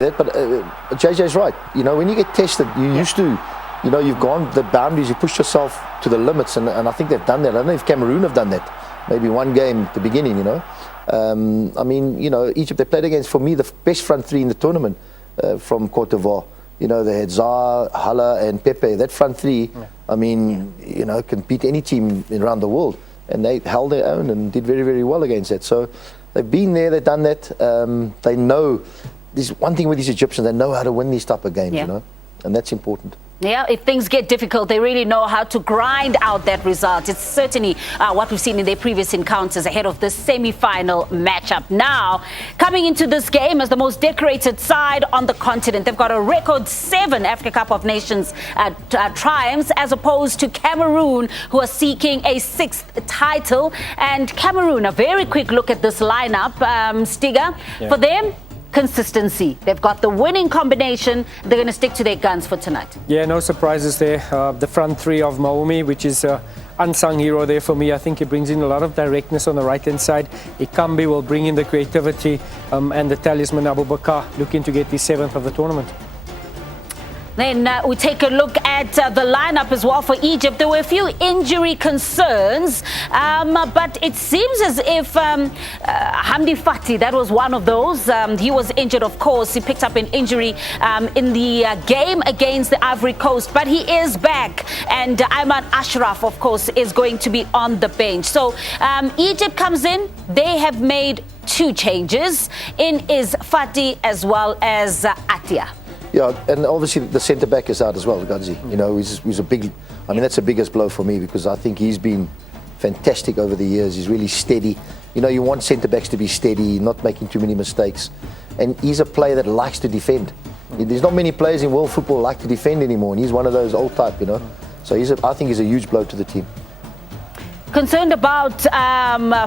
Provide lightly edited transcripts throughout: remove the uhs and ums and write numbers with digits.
But JJ's right. You know, when you get tested, you used to, you know, you've gone the boundaries, you pushed yourself to the limits, and I think they've done that. I don't know if Cameroon have done that. Maybe one game at the beginning, you know. I mean, you know, Egypt, they played against, for me, the best front three in the tournament from Cote d'Ivoire. You know, they had Zaha, Hala, and Pepe. That front three, I mean, you know, can beat any team around the world. And they held their own and did very, very well against that. So they've been there, they've done that. They know. There's one thing with these Egyptians, they know how to win these type of games, you know, and that's important. Yeah, if things get difficult, they really know how to grind out that result. It's certainly what we've seen in their previous encounters ahead of this semi-final matchup. Now, coming into this game as the most decorated side on the continent, they've got a record 7 Africa Cup of Nations triumphs, as opposed to Cameroon, who are seeking a 6th title. And Cameroon, a very quick look at this lineup, Stiga, for them, consistency. They've got the winning combination. They're going to stick to their guns for tonight. Yeah, no surprises there. The front three of Maomi, which is unsung hero there for me. I think he brings in a lot of directness on the right-hand side. Ikambi will bring in the creativity, and the talisman Abubakar looking to get the 7th of the tournament. Then we take a look at the lineup as well for Egypt. There were a few injury concerns, but it seems as if Hamdi Fati, that was one of those. He was injured, of course. He picked up an injury in the game against the Ivory Coast, but he is back. And Ayman Ashraf, of course, is going to be on the bench. So Egypt comes in. They have made 2 changes. In is Fati as well as Atia. Yeah, and obviously the centre-back is out as well, Gadzi. You know, he's a big, I mean, that's the biggest blow for me, because I think he's been fantastic over the years. He's really steady. You know, you want centre-backs to be steady, not making too many mistakes. And he's a player that likes to defend. There's not many players in world football like to defend anymore, and he's one of those old type, you know. So I think he's a huge blow to the team. Concerned about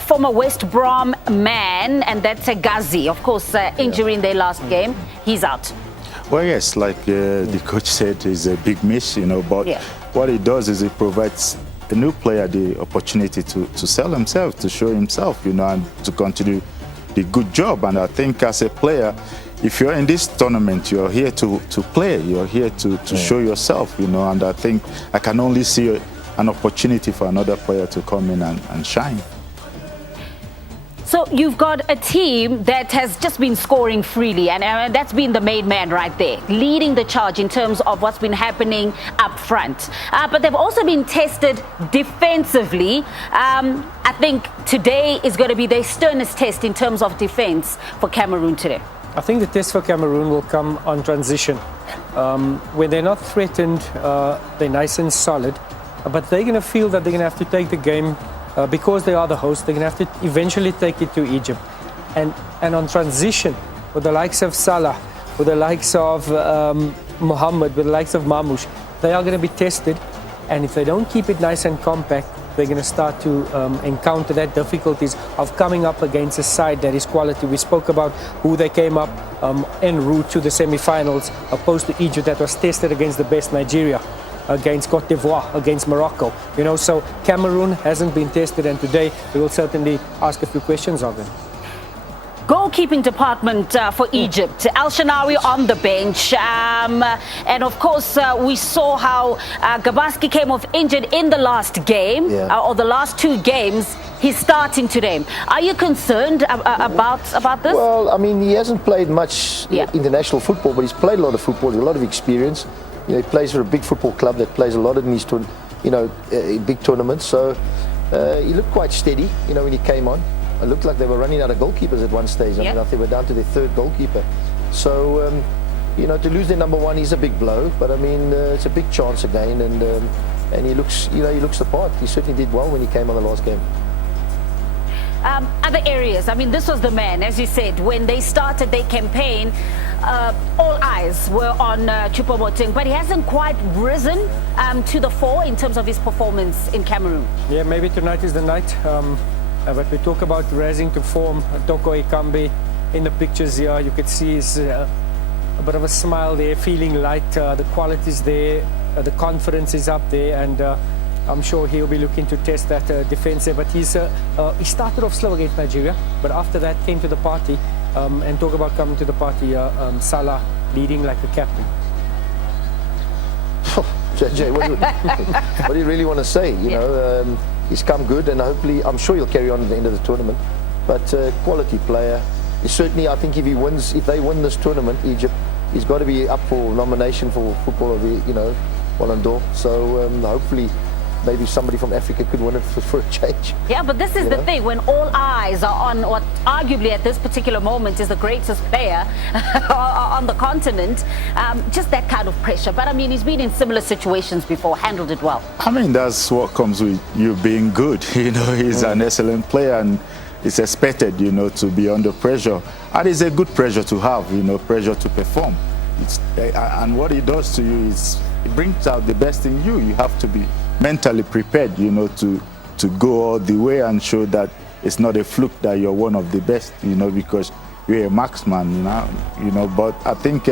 former West Brom man, and that's a Ghazi. Of course, injury in their last game. He's out. Well, yes, like the coach said, it's a big miss, you know, but what he does is he provides a new player the opportunity to sell himself, to show himself, you know, and to continue the good job. And I think as a player, if you're in this tournament, you're here to play, you're here to show yourself, you know, and I think I can only see an opportunity for another player to come in and shine. So you've got a team that has just been scoring freely, and that's been the main man right there, leading the charge in terms of what's been happening up front. But they've also been tested defensively. I think today is going to be the sternest test in terms of defense for Cameroon today. I think the test for Cameroon will come on transition. When they're not threatened, they're nice and solid, but they're going to feel that they're going to have to take the game. Because they are the host, they're going to have to eventually take it to Egypt. And on transition, with the likes of Salah, with the likes of Mohammed, with the likes of Mamouche, they are going to be tested. And if they don't keep it nice and compact, they're going to start to encounter that difficulties of coming up against a side that is quality. We spoke about who they came up en route to the semi-finals, opposed to Egypt that was tested against the best, Nigeria, against Cote d'Ivoire, against Morocco. You know, so Cameroon hasn't been tested, and today we will certainly ask a few questions of them. Goalkeeping department for Egypt. El Shanawi on the bench. And of course, we saw how Gabaski came off injured in the last game, or the last 2 games. He's starting today. Are you concerned about this? Well, I mean, he hasn't played much international football, but he's played a lot of football, a lot of experience. You know, he plays for a big football club that plays a lot in these, big tournaments. So he looked quite steady, you know, when he came on. It looked like they were running out of goalkeepers at one stage. I mean, I think they were down to their 3rd goalkeeper. So, you know, to lose their number 1 is a big blow. But I mean, it's a big chance again, and he looks, you know, he looks the part. He certainly did well when he came on the last game. Other areas, I mean, this was the man, as you said, when they started their campaign, all eyes were on Choupo-Moting, but he hasn't quite risen to the fore in terms of his performance in Cameroon. Yeah, maybe tonight is the night, but we talk about rising to form. Toko Ekambi in the pictures here, you could see his, a bit of a smile there, feeling light, the quality's there, the confidence is up there, and I'm sure he'll be looking to test that defense there. But he started off slow against Nigeria, but after that came to the party and talk about coming to the party. Salah leading like a captain. JJ, what do you really want to say? You know, he's come good, and hopefully, I'm sure he'll carry on at the end of the tournament. But quality player. Certainly, I think if they win this tournament, Egypt, he's got to be up for nomination for football of the, you know, Ballon d'Or. So hopefully, maybe somebody from Africa could win it for a change. Yeah, but this is the thing, when all eyes are on what arguably at this particular moment is the greatest player on the continent, just that kind of pressure. But I mean, he's been in similar situations before, handled it well. I mean, that's what comes with you being good. You know, he's an excellent player, and it's expected, you know, to be under pressure. And it's a good pressure to have, you know, pressure to perform. And what it does to you is it brings out the best in you. You have to be mentally prepared, you know, to go all the way and show that it's not a fluke that you're one of the best, you know, because you're a marksman, you know. But I think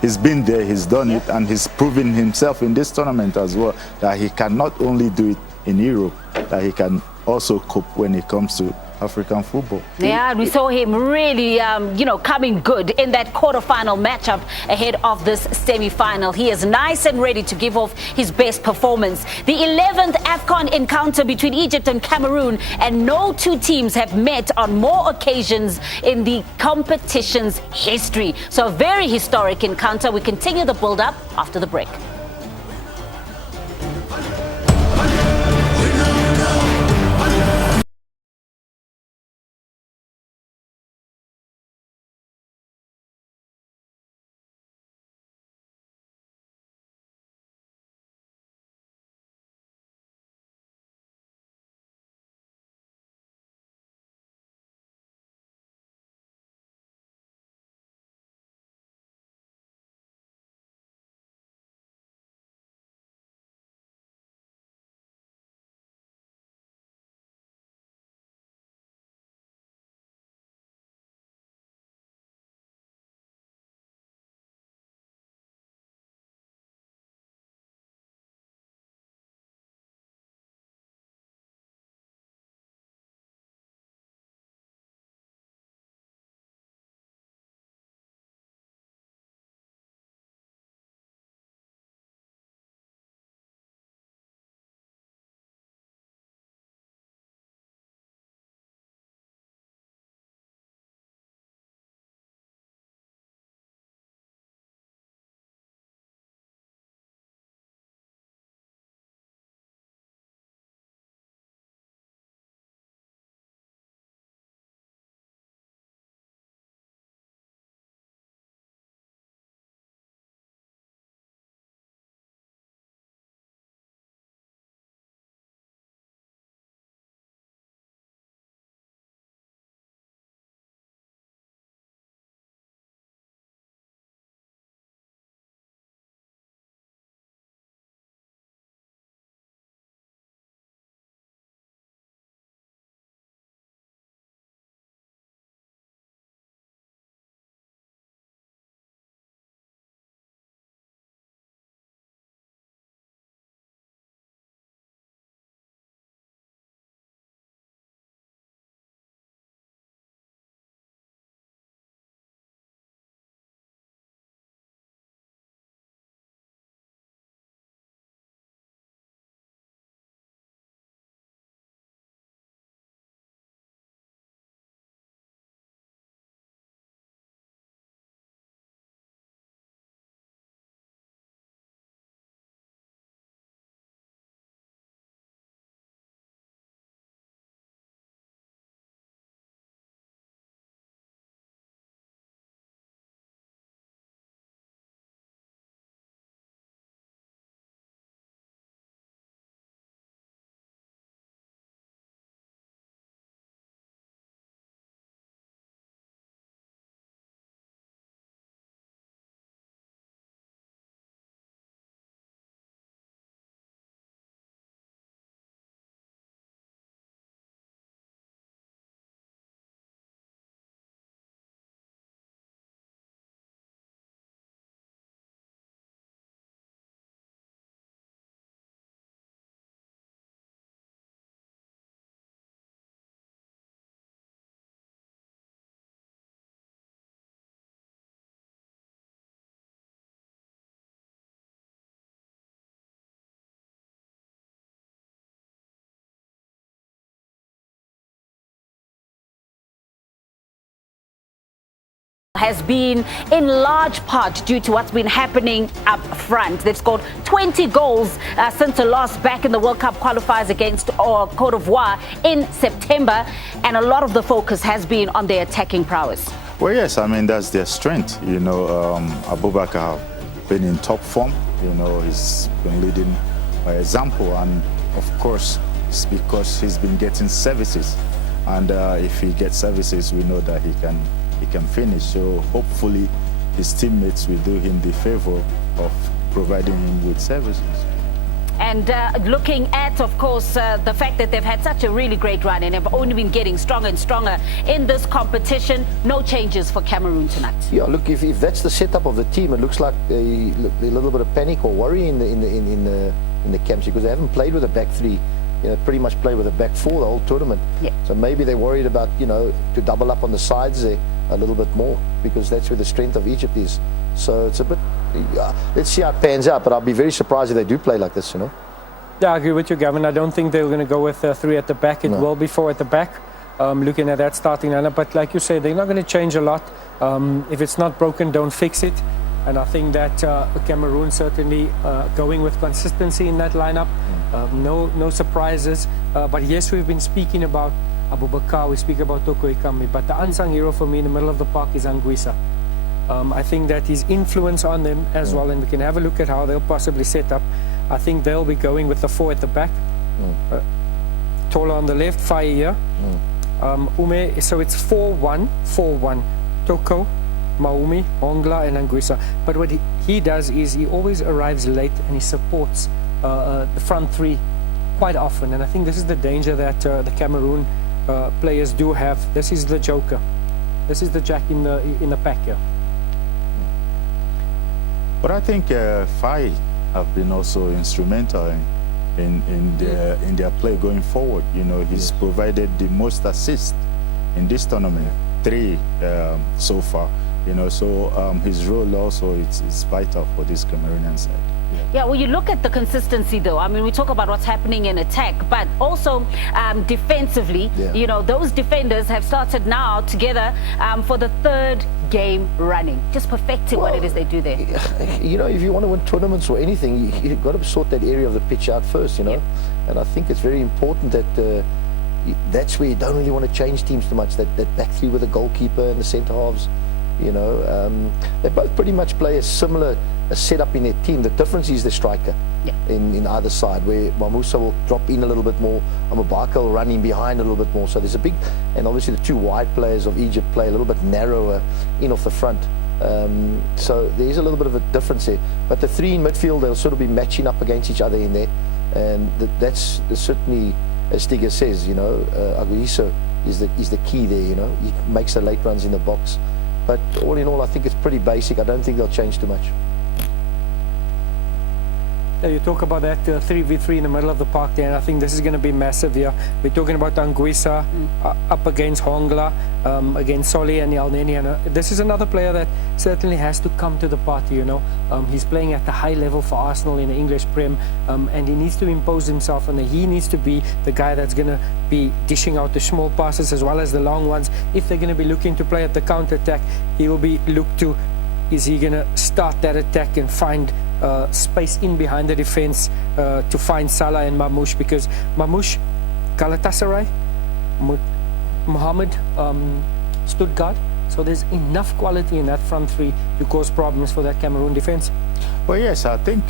he's been there, he's done it, and he's proven himself in this tournament as well, that he can not only do it in Europe, that he can also cope when it comes to African football. Yeah, we saw him really, you know, coming good in that quarterfinal matchup ahead of this semi-final. He is nice and ready to give off his best performance. The 11th Afcon encounter between Egypt and Cameroon, and no two teams have met on more occasions in the competition's history. So a very historic encounter. We continue the build-up after the break. has been in large part due to what's been happening up front. They've scored 20 goals since a loss back in the World Cup qualifiers against Cote d'Ivoire in September, and a lot of the focus has been on their attacking prowess. Well, yes, I mean, that's their strength. You know, Abubakar have been in top form. You know, he's been leading by example, and of course, it's because he's been getting services. And if he gets services, we know that he can finish. So hopefully, his teammates will do him the favor of providing him with services. And looking at, of course, the fact that they've had such a really great run and have only been getting stronger and stronger in this competition, no changes for Cameroon tonight. Yeah, look, if that's the setup of the team, it looks like a little bit of panic or worry in the camps, because they haven't played with a back three. You know, pretty much played with a back four the whole tournament. Yeah. So maybe they're worried about, you know, to double up on the sides there a little bit more, because that's where the strength of Egypt is. So it's a bit, let's see how it pans out, but I'll be very surprised if they do play like this, you know. Yeah, I agree with you, Gavin. I don't think they're going to go with three at the back. It will be four at the back, looking at that starting lineup. But like you say, they're not going to change a lot. If it's not broken, don't fix it. And I think that Cameroon certainly going with consistency in that lineup. No surprises. But yes, we've been speaking about Abubakar, we speak about Toko Ekambi, but the unsung hero for me in the middle of the park is Anguissa. I think that his influence on them as well, and we can have a look at how they'll possibly set up. I think they'll be going with the four at the back. Tola on the left, Faye here. Ume, so it's 4-1, 4-1. Toko, Maumi, Ongla and Anguissa. But what he does is he always arrives late and he supports the front three quite often. And I think this is the danger that the Cameroon players do have. This is the joker. This is the jack in the pack here. But I think Faye have been also instrumental in their play going forward. You know, he's provided the most assists in this tournament, 3 so far. You know, so his role also is vital for this Cameroonian side. Yeah, well, you look at the consistency, though. I mean, we talk about what's happening in attack, but also defensively, you know, those defenders have started now together for the 3rd game running, just perfecting what it is they do there. You know, if you want to win tournaments or anything, you've got to sort that area of the pitch out first, you know. And I think it's very important that that's where you don't really want to change teams too much, that back three with the goalkeeper and the centre halves. You know, they both pretty much play a similar setup in their team. The difference is the striker in either side, where Mamusa will drop in a little bit more, Abubakar will run in behind a little bit more. So there's a big, and obviously the 2 wide players of Egypt play a little bit narrower in off the front. So there is a little bit of a difference there. But the 3 in midfield, they'll sort of be matching up against each other in there. And that's certainly, as Stiga says, you know, Aguiso is the key there, you know. He makes the late runs in the box. But all in all, I think it's pretty basic. I don't think they'll change too much. You talk about that 3v3 in the middle of the park there, and I think this is going to be massive here. We're talking about Anguissa up against Hongla, against Soli and Elneny. And this is another player that certainly has to come to the party, you know. He's playing at the high level for Arsenal in the English Prem, and he needs to impose himself, and he needs to be the guy that's going to be dishing out the small passes as well as the long ones. If they're going to be looking to play at the counter-attack, he will be looked to, is he going to start that attack and find space in behind the defense to find Salah and Mamouche, because Mamouche, Galatasaray, Mohamed, Stuttgart. So there's enough quality in that front three to cause problems for that Cameroon defense. Well, yes, I think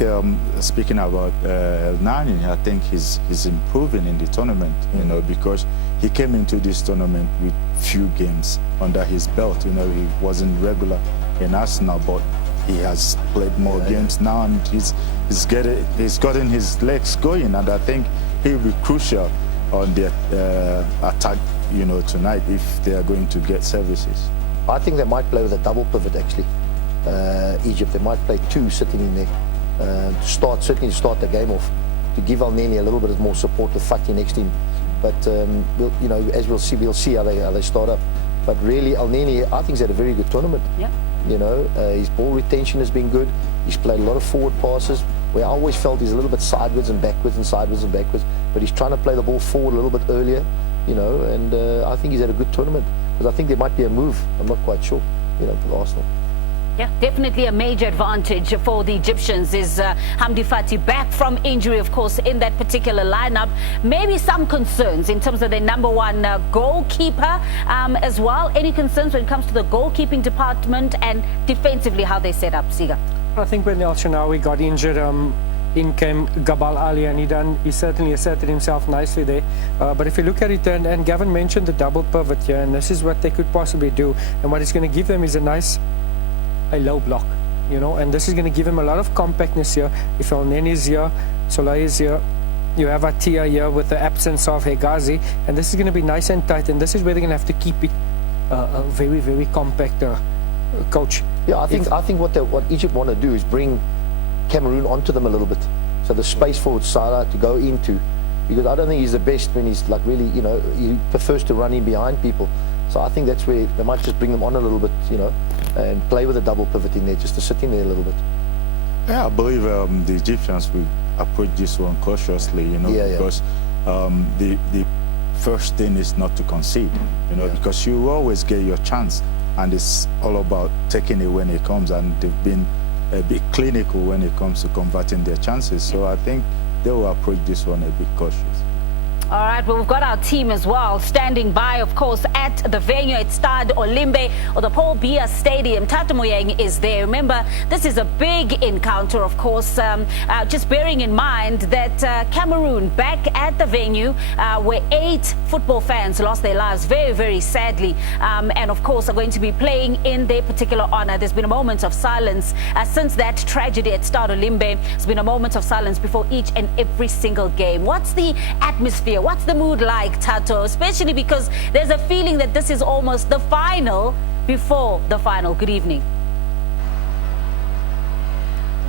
speaking about Elneny, I think he's improving in the tournament, you know, because he came into this tournament with few games under his belt. You know, he wasn't regular in Arsenal, but he has played more games now, and he's gotten his legs going, and I think he'll be crucial on the attack, you know, tonight if they are going to get services. I think they might play with a double pivot actually. Egypt, they might play 2 sitting in there certainly to start the game off, to give Elneny a little bit more support with Fati next to him. But you know, as we'll see how they start up. But really, Elneny, I think he's had a very good tournament. Yeah. You know, his ball retention has been good. He's played a lot of forward passes, where I always felt he's a little bit sideways and backwards and sideways and backwards. But he's trying to play the ball forward a little bit earlier, you know, and I think he's had a good tournament. Because I think there might be a move, I'm not quite sure. for Arsenal. Yeah, definitely a major advantage for the Egyptians is Hamdi Fati back from injury, of course, in that particular lineup. Maybe some concerns in terms of their number one goalkeeper as well. Any concerns when it comes to the goalkeeping department and defensively how they set up, Siga? I think when El Shanawi got injured, in came Gabal Ali, and he certainly asserted himself nicely there. But if you look at it, and Gavin mentioned the double pivot here, and this is what they could possibly do. And what it's going to give them is a low block, and this is going to give him a lot of compactness here. If El Neni is here, Soleil is here, you have Atia here with the absence of Hegazi, and this is going to be nice and tight, and this is where they're going to have to keep it very, very compact, coach. Yeah, I think what Egypt want to do is bring Cameroon onto them a little bit, so the space for Salah to go into, because I don't think he's the best when he's like really, he prefers to run in behind people. So I think that's where they might just bring them on a little bit, and play with a double pivot in there, just to sit in there a little bit. Yeah, I believe the Egyptians will approach this one cautiously, because the first thing is not to concede, because you always get your chance, and it's all about taking it when it comes, and they've been a bit clinical when it comes to converting their chances. So I think they will approach this one a bit cautious. All right, well, we've got our team as well standing by, of course, at the venue at Stade Olimbe or the Paul Biya Stadium. Tata Moyeng is there. Remember, this is a big encounter, of course, just bearing in mind that Cameroon back at the venue where 8 football fans lost their lives very, very sadly, and of course are going to be playing in their particular honor. There's been a moment of silence since that tragedy at Stade Olimbe. There's been a moment of silence before each and every single game. What's the atmosphere? What's the mood like, Tato? Especially because there's a feeling that this is almost the final before the final. Good evening.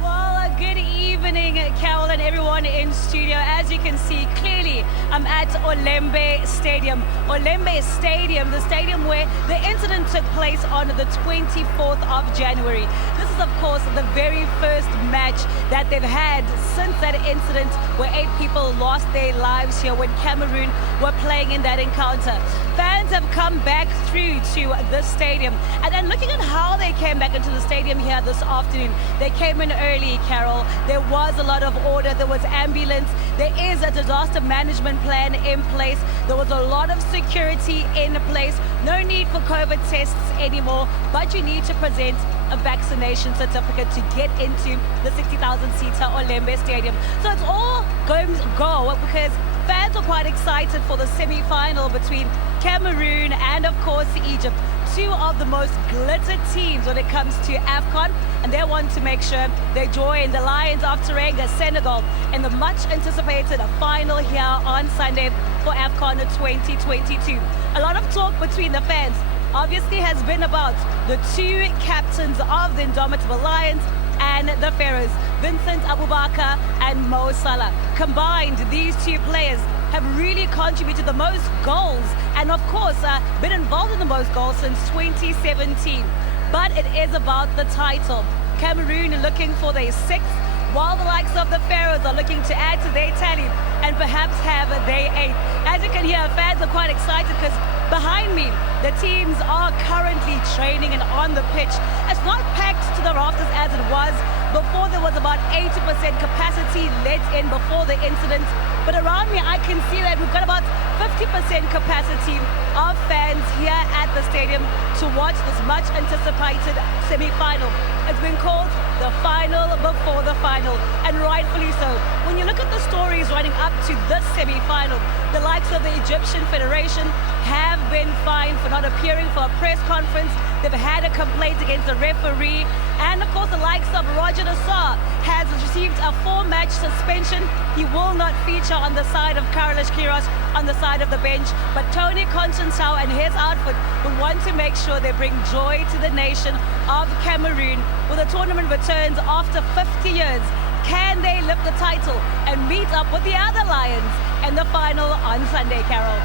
Well, good evening, Carol, and everyone in studio. As you can see, clearly I'm at Olembe Stadium. Olembe Stadium, the stadium where the incident took place on the 24th of January. This is, of course, the very first match that they've had since that incident where 8 people lost their lives here when Cameroon were playing in that encounter. Fans have come back through to the stadium, and then looking at how they came back into the stadium here this afternoon, they came in early, Carol. There was a lot of order. There was ambulance. There is a disaster management plan in place. There was a lot of security in place. No need for COVID tests anymore, but you need to present a vaccination certificate to get into the 60,000-seater Olembe Stadium. So it's all going to go because fans are quite excited for the semi-final between Cameroon and, of course, Egypt. 2 of the most glittered teams when it comes to Afcon, and they want to make sure they join the Lions of Teranga, Senegal, in the much-anticipated final here on Sunday for Afcon 2022. A lot of talk between the fans obviously has been about the 2 captains of the Indomitable Lions and the Pharaohs, Vincent Abubakar and Mo Salah. Combined, these 2 players have really contributed the most goals and, of course, been involved in the most goals since 2017. But it is about the title. Cameroon looking for their 6th, while the likes of the Pharaohs are looking to add to their tally and perhaps have their 8th. As you can hear, fans are quite excited because behind me, the teams are currently training and on the pitch. It's not packed to the rafters as it was before. There was about 80% capacity let in before the incident. But around me, I can see that we've got about 50% capacity of fans here at the stadium to watch this much anticipated semi-final. It's been called the final before the final, and rightfully so. When you look at the stories running up to this semi-final, the likes of the Egyptian Federation have been fined for not appearing for a press conference. They've had a complaint against the referee, and of course the likes of Roger Nassar has received a 4-match suspension. He will not feature on the side of Carlos Queiroz on the side of the bench, but Tony Constantão and his outfit will want to make sure they bring joy to the nation of Cameroon when the tournament returns after 50 years. Can they lift the title and meet up with the other Lions in the final on Sunday, Carol?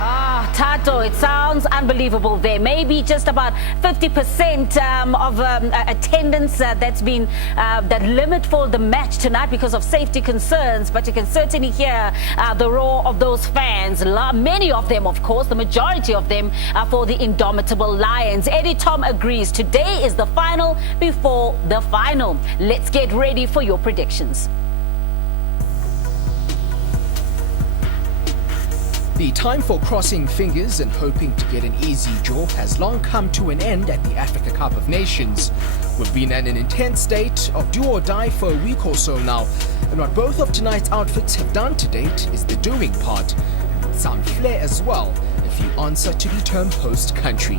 Tato, it sounds unbelievable there. Maybe just about 50% of attendance that's been that limit for the match tonight because of safety concerns. But you can certainly hear the roar of those fans. Many of them, of course, the majority of them are for the indomitable Lions. Eddie Tom agrees. Today is the final before the final. Let's get ready for your predictions. The time for crossing fingers and hoping to get an easy draw has long come to an end at the Africa Cup of Nations. We've been in an intense state of do or die for a week or so now, and what both of tonight's outfits have done to date is the doing part, and with some flair as well if you answer to the term host country.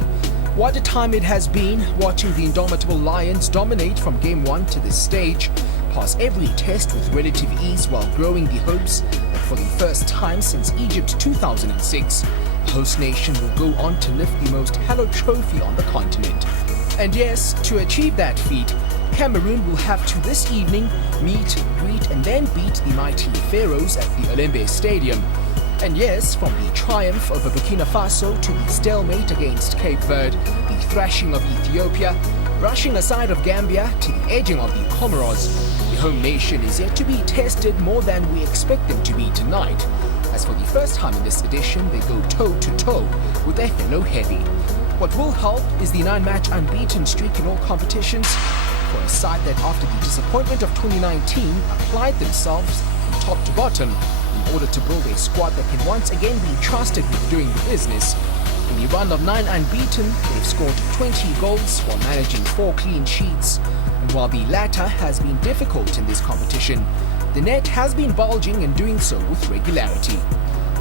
What a time it has been watching the indomitable Lions dominate from game one to this stage, pass every test with relative ease while growing the hopes that for the first time since Egypt 2006, the host nation will go on to lift the most hallowed trophy on the continent. And yes, to achieve that feat, Cameroon will have to this evening meet, greet and then beat the mighty Pharaohs at the Olembe Stadium. And yes, from the triumph over Burkina Faso to the stalemate against Cape Verde, the thrashing of Ethiopia, brushing aside of Gambia to the edging of the Comoros, the home nation is yet to be tested more than we expect them to be tonight. As for the first time in this edition, they go toe-to-toe with their fellow heavy. What will help is the 9-match unbeaten streak in all competitions for a side that after the disappointment of 2019 applied themselves from top to bottom in order to build a squad that can once again be trusted with doing the business. In the run of 9 unbeaten, they've scored 20 goals while managing 4 clean sheets. And while the latter has been difficult in this competition, the net has been bulging and doing so with regularity.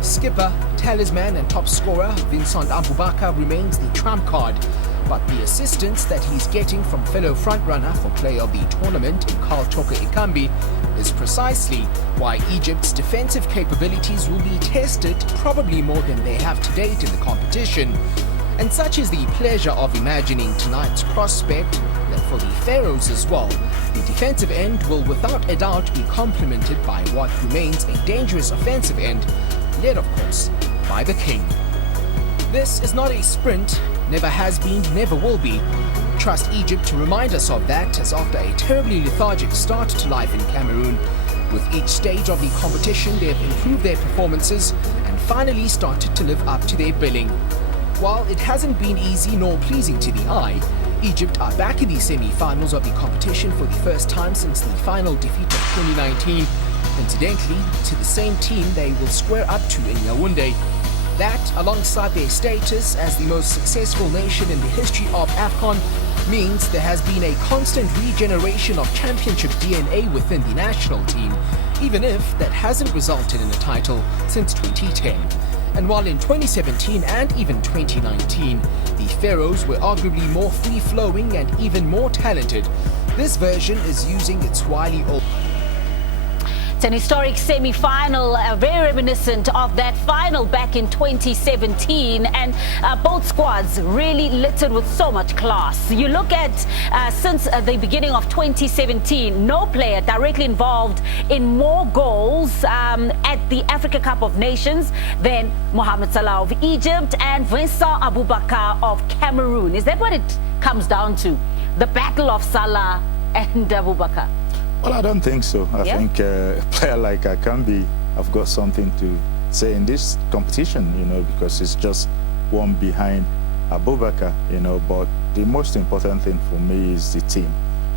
Skipper, talisman and top scorer Vincent Abubakar remains the trump card, but the assistance that he's getting from fellow frontrunner for player of the tournament in Carl Choka Ikambi is precisely why Egypt's defensive capabilities will be tested probably more than they have to date in the competition. And such is the pleasure of imagining tonight's prospect that for the Pharaohs as well, the defensive end will without a doubt be complemented by what remains a dangerous offensive end, led of course by the King. This is not a sprint, never has been, never will be. Trust Egypt to remind us of that, as after a terribly lethargic start to life in Cameroon, with each stage of the competition they have improved their performances and finally started to live up to their billing. While it hasn't been easy nor pleasing to the eye, Egypt are back in the semi-finals of the competition for the first time since the final defeat of 2019, incidentally to the same team they will square up to in Yaoundé. That, alongside their status as the most successful nation in the history of Afcon, means there has been a constant regeneration of championship DNA within the national team, even if that hasn't resulted in a title since 2010. And while in 2017 and even 2019, the Pharaohs were arguably more free-flowing and even more talented, this version is using its wily old... It's an historic semi-final, very reminiscent of that final back in 2017, and both squads really littered with so much class. You look at since the beginning of 2017, no player directly involved in more goals at the Africa Cup of Nations than Mohamed Salah of Egypt and Vincent Abubakar of Cameroon. Is that what it comes down to? The battle of Salah and Abubakar? Well, I don't think so. I think a player like Ikambi have got something to say in this competition, you know, because it's just one behind Abubakar, you know. But the most important thing for me is the team,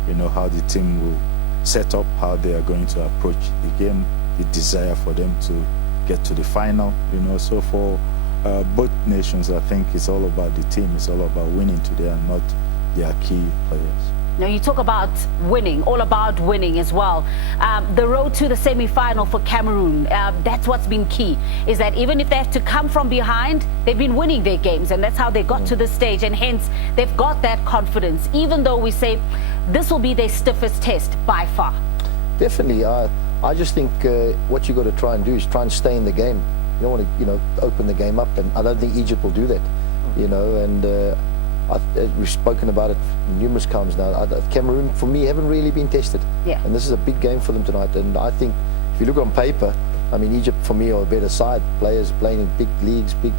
you know, how the team will set up, how they are going to approach the game, the desire for them to get to the final, you know. So for both nations, I think it's all about the team. It's all about winning today and not their key players. Now, you talk about winning, all about winning as well. The road to the semi-final for Cameroon, that's what's been key, is that even if they have to come from behind, they've been winning their games, and that's how they got to this stage, and hence they've got that confidence, even though we say this will be their stiffest test by far. Definitely. I just think what you got to try and do is try and stay in the game. You don't want to, you know, open the game up, and I don't think Egypt will do that, you know, and we've spoken about it numerous times now. Cameroon, for me, haven't really been tested. Yeah. And this is a big game for them tonight. And I think if you look on paper, I mean, Egypt for me are a better side. Players playing in big leagues, big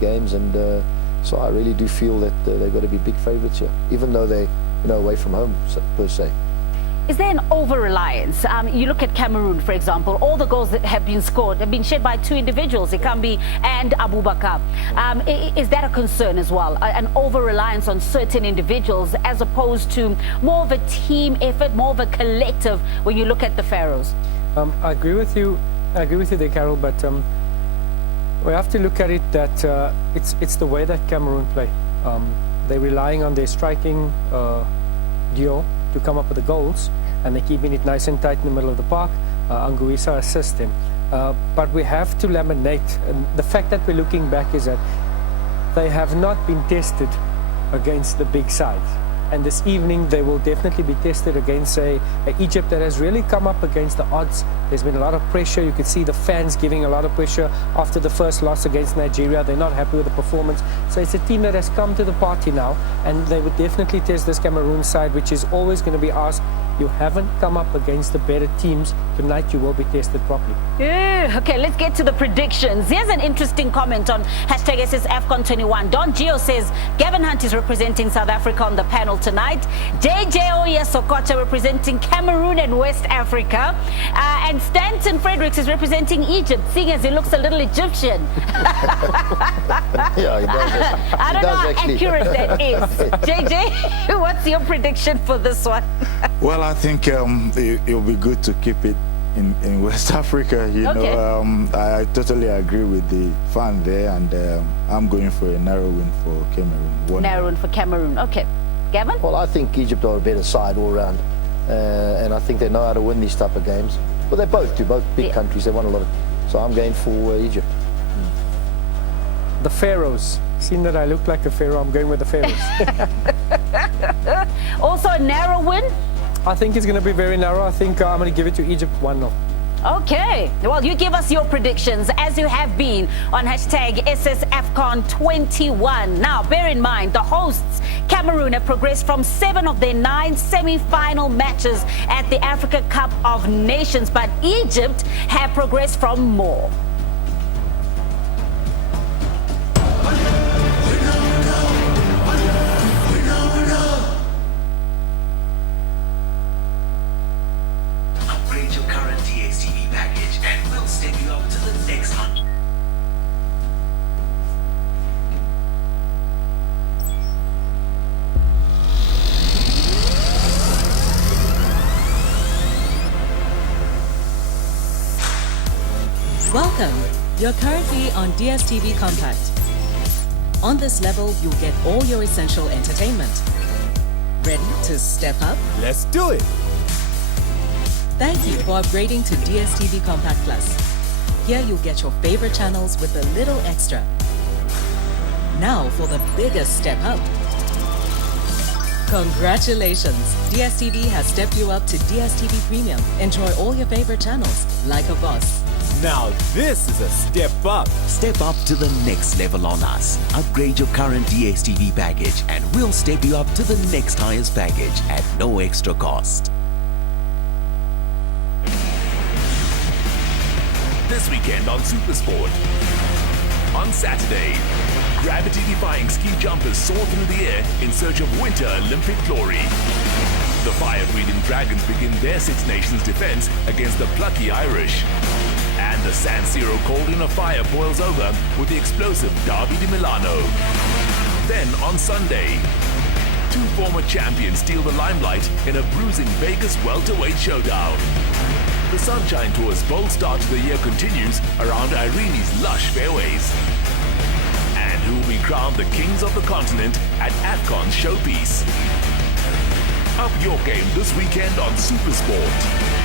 games, and so I really do feel that they've got to be big favourites here, even though they're away from home per se. Is there an over-reliance? You look at Cameroon, for example, all the goals that have been scored have been shed by two individuals, Ikambi and Abubakar. Is that a concern as well? An over-reliance on certain individuals as opposed to more of a team effort, more of a collective when you look at the Pharaohs? I agree with you there, Carol, but we have to look at it that it's the way that Cameroon play. They're relying on their striking duo to come up with the goals, and they're keeping it nice and tight in the middle of the park. Anguissa assists them. But we have to laminate. And the fact that we're looking back is that they have not been tested against the big sides. And this evening they will definitely be tested against a Egypt that has really come up against the odds. There's been a lot of pressure. You can see the fans giving a lot of pressure after the first loss against Nigeria. They're not happy with the performance. So it's a team that has come to the party now, and they would definitely test this Cameroon side, which is always going to be asked. You haven't come up against the better teams. Tonight you will be tested properly. Okay, let's get to the predictions. Here's an interesting comment on hashtag SS Afcon 21. Don Gio says Gavin Hunt is representing South Africa on the panel tonight. JJ Oya Sokota representing Cameroon and West Africa. And Stanton Fredericks is representing Egypt, seeing as he looks a little Egyptian. Yeah, he does. I don't know how accurate that is. JJ, what's your prediction for this one? Well, I think it'll be good to keep it in West Africa. I totally agree with the fan there, and I'm going for a narrow win for Cameroon. Narrow win for Cameroon. Okay. Gavin? Well, I think Egypt are a better side all round, and I think they know how to win these type of games. Well, they both do, both big countries. They won a lot of, so I'm going for Egypt. The Pharaohs. Seeing that I look like a Pharaoh, I'm going with the Pharaohs. Also a narrow win? I think it's going to be very narrow. I think I'm going to give it to Egypt 1-0. Okay. Well, you give us your predictions as you have been on hashtag SS Afcon 21. Now, bear in mind, the hosts, Cameroon, have progressed from 7 of their 9 semi-final matches at the Africa Cup of Nations, but Egypt have progressed from more. Welcome. You're currently on DSTV Compact. On this level, you'll get all your essential entertainment. Ready to step up? Let's do it! Thank you for upgrading to DSTV Compact Plus. Here you'll get your favorite channels with a little extra. Now for the biggest step up. Congratulations! DSTV has stepped you up to DSTV Premium. Enjoy all your favorite channels like a boss. Now this is a step up. Step up to the next level on us. Upgrade your current DSTV package and we'll step you up to the next highest package at no extra cost. This weekend on Supersport. On Saturday, gravity-defying ski jumpers soar through the air in search of winter Olympic glory. The fire-breathing Dragons begin their Six Nations defense against the plucky Irish. And the San Siro cauldron of fire boils over with the explosive Derby di Milano. Then on Sunday, 2 former champions steal the limelight in a bruising Vegas welterweight showdown. The Sunshine Tour's bold start to the year continues around Irene's lush fairways. And who will be crowned the kings of the continent at Afcon's showpiece. Up your game this weekend on Supersport.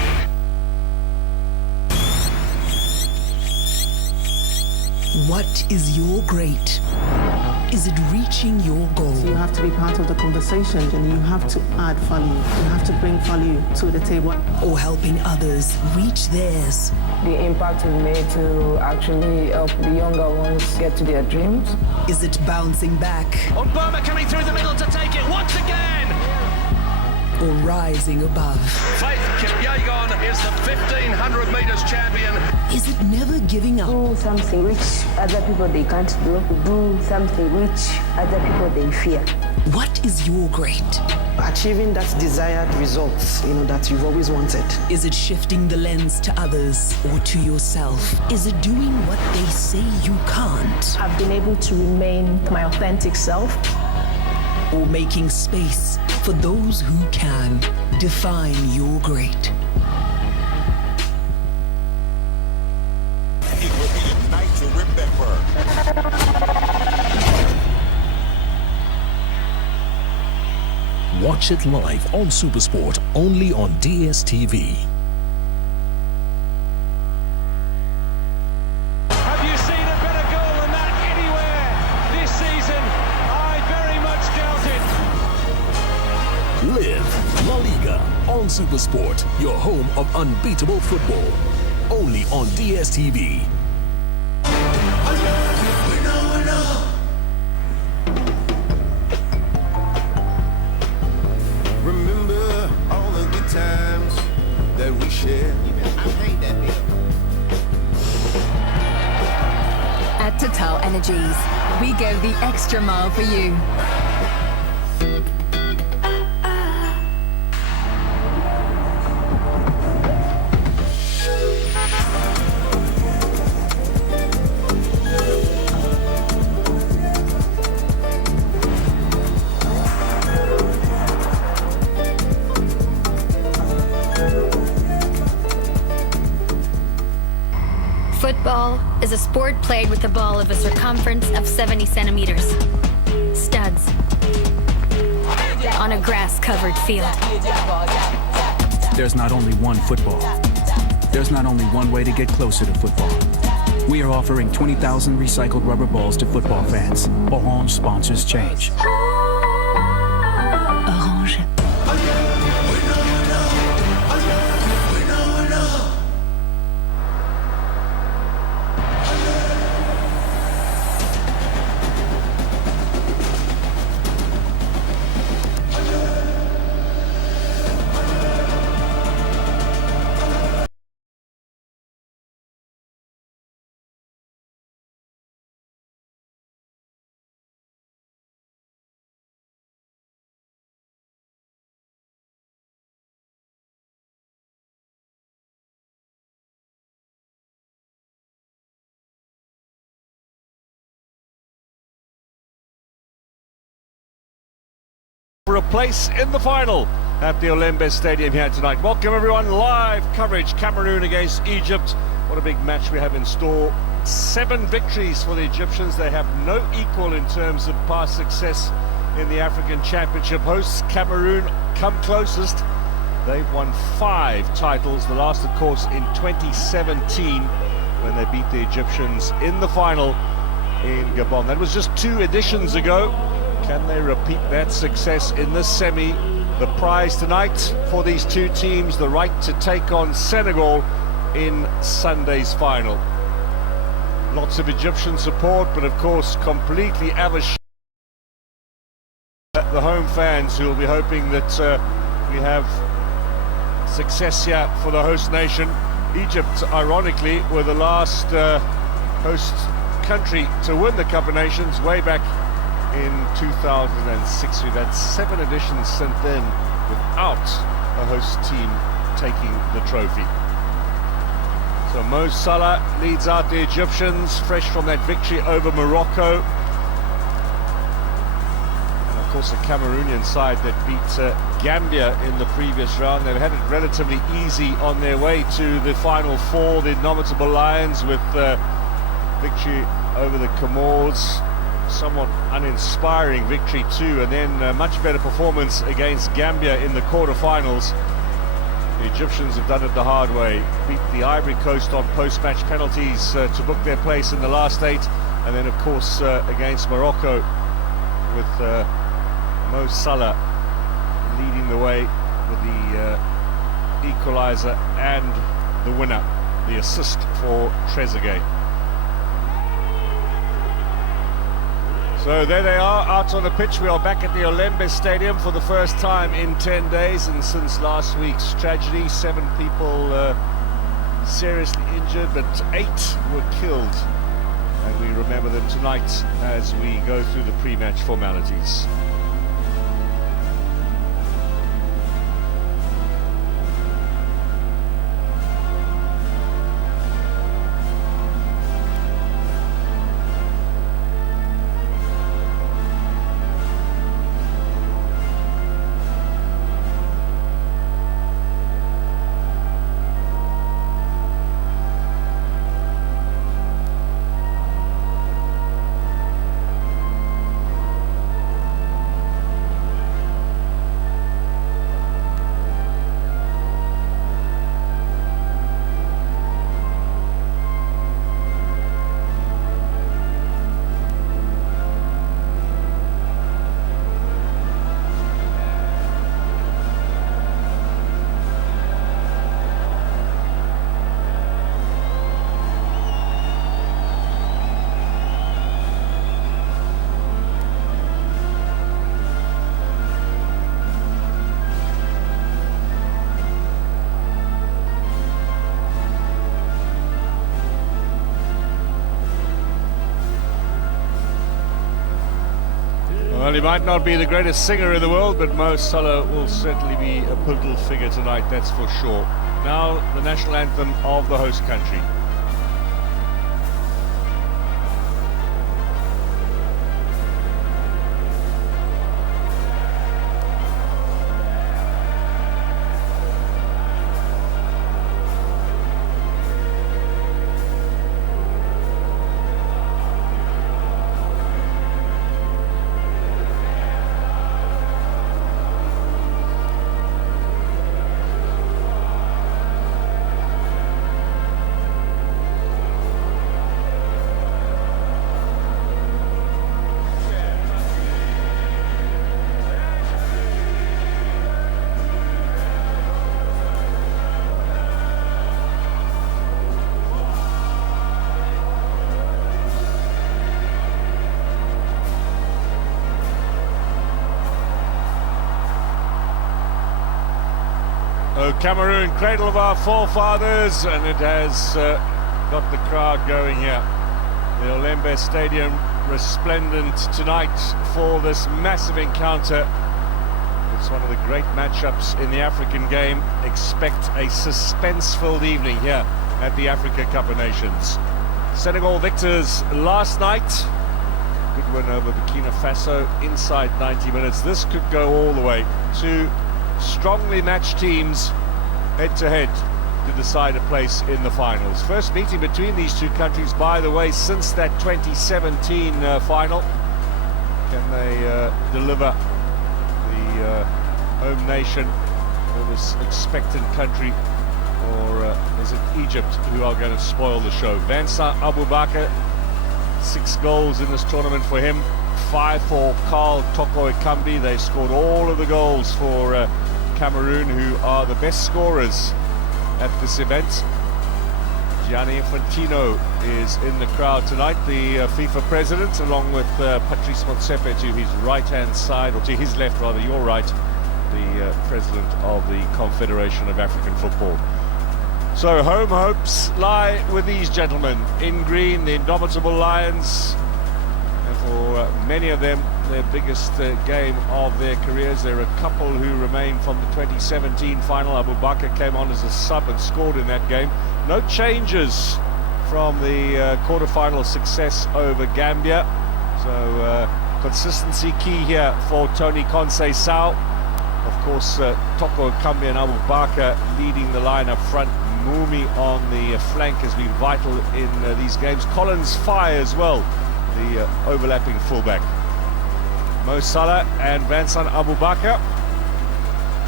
What is your great? Is it reaching your goal? You have to be part of the conversation and you have to add value. You have to bring value to the table. Or helping others reach theirs? The impact we've made to actually help the younger ones get to their dreams. Is it bouncing back? Burma coming through the middle to take it once again! Or rising above? Faith Kipyegon is the 1500 metres champion. Is it giving up. Do something which other people they can't do. Do something which other people they fear. What is your great? Achieving that desired results, that you've always wanted. Is it shifting the lens to others or to yourself? Is it doing what they say you can't? I've been able to remain my authentic self. Or making space for those who can define your great. It will be a night to remember. Watch it live on SuperSport, only on DSTV. Have you seen a better goal than that anywhere this season? I very much doubt it. Live La Liga on SuperSport, your home of unbeatable football. Only on DSTV. Remember all the good times that we shared. I paid that bill. At Total Energies, we go the extra mile for you. Football is a sport played with a ball of a circumference of 70 centimeters. Studs. On a grass-covered field. There's not only one football. There's not only one way to get closer to football. We are offering 20,000 recycled rubber balls to football fans. Orange sponsors change. Orange. For a place in the final at the Olembe Stadium here tonight. Welcome everyone, live coverage, Cameroon against Egypt. What a big match we have in store. 7 victories for the Egyptians. They have no equal in terms of past success in the African Championship. Hosts Cameroon come closest. They've won 5 titles, the last of course in 2017 when they beat the Egyptians in the final in Gabon. That was just 2 editions ago. Can they repeat that success in this semi? The prize tonight for these 2 teams, the right to take on Senegal in Sunday's final. Lots of Egyptian support, but of course completely averse the home fans who will be hoping that we have success here for the host nation. Egypt, ironically, were the last host country to win the Cup of Nations way back in 2006. We've had 7 editions since then without a host team taking the trophy. So Mo Salah leads out the Egyptians, fresh from that victory over Morocco. And of course a Cameroonian side that beat Gambia in the previous round. They've had it relatively easy on their way to the Final 4, the indomitable Lions, with victory over the Comoros. Somewhat uninspiring victory too, and then a much better performance against Gambia in the quarterfinals. The Egyptians have done it the hard way, beat the Ivory Coast on post-match penalties to book their place in the last 8, and then of course against Morocco with Mo Salah leading the way with the equaliser and the winner, the assist for Trezeguet. So there they are, out on the pitch. We are back at the Olembe Stadium for the first time in 10 days, and since last week's tragedy, 7 people seriously injured, but 8 were killed. And we remember them tonight as we go through the pre-match formalities. Well, he might not be the greatest singer in the world, but Mo Salah will certainly be a pivotal figure tonight, that's for sure. Now, the national anthem of the host country. Cameroon, cradle of our forefathers, and it has got the crowd going here. The Olembe Stadium resplendent tonight for this massive encounter. It's one of the great matchups in the African game. Expect a suspense-filled evening here at the Africa Cup of Nations. Senegal victors last night. Good win over Burkina Faso inside 90 minutes. This could go all the way. Two strongly matched teams head-to-head to decide a place in the finals. First meeting between these two countries, by the way, since that 2017 final. Can they deliver the home nation for this expectant country, or is it Egypt who are going to spoil the show? Vincent Aboubakar, 6 goals in this tournament for him, 5 for Carl Toko Ekambi. They scored all of the goals for Cameroon, who are the best scorers at this event. Gianni Infantino is in the crowd tonight, the FIFA president, along with Patrice Motsepe to his right-hand side, or to his left rather, your right, the president of the Confederation of African Football. So home hopes lie with these gentlemen. In green, the indomitable Lions, and for many of them, their biggest game of their careers. There are a couple who remain from the 2017 final. Aboubakar came on as a sub and scored in that game. No changes from the quarter-final success over Gambia. So consistency key here for Tony Conceição. Of course, Toko Ekambi and Aboubakar leading the line up front. Mumi on the flank has been vital in these games. Collins Fire as well, the overlapping fullback. Mo Salah and Vincent Aboubakar.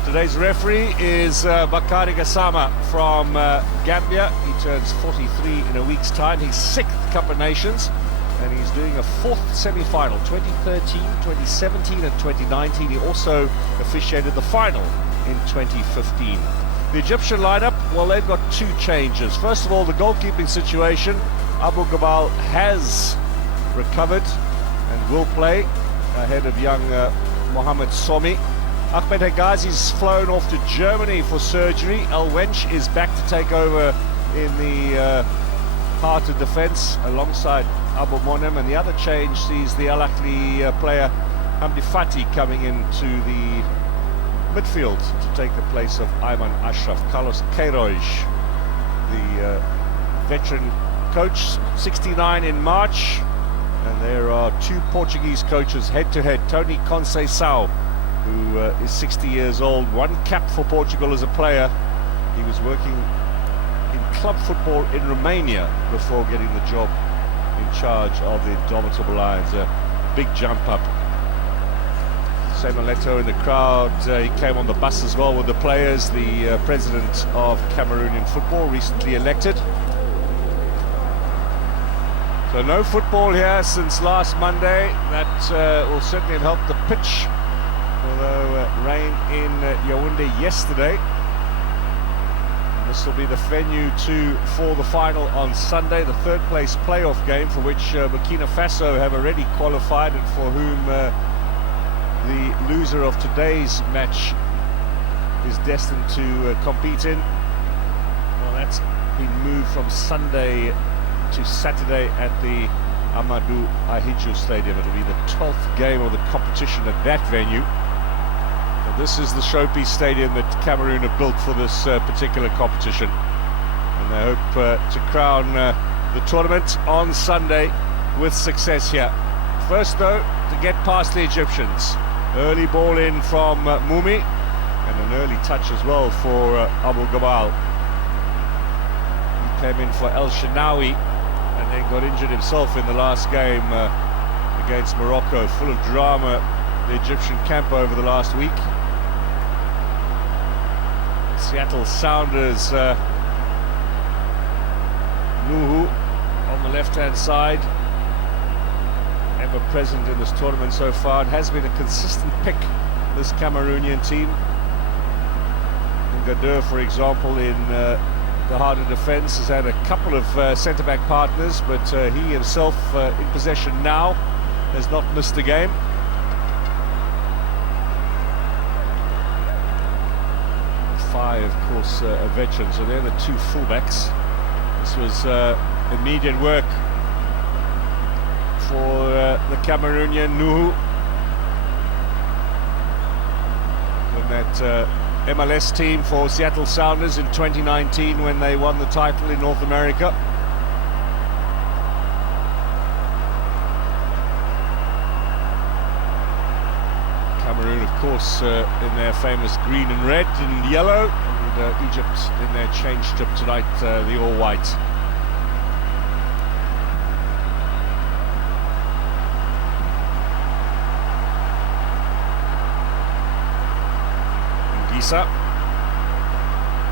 Today's referee is Bakari Gassama from Gambia. He turns 43 in a week's time. He's 6th Cup of Nations, and he's doing a 4th semi-final, 2013, 2017 and 2019. He also officiated the final in 2015. The Egyptian lineup, well, they've got 2 changes. First of all, the goalkeeping situation. Abu Gabal has recovered and will play ahead of young Mohamed Somi. Ahmed Hegazi's flown off to Germany for surgery. El Wench is back to take over in the heart of defence alongside Abu Monem, and the other change sees the Al Ahly player Hamdi Fati coming into the midfield to take the place of Ayman Ashraf. Carlos Queiroz, the veteran coach, 69 in March, and there are two Portuguese coaches head-to-head. Tony Conceição, who is 60 years old, one cap for Portugal as a player. He was working in club football in Romania before getting the job in charge of the Indomitable Lions. A big jump up. Semoleto in the crowd, he came on the bus as well with the players, the president of Cameroonian football, recently elected. So no football here since last Monday. That will certainly have helped the pitch, although rain in Yaoundé yesterday. This will be the venue for the final on Sunday, the third place playoff game for which Burkina Faso have already qualified, and for whom the loser of today's match is destined to compete in. Well, that's been moved from Sunday to Saturday at the Amadou Ahidjo Stadium. It'll be the 12th game of the competition at that venue. This is the showpiece stadium that Cameroon have built for this particular competition, and they hope to crown the tournament on Sunday with success here. First though, to get past the Egyptians. Early ball in from Moumi, and an early touch as well for Abu Gabal. He came in for El Shenawi and then got injured himself in the last game against Morocco. Full of drama, the Egyptian camp over the last week. Seattle Sounders, Nuhu on the left-hand side, ever present in this tournament so far. It has been a consistent pick, this Cameroonian team. Ngadur, for example, in the heart of defence, has had a couple of centre-back partners, but he himself in possession now has not missed a game. Of course, a veteran, so they're the two fullbacks. This was immediate work for the Cameroonian Nuhu, when that MLS team for Seattle Sounders in 2019 when they won the title in North America. Cameroon, of course, in their famous green and red and yellow, and Egypt in their change strip tonight, the all-white. Ngisa,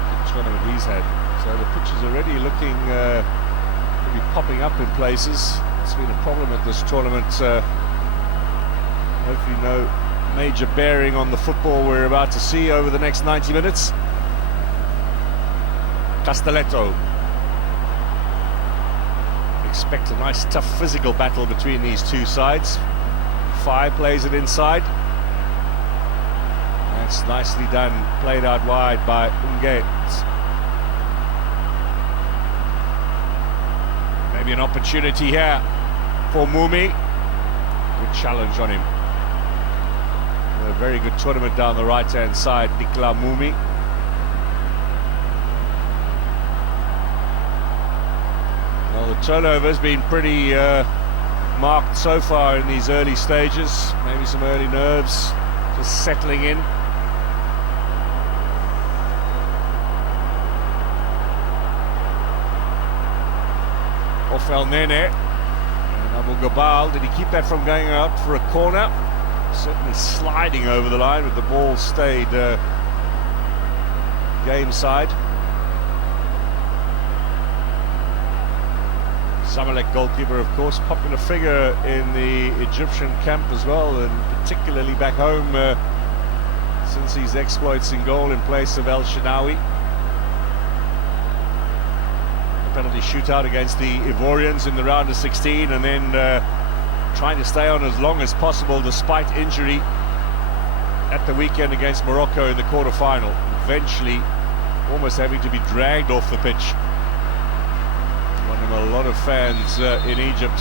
the tournament he's had. So the pitch is already looking to be popping up in places. It's been a problem at this tournament. Hopefully no major bearing on the football we're about to see over the next 90 minutes. Castelletto. Expect a nice tough physical battle between these two sides. Fai plays it inside. That's nicely done, played out wide by Unge. Maybe an opportunity here for Moumi. Good challenge on him. A very good tournament down the right-hand side, Nicolas Moumi. Well, the turnover's been pretty marked so far in these early stages. Maybe some early nerves just settling in. Off El Nene. And Abu Gabal, did he keep that from going out for a corner? Certainly sliding over the line, with the ball stayed game side. Zamalek goalkeeper, of course, popular figure in the Egyptian camp as well, and particularly back home since his exploits in goal in place of El Shenawi. The penalty shootout against the Ivorians in the round of 16, and then trying to stay on as long as possible despite injury at the weekend against Morocco in the quarter-final. Eventually almost having to be dragged off the pitch lot of fans in Egypt.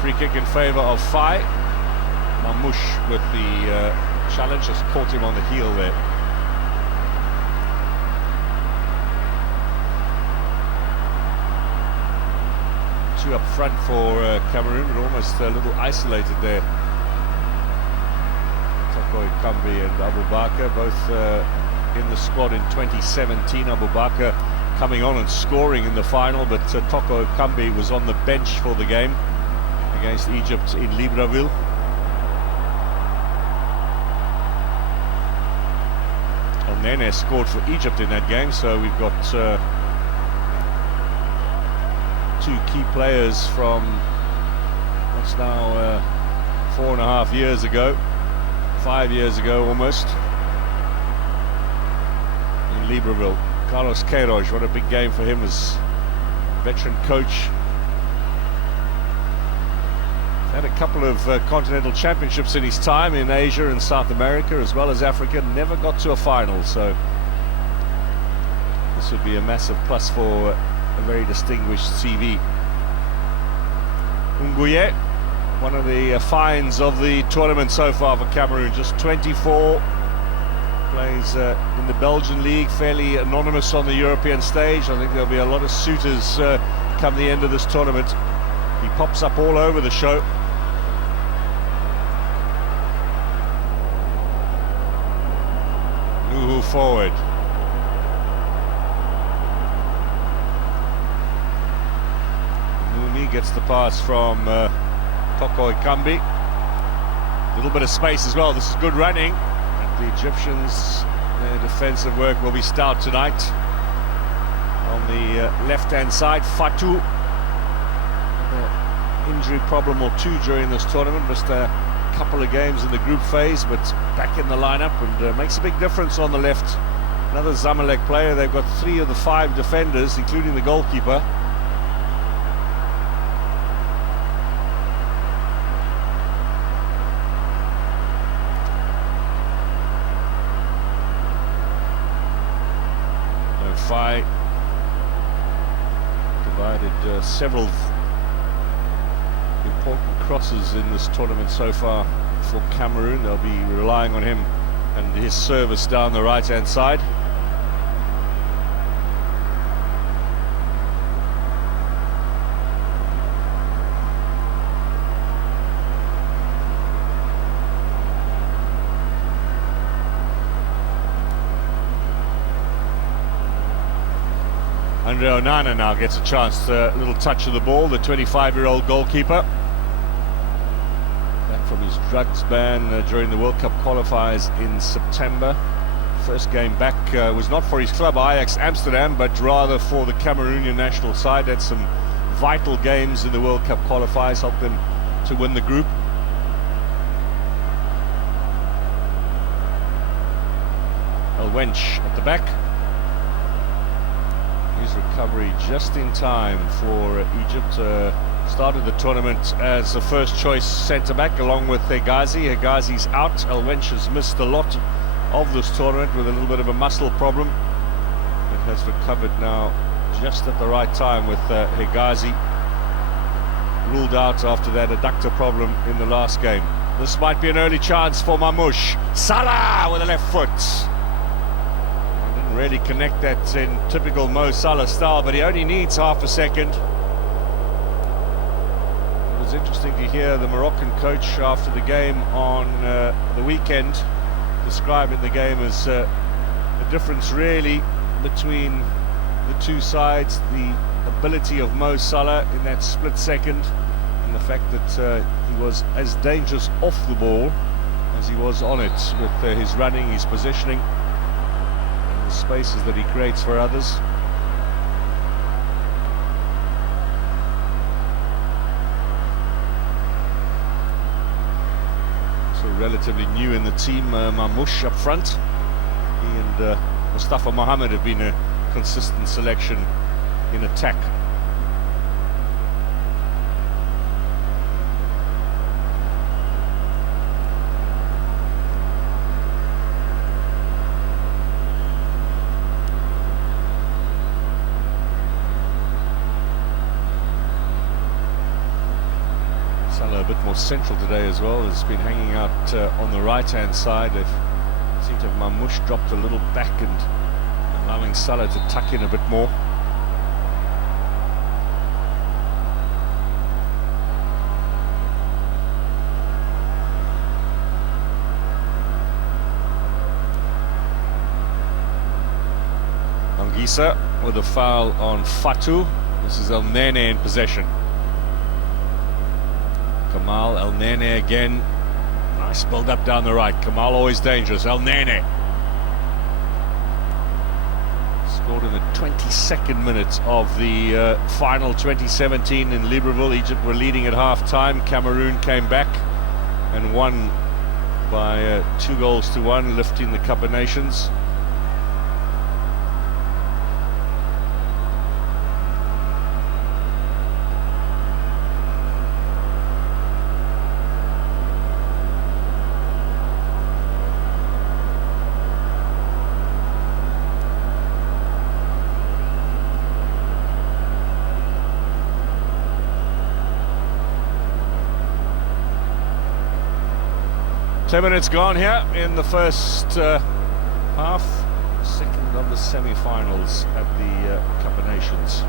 Free kick in favour of Fai. Mamouche with the challenge, has caught him on the heel there. Two up front for Cameroon, but almost a little isolated there. Toko Ekambi and Abubakar, both in the squad in 2017. Abubakar coming on and scoring in the final, but Toko Ekambi was on the bench for the game against Egypt in Libreville. El Nene scored for Egypt in that game, so we've got two key players from what's now 4.5 years ago, 5 years ago almost, in Libreville. Carlos Queiroz, what a big game for him as veteran coach. Had a couple of continental championships in his time in Asia and South America as well as Africa. Never got to a final, so this would be a massive plus for a very distinguished CV. Nguye, one of the finds of the tournament so far for Cameroon, just 24, plays in the Belgian league, fairly anonymous on the European stage. I think there'll be a lot of suitors come the end of this tournament. He pops up all over the show. Nuhu forward. Mumi gets the pass from Toko Ekambi. A little bit of space as well. This is good running. And the Egyptians, their defensive work will be stout tonight. On the left-hand side, Fatou. Injury problem or two during this tournament, missed a couple of games in the group phase, but back in the lineup and makes a big difference on the left. Another Zamalek player. They've got 3 of the 5 defenders, including the goalkeeper. Fai divided several important crosses in this tournament so far for Cameroon. They'll be relying on him and his service down the right-hand side. Andre Onana now gets a chance, a little touch of the ball, the 25-year-old goalkeeper. Back from his drugs ban during the World Cup qualifiers in September. First game back was not for his club, Ajax Amsterdam, but rather for the Cameroonian national side. Had some vital games in the World Cup qualifiers, helped them to win the group. El Wench at the back. His recovery just in time for Egypt. Started the tournament as a first choice centre-back along with Hegazi. Hegazi's out. El Wench has missed a lot of this tournament with a little bit of a muscle problem. It has recovered now just at the right time with Hegazi ruled out after that adductor problem in the last game. This might be an early chance for Mamouche. Salah with a left foot. Didn't really connect that in typical Mo Salah style, but he only needs half a second. It was interesting to hear the Moroccan coach after the game on the weekend describing the game as a difference really between the two sides, the ability of Mo Salah in that split second and the fact that he was as dangerous off the ball as he was on it with his running, his positioning and the spaces that he creates for others. So relatively new in the team, Mamouche up front. He and Mustafa Mohamed have been a consistent selection in attack. Salah a bit more central today as well. Has been hanging out on the right-hand side. They seem to have Mamouche dropped a little back and allowing Salah to tuck in a bit more. Anguissa with a foul on Fatu. This is El Nene in possession. Kamal, El Nene again. Nice build up down the right. Kamal always dangerous. El Nene. Scored in the 22nd minute of the final 2017 in Libreville. Egypt were leading at half time. Cameroon came back and won by 2-1, lifting the Cup of Nations. Ten minutes gone here in the first half, second of the semi-finals at the Cup of Nations.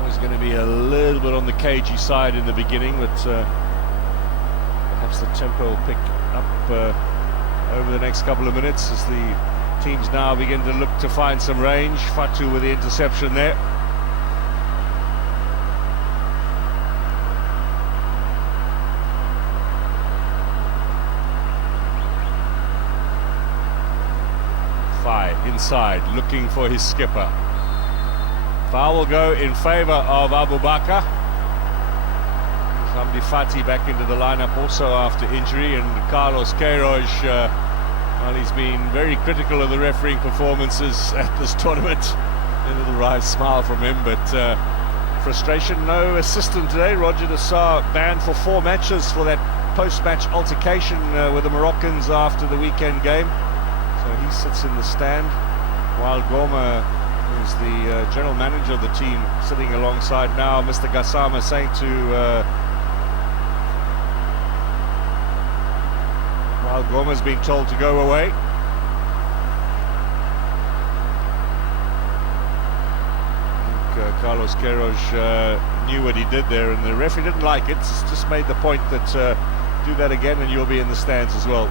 Always going to be a little bit on the cagey side in the beginning, but perhaps the tempo will pick up over the next couple of minutes as the teams now begin to look to find some range. Fatu with the interception there. Inside, looking for his skipper. Foul will go in favour of Abu Bakr. Hamdi Fati back into the lineup also after injury, and Carlos Queiroz, well, he's been very critical of the refereeing performances at this tournament. A little wry smile from him, but frustration. No assistant today. Roger de Sá banned for 4 matches for that post-match altercation with the Moroccans after the weekend game. So he sits in the stand, while Goma, who's the general manager of the team, sitting alongside now Mr. Gassama, saying to while Goma's being told to go away. I think Carlos Queiroz knew what he did there, and the referee didn't like it. Just made the point that do that again and you'll be in the stands as well.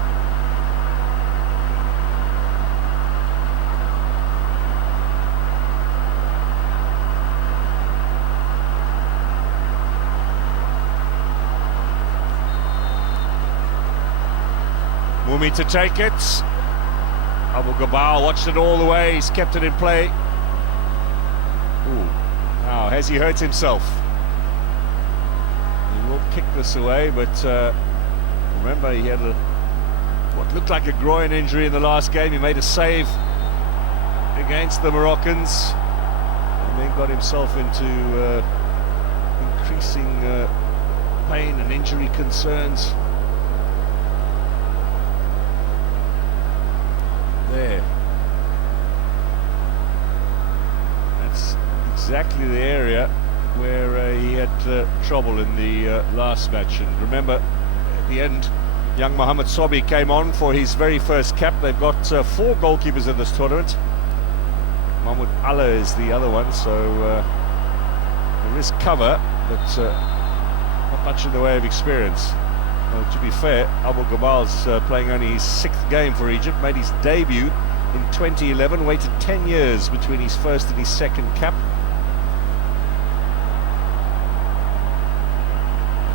Mumi to take it. Abu Gabal watched it all the way. He's kept it in play. Ooh. Now, has he hurt himself? He will kick this away, but remember he had what looked like a groin injury in the last game. He made a save against the Moroccans and then got himself into increasing pain and injury concerns. There. That's exactly the area where he had trouble in the last match. And remember, at the end, young Mohamed Sobi came on for his very first cap. They've got 4 goalkeepers in this tournament. Mahmoud Allah is the other one, so there is cover, but not much in the way of experience. Well, to be fair, Abu Gabal's playing only his 6th game for Egypt, made his debut in 2011, waited 10 years between his first and his second cap.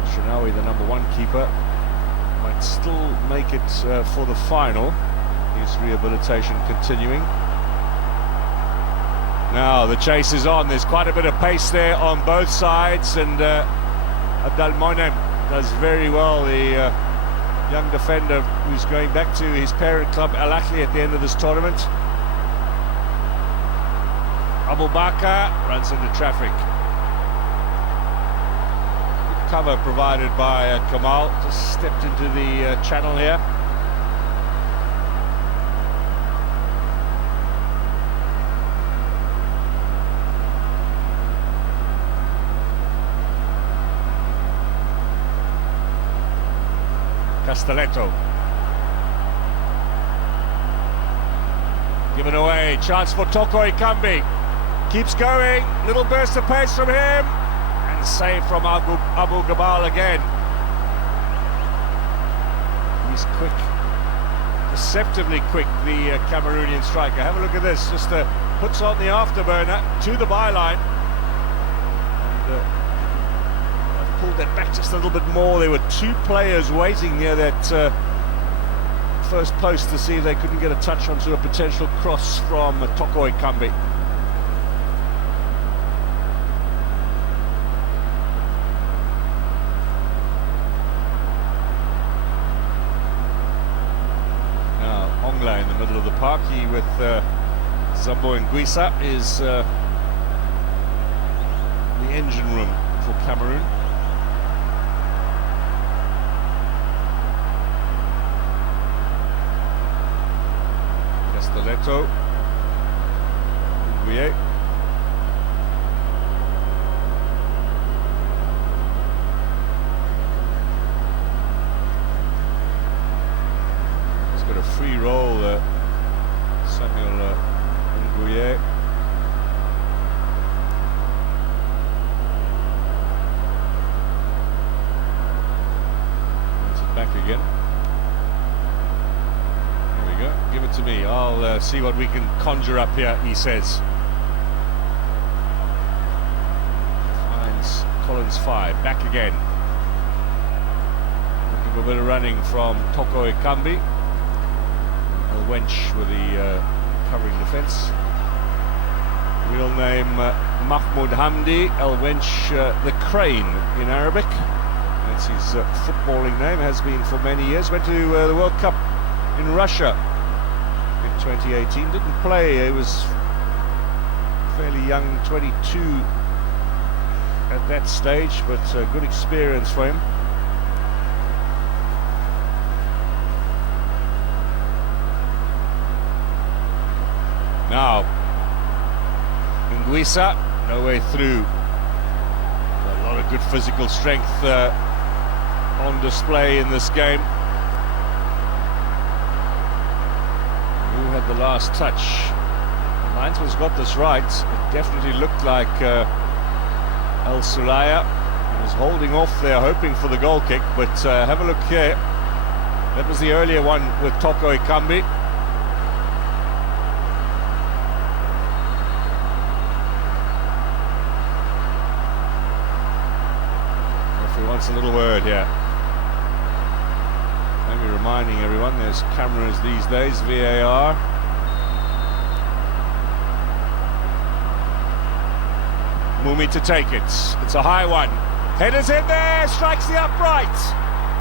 Shinawi, the #1 keeper, might still make it for the final. His rehabilitation continuing. Now the chase is on. There's quite a bit of pace there on both sides, and Abdelmonem does very well, the young defender who's going back to his parent club Al Ahly at the end of this tournament. Abu Bakr runs into traffic. Good cover provided by Kamal, just stepped into the channel here. Castelletto. Given away, chance for Toko Ekambi. Keeps going, little burst of pace from him, and save from Abu Gabal again. He's quick, deceptively quick, the Cameroonian striker. Have a look at this, just puts on the afterburner to the byline. And I've pulled that back just a little bit more. There were two players waiting near that first post to see if they couldn't get a touch onto a potential cross from Toko Ekambi. In the middle of the park, he with Zambo and Guisa is the engine room for Cameroon. Castelletto, Nguye. Got a free roll, Samuel Nguye. Brings it back again. There we go. Give it to me. I'll see what we can conjure up here, he says. Finds Collins 5. Back again. Looking for a bit of running from Toko Ekambi. Wench with the covering defence. Real name Mahmoud Hamdi, El Wench the Crane in Arabic. That's his footballing name, has been for many years. Went to the World Cup in Russia in 2018. Didn't play, he was fairly young, 22 at that stage, but good experience for him. Now, Nguisa, no way through. A lot of good physical strength on display in this game. Who had the last touch? The linesman's got this right. It definitely looked like El Sulaya. He was holding off there, hoping for the goal kick, but have a look here. That was the earlier one with Toko Ekambi. Wants a little word here. Maybe reminding everyone there's cameras these days, VAR. Mumi to take it. It's a high one. Headers in there, strikes the upright.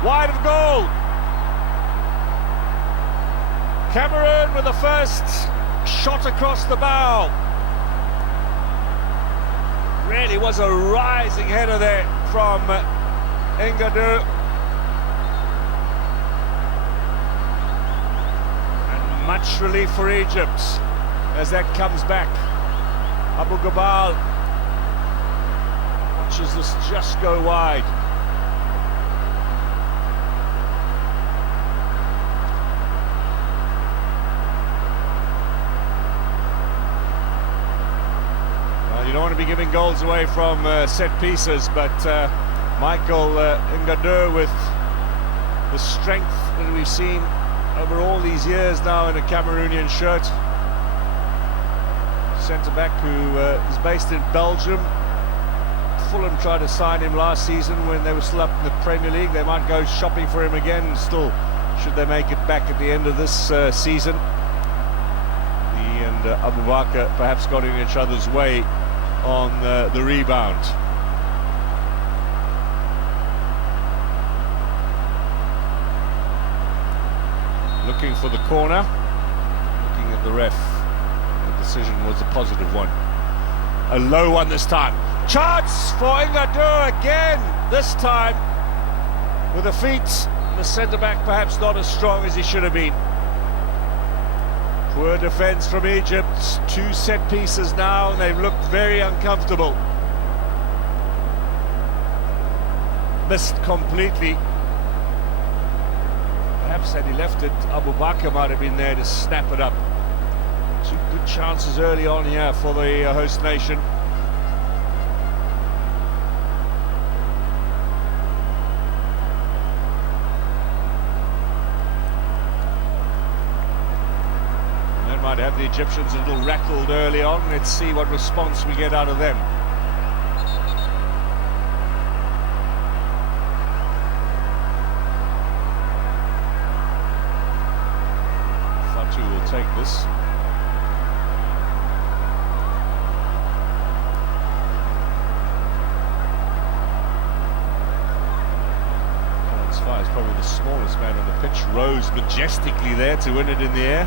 Wide of goal. Cameroon with the first shot across the bow. Really was a rising header there from Engadou. And much relief for Egypt as that comes back. Abu Gabal watches this just go wide. Well, you don't want to be giving goals away from set pieces, but Michael Engadou, with the strength that we've seen over all these years now in a Cameroonian shirt. Centre-back who is based in Belgium. Fulham tried to sign him last season when they were still up in the Premier League. They might go shopping for him again still, should they make it back at the end of this season. He and Abu Bakr perhaps got in each other's way on the rebound. Looking for the corner, looking at the ref. The decision was a positive one. A low one this time. Chance for Engadou again, this time with the feet. The centre-back perhaps not as strong as he should have been. Poor defence from Egypt. 2 set pieces now, and they've looked very uncomfortable. Missed completely. Perhaps had he left it, Abu Bakr might have been there to snap it up. Two good chances early on here for the host nation. And that might have the Egyptians a little rattled early on. Let's see what response we get out of them. Will take this. Fire is probably the smallest man on the pitch, rose majestically there to win it in the air.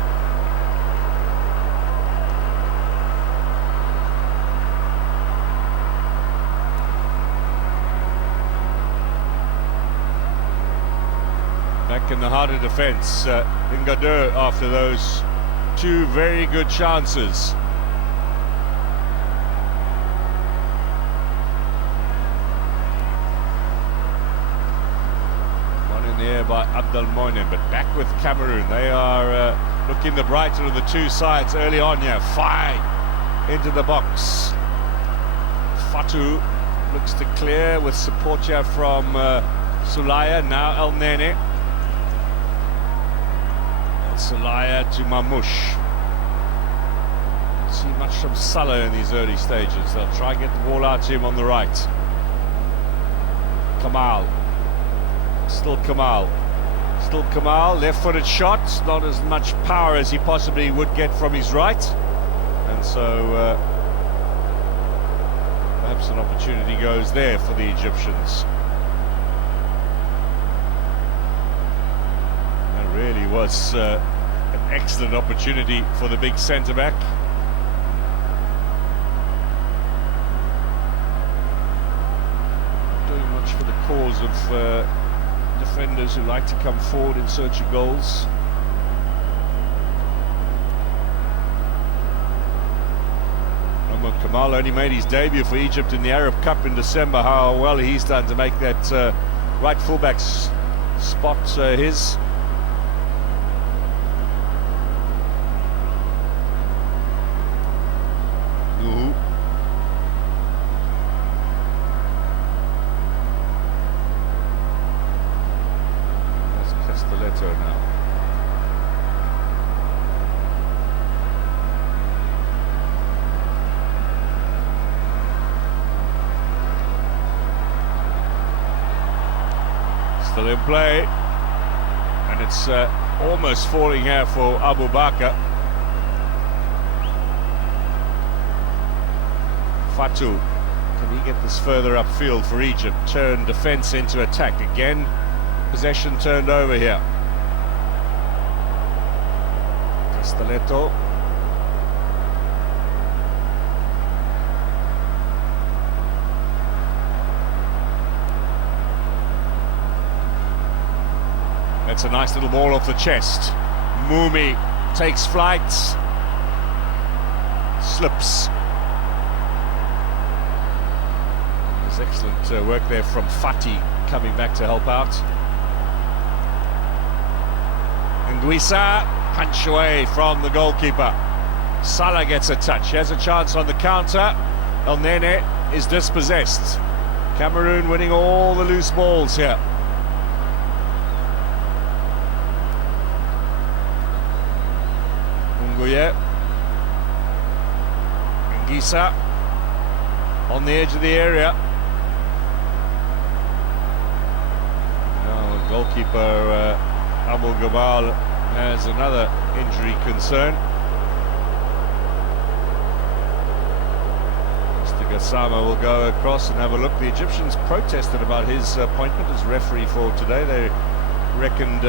Back in the heart of defence, Ngade after those two very good chances. One in the air by Abdel Moinem, but back with Cameroon. They are looking the brighter of the two sides early on here. Fire into the box. Fatou looks to clear with support here from Sulaya, now El Nene. Salaya to Mamouche. Don't see much from Salah in these early stages. They'll try and get the ball out to him on the right. Kamal. Still Kamal. Still Kamal. Left-footed shot. Not as much power as he possibly would get from his right. And so perhaps an opportunity goes there for the Egyptians. Really was an excellent opportunity for the big centre-back. Doing much for the cause of defenders who like to come forward in search of goals. Omar Kamal only made his debut for Egypt in the Arab Cup in December. How well he's done to make that right fullback's spot his. Now. Still in play, and it's almost falling here for Abu Bakr. Fatou, can he get this further upfield for Egypt? Turn defence into attack again. Possession turned over here. Castelletto. That's a nice little ball off the chest. Mumi takes flight. Slips. There's excellent work there from Fati coming back to help out. Nguissa, punch away from the goalkeeper. Salah gets a touch. He has a chance on the counter. El Nene is dispossessed. Cameroon winning all the loose balls here. Nguissa. Nguissa on the edge of the area. Now the goalkeeper Abu Gabal has another injury concern. Mr. Gassama will go across and have a look. The Egyptians protested about his appointment as referee for today. They reckoned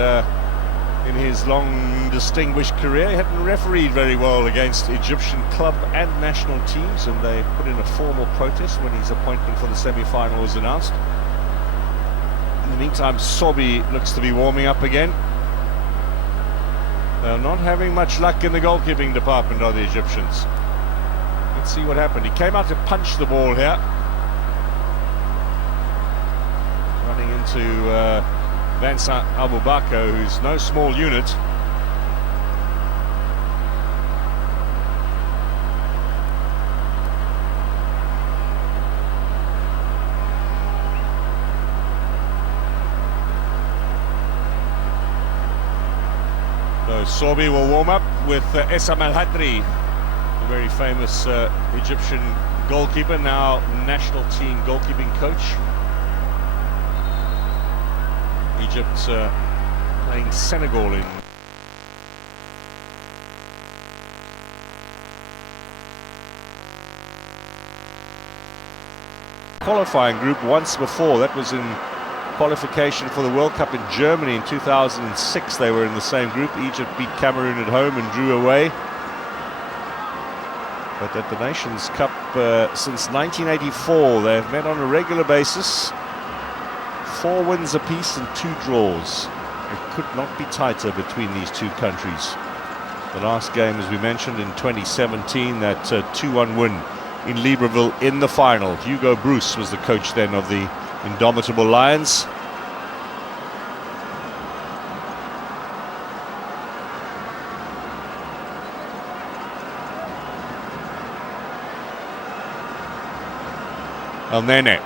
in his long distinguished career he hadn't refereed very well against Egyptian club and national teams, and they put in a formal protest when his appointment for the semi-final was announced. In the meantime, Sobi looks to be warming up again. They're not having much luck in the goalkeeping department, are the Egyptians. Let's see what happened. He came out to punch the ball here. Running into Vincent Abubakar, who's no small unit. So Sobi will warm up with Essam Al-Hadri, the very famous Egyptian goalkeeper, now national team goalkeeping coach. Egypt playing Senegal in qualifying group once before. That was in qualification for the World Cup in Germany in 2006. They were in the same group. Egypt beat Cameroon at home and drew away. But at the Nations Cup since 1984, they've met on a regular basis. 4 wins apiece and 2 draws. It could not be tighter between these two countries. The last game, as we mentioned, in 2017, that 2-1 win in Libreville in the final. Hugo Bruce was the coach then of the Indomitable Lions. El Nene.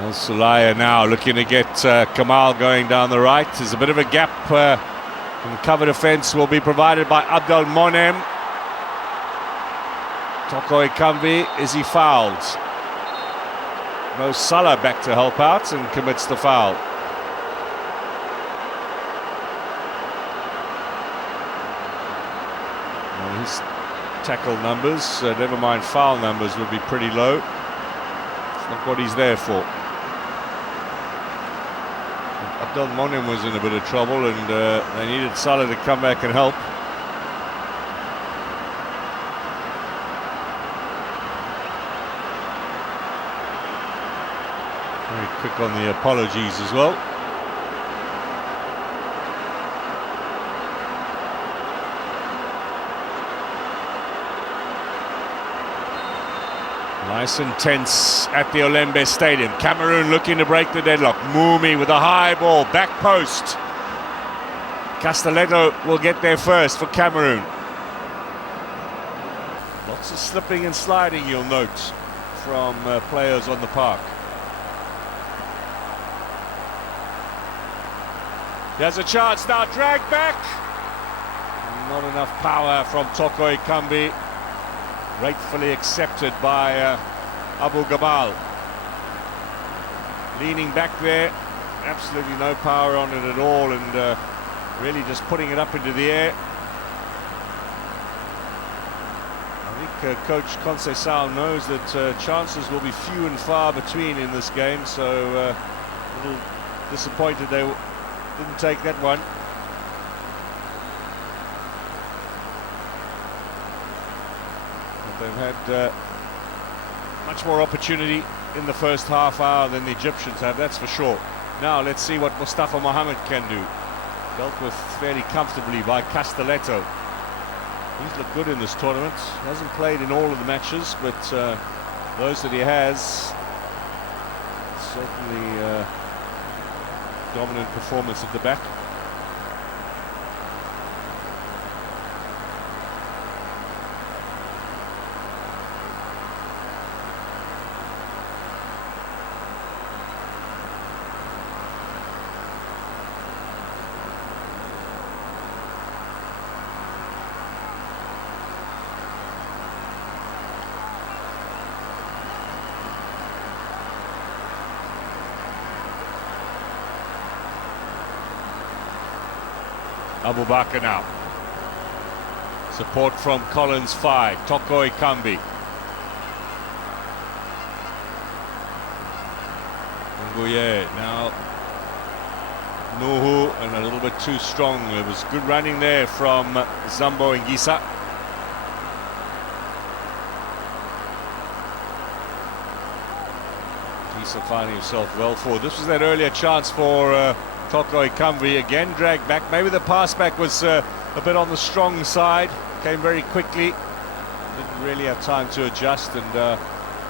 El Sulaya now looking to get Kamal going down the right. There's a bit of a gap, and cover defence will be provided by Abdel Monem. Toko Ekambi, is he fouled? Mo Salah back to help out and commits the foul. Well, his tackle numbers, never mind foul numbers, would be pretty low. It's not what he's there for. Abdel Monem was in a bit of trouble, and they needed Salah to come back and help. Very quick on the apologies as well. Nice and tense at the Olembe Stadium. Cameroon looking to break the deadlock. Moumi with a high ball, back post. Castelletto will get there first for Cameroon. Lots of slipping and sliding, you'll note, from players on the park. There's a chance now, drag back. Not enough power from Toko Ekambi. Gratefully accepted by Abu Gabal. Leaning back there, absolutely no power on it at all, and really just putting it up into the air. I think Coach Conceição knows that chances will be few and far between in this game, so a little disappointed they didn't take that one. They've had much more opportunity in the first half hour than the Egyptians have, that's for sure. Now let's see what Mustafa Mohamed can do. Dealt with fairly comfortably by Castelletto. He's looked good in this tournament. Hasn't played in all of the matches, but those that he has, certainly dominant performance at the back. Abubakar now. Support from Collins 5. Toko Ekambi. Nguye now. Nuhu, and a little bit too strong. It was good running there from Zambo Ngisa. Ngisa finding himself well forward. This was that earlier chance for Toko Ekambi, again dragged back. Maybe the pass back was a bit on the strong side. Came very quickly. Didn't really have time to adjust, and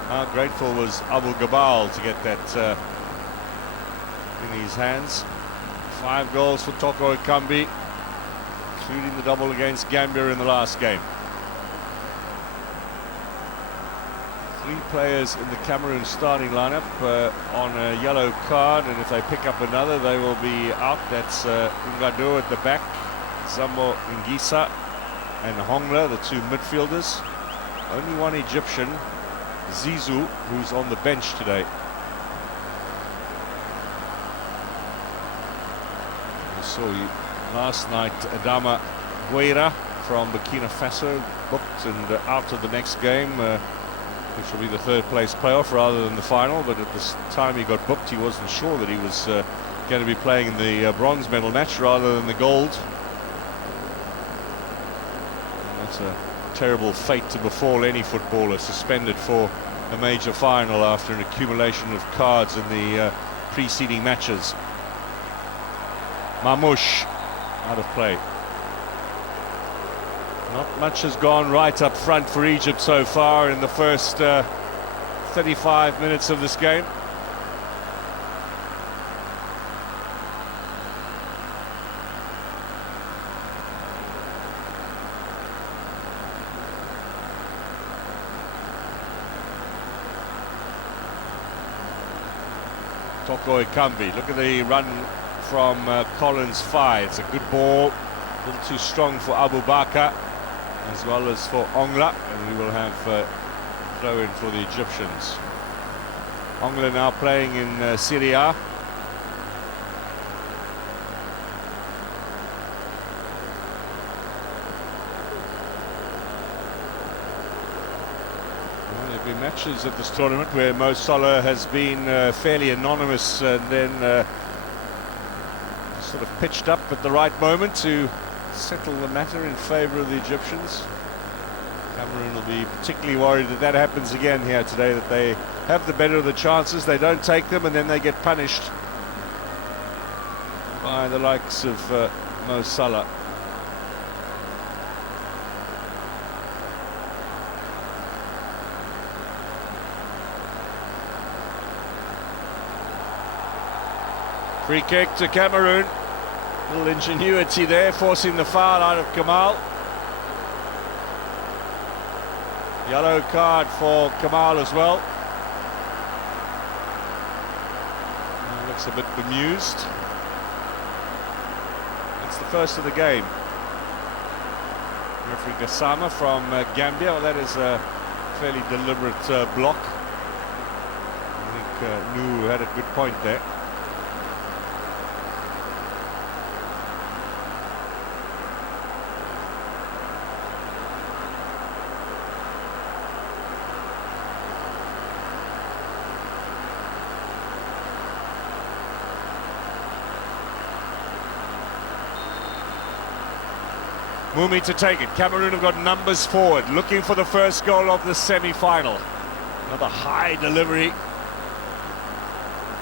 how grateful was Abu Gabal to get that in his hands. 5 goals for Toko Ekambi, including the double against Gambia in the last game. 3 players in the Cameroon starting lineup on a yellow card, and if they pick up another, they will be out. That's Ngado at the back, Zambo Ngisa and Hongla, the 2 midfielders. Only one Egyptian, Zizou, who's on the bench today. We saw you last night, Adama Gueira from Burkina Faso booked and out of the next game, which will be the 3rd place playoff rather than the final, but at the time he got booked he wasn't sure that he was going to be playing in the bronze medal match rather than the gold. And that's a terrible fate to befall any footballer, suspended for a major final after an accumulation of cards in the preceding matches. Mamouche out of play. Not much has gone right up front for Egypt so far in the first 35 minutes of this game. Toko Ekambi, look at the run from Collins Fai. It's a good ball, a little too strong for Abu Bakr as well as for Ongla, and we will have throw in for the Egyptians. Ongla now playing in Serie A. Matches at this tournament where Mo Salah has been fairly anonymous and then sort of pitched up at the right moment to settle the matter in favour of the Egyptians. Cameroon will be particularly worried that that happens again here today, that they have the better of the chances, they don't take them, and then they get punished by the likes of Mo Salah. Free kick to Cameroon. A little ingenuity there, forcing the foul out of Kamal. Yellow card for Kamal as well. He looks a bit bemused. It's the first of the game. Referee Gassama from Gambia. Well, that is a fairly deliberate block. I think Nu had a good point there. Mumi to take it. Cameroon have got numbers forward, looking for the first goal of the semi-final. Another high delivery.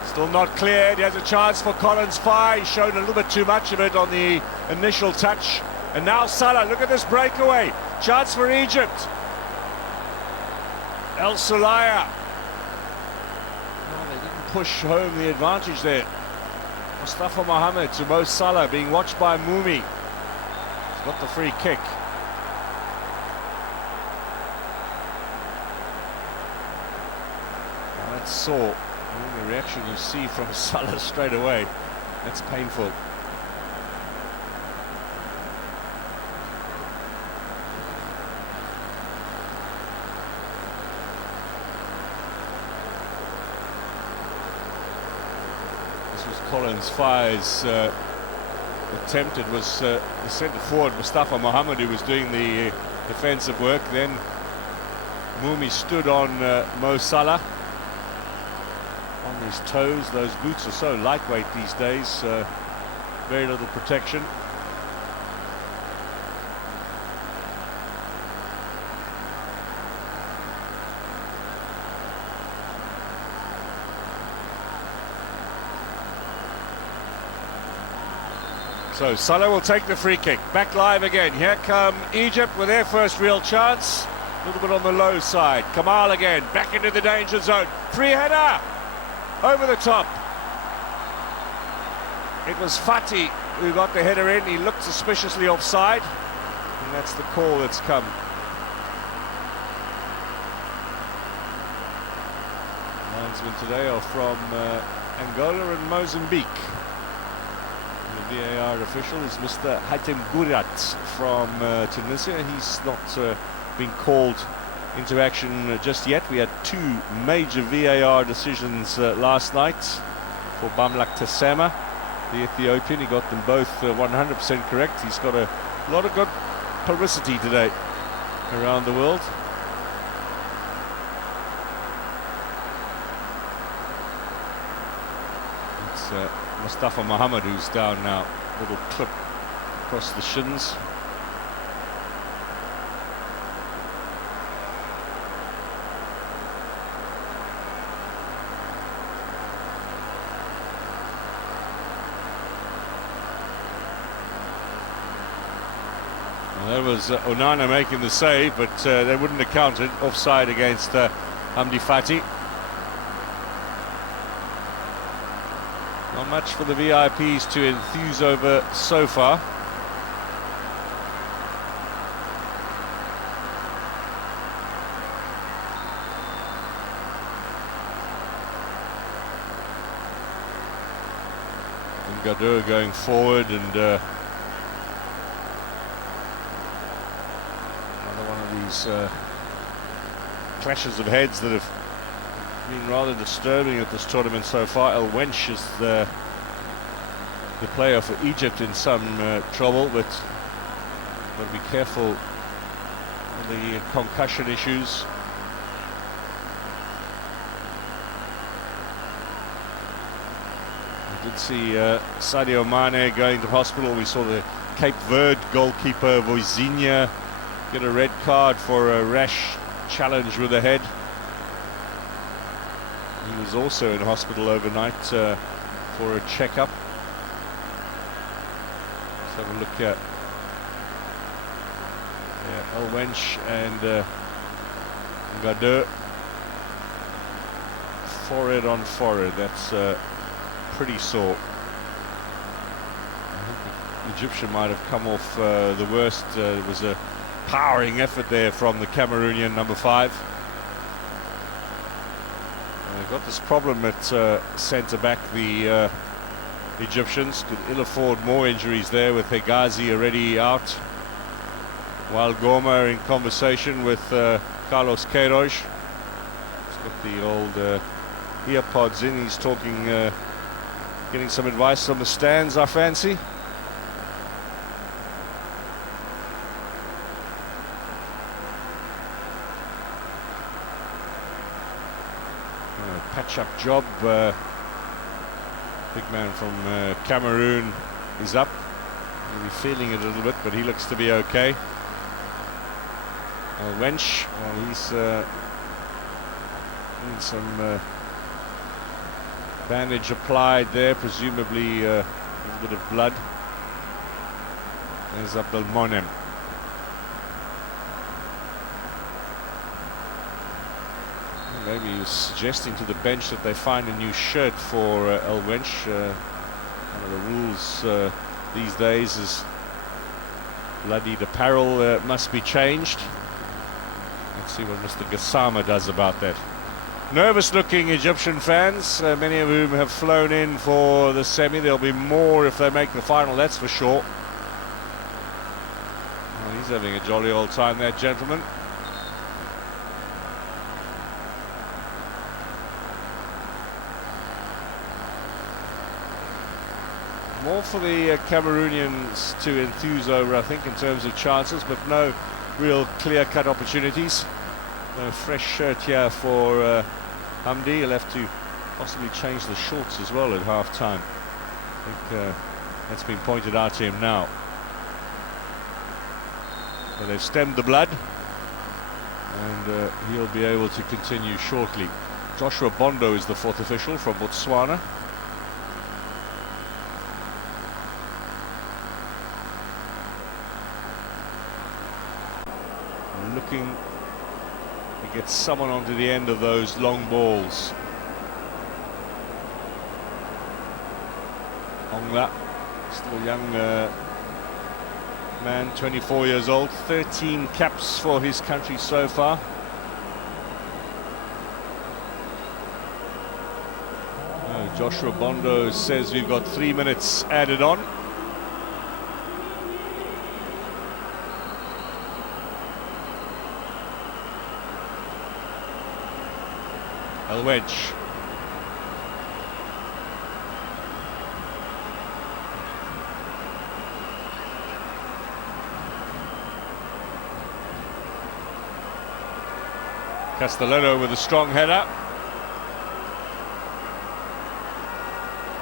Still not cleared. He has a chance for Collins Fai. He showed a little bit too much of it on the initial touch. And now Salah, look at this breakaway. Chance for Egypt. El Sulaya. Oh, they didn't push home the advantage there. Mustafa Mohamed to Mo Salah, being watched by Mumi. Got the free kick. Well, that's sore. The reaction you see from Salah straight away. That's painful. This was Collins Fai's attempt. It was the centre forward Mustafa Mohamed who was doing the defensive work. Then Mumi stood on Mo Salah on his toes. Those boots are so lightweight these days, very little protection. So Salah will take the free kick. Back live again. Here come Egypt with their first real chance. A little bit on the low side. Kamal again, back into the danger zone. Free header! Over the top. It was Fati who got the header in. He looked suspiciously offside, and that's the call that's come. Linesmen today are from Angola and Mozambique. The VAR official is Mr. Hatem Gurat from Tunisia. He's not been called into action just yet. We had two major VAR decisions last night for Bamlak Tassama, the Ethiopian. He got them both 100% correct. He's got a lot of good publicity today around the world. It's Mustafa Mohammed who's down now. Little clip across the shins. There was Onana making the save, but they wouldn't have counted. Offside against Hamdi Fati. Not much for the VIPs to enthuse over so far. Gado going forward, and clashes of heads that have been rather disturbing at this tournament so far. El Wench is the player for Egypt in some trouble, but got to be careful of the concussion issues. We did see Sadio Mane going to hospital. We saw the Cape Verde goalkeeper Voizinha get a red card for a rash challenge with the head. He was also in hospital overnight for a checkup. Let's have a look at El Wench and Gado. Forehead on forehead, that's pretty sore. I think the Egyptian might have come off the worst. It was a powering effort there from the Cameroonian number 5. They've got this problem at centre-back, the Egyptians. Could ill afford more injuries there with Hegazi already out, while Goma in conversation with Carlos Queiroz. He's got the old earpods in. He's talking, getting some advice from the stands, I fancy. Patch-up job. Big man from Cameroon is up. Maybe feeling it a little bit, but he looks to be okay. El Wench, he's in some bandage applied there, presumably a bit of blood. There's Abdel Monem. Maybe he was suggesting to the bench that they find a new shirt for El Wench. One of the rules these days is bloodied apparel must be changed. Let's see what Mr. Gassama does about that. Nervous-looking Egyptian fans, many of whom have flown in for the semi. There'll be more if they make the final, that's for sure. Well, he's having a jolly old time, that gentleman. More for the Cameroonians to enthuse over, I think, in terms of chances, but no real clear-cut opportunities. No fresh shirt here for Hamdi. He'll have to possibly change the shorts as well at half-time. I think that's been pointed out to him now. But they've stemmed the blood, and he'll be able to continue shortly. Joshua Bondo is the 4th official from Botswana. Looking to get someone onto the end of those long balls. Ongla, still a young man, 24 years old, 13 caps for his country so far. Joshua Bondo says we've got 3 minutes added on. El Wedge. Castelletto with a strong header.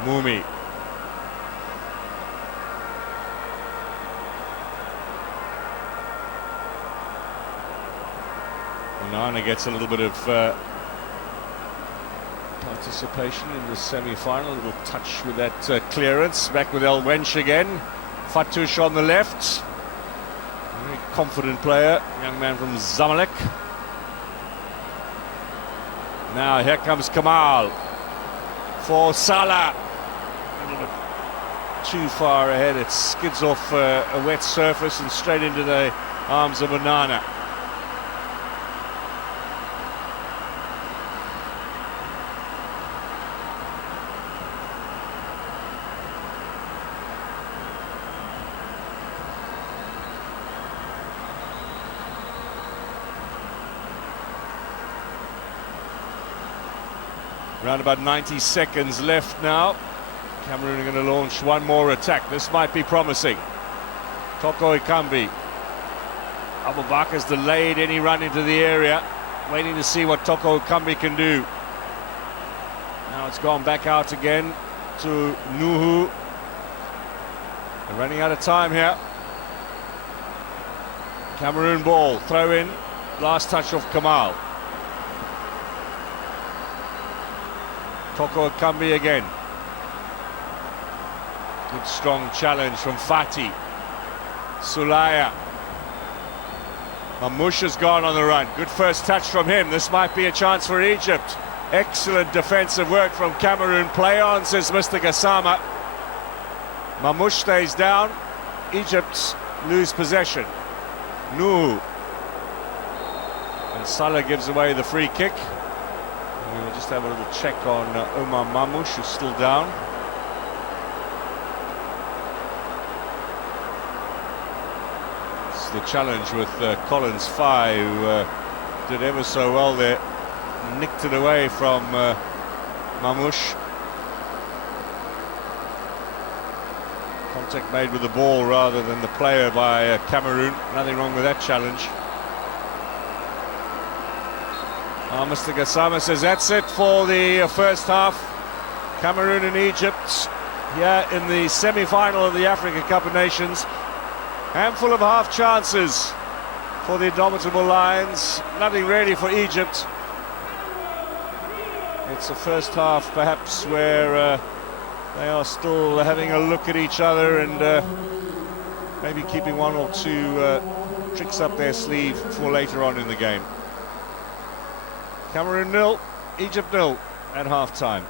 Mumi. Onana gets a little bit of participation in the semi-final. A little touch with that clearance. Back with El Wench again. Fatouche on the left. Very confident player. Young man from Zamalek. Now here comes Kamal for Salah. Too far ahead, it skids off a wet surface and straight into the arms of Onana. Around about 90 seconds left now. Cameroon are going to launch one more attack. This might be promising. Toko Ekambi. Abubakar's delayed any run into the area. Waiting to see what Toko Ekambi can do. Now it's gone back out again to Nuhu. They're running out of time here. Cameroon ball. Throw in. Last touch of Kamal. Toko Ekambi again. Good strong challenge from Fati. Sulaya. Mamouche has gone on the run. Good first touch from him. This might be a chance for Egypt. Excellent defensive work from Cameroon. Play on, says Mr. Gassama. Mamouche stays down. Egypt lose possession. Nuhu. And Salah gives away the free kick. And we'll just have a little check on Omar Mamouche, who's still down. The challenge with Collins Fye, who did ever so well there, nicked it away from Mamouche. Contact made with the ball rather than the player by Cameroon. Nothing wrong with that challenge. Mr. Gassama says that's it for the first half. Cameroon and Egypt here in the semi-final of the Africa Cup of Nations. Handful of half chances for the indomitable Lions. Nothing really for Egypt. It's a first half perhaps where they are still having a look at each other and maybe keeping one or two tricks up their sleeve for later on in the game. Cameroon 0, Egypt 0 at half-time.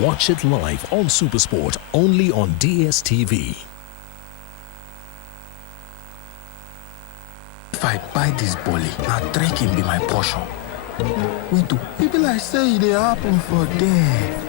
Watch it live on SuperSport, only on DSTV. If I buy this bully, now trekking be my portion. We do. People like say they happen for them.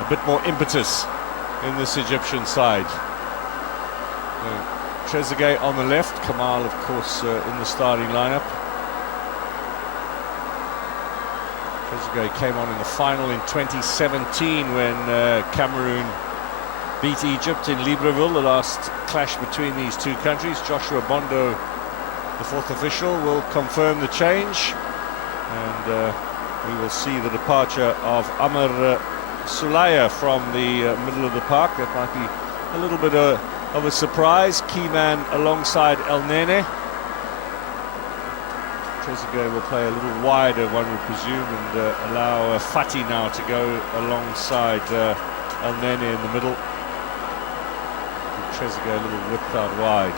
a bit more impetus in this Egyptian side. Trezeguet on the left, Kamal of course in the starting lineup. Trezeguet came on in the final in 2017 when Cameroon beat Egypt in Libreville, the last clash between these two countries. Joshua Bondo, the fourth official, will confirm the change, and we will see the departure of Amr Sulaya from the middle of the park. That might be a little bit of a surprise. Key man alongside El Nene. Trezeguet will play a little wider, one would presume, and allow Fati now to go alongside El Nene in the middle. Trezeguet a little whipped out wide.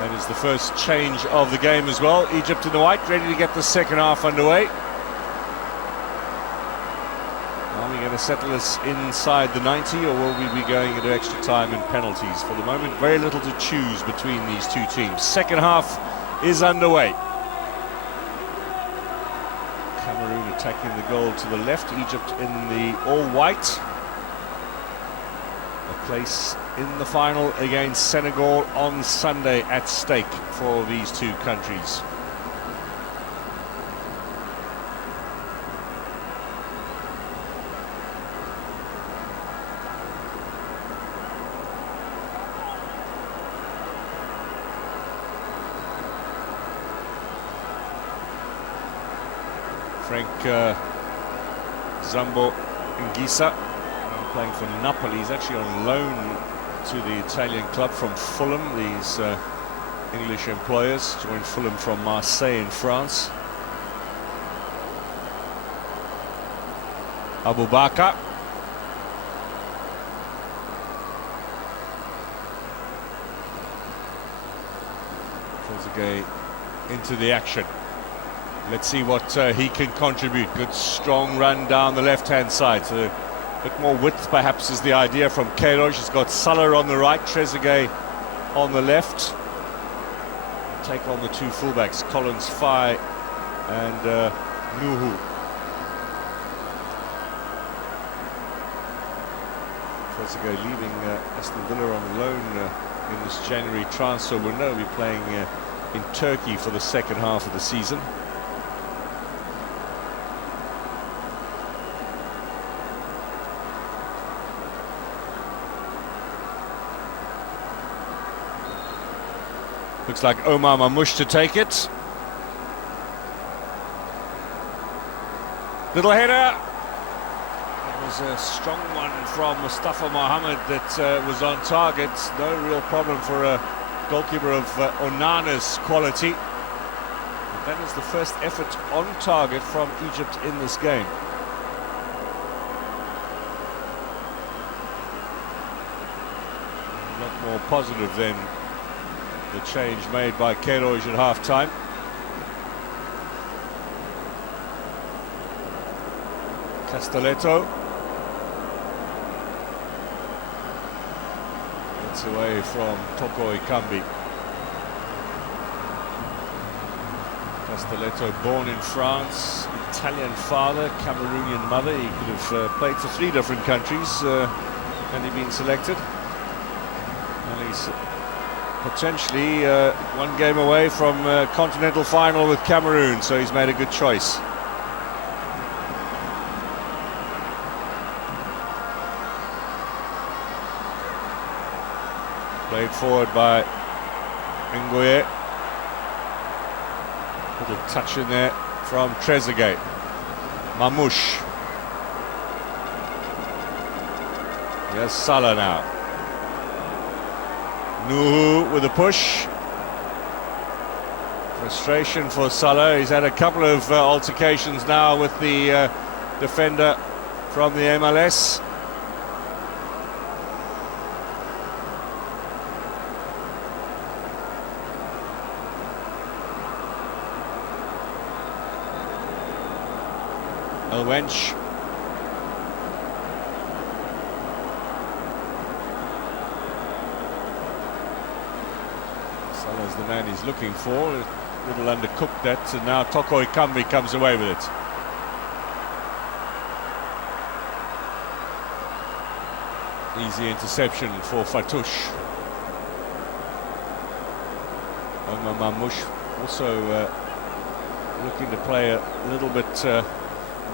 That is the first change of the game as well. Egypt in the white, ready to get the second half underway. Are we going to settle this inside the 90, or will we be going into extra time and penalties? For the moment, very little to choose between these two teams. Second half is underway. Cameroon attacking the goal to the left, Egypt in the all-white. A place in the final against Senegal on Sunday at stake for these two countries. Frank Zambo Ngisa, playing for Napoli. He's actually on loan to the Italian club from Fulham. These English employers joined Fulham from Marseille in France. Abu Bakr. Trezeguet into the action. Let's see what he can contribute. Good strong run down the left-hand side. So a bit more width perhaps is the idea from Queiroz. He's got Salah on the right, Trezeguet on the left. Take on the two fullbacks, Collins, Faye and Nuhu. Trezeguet leaving Aston Villa on loan in this January transfer window. We'll be playing in Turkey for the second half of the season. Looks like Omar Mamouche to take it. Little header. It was a strong one from Mustafa Mohammed that was on target. No real problem for a goalkeeper of Onana's quality. And that is the first effort on target from Egypt in this game. A lot more positive than the change made by Queiroz at half-time. Castelletto. It's away from Toko Ekambi. Castelletto, born in France, Italian father, Cameroonian mother. He could have played for 3 different countries and he'd been selected. And he's potentially one game away from continental final with Cameroon, so he's made a good choice. Played forward by Ngoye. Little touch in there from Trezeguet. Mamouche. Here's Salah now. Nuhu with a push. Frustration for Salah. He's had a couple of altercations now with the defender from the MLS. Elwench. Salah's the man he's looking for. little undercooked that, and now Toko Ekambi comes away with it. Easy interception for Fatouche. Omar Mamouche also looking to play a little bit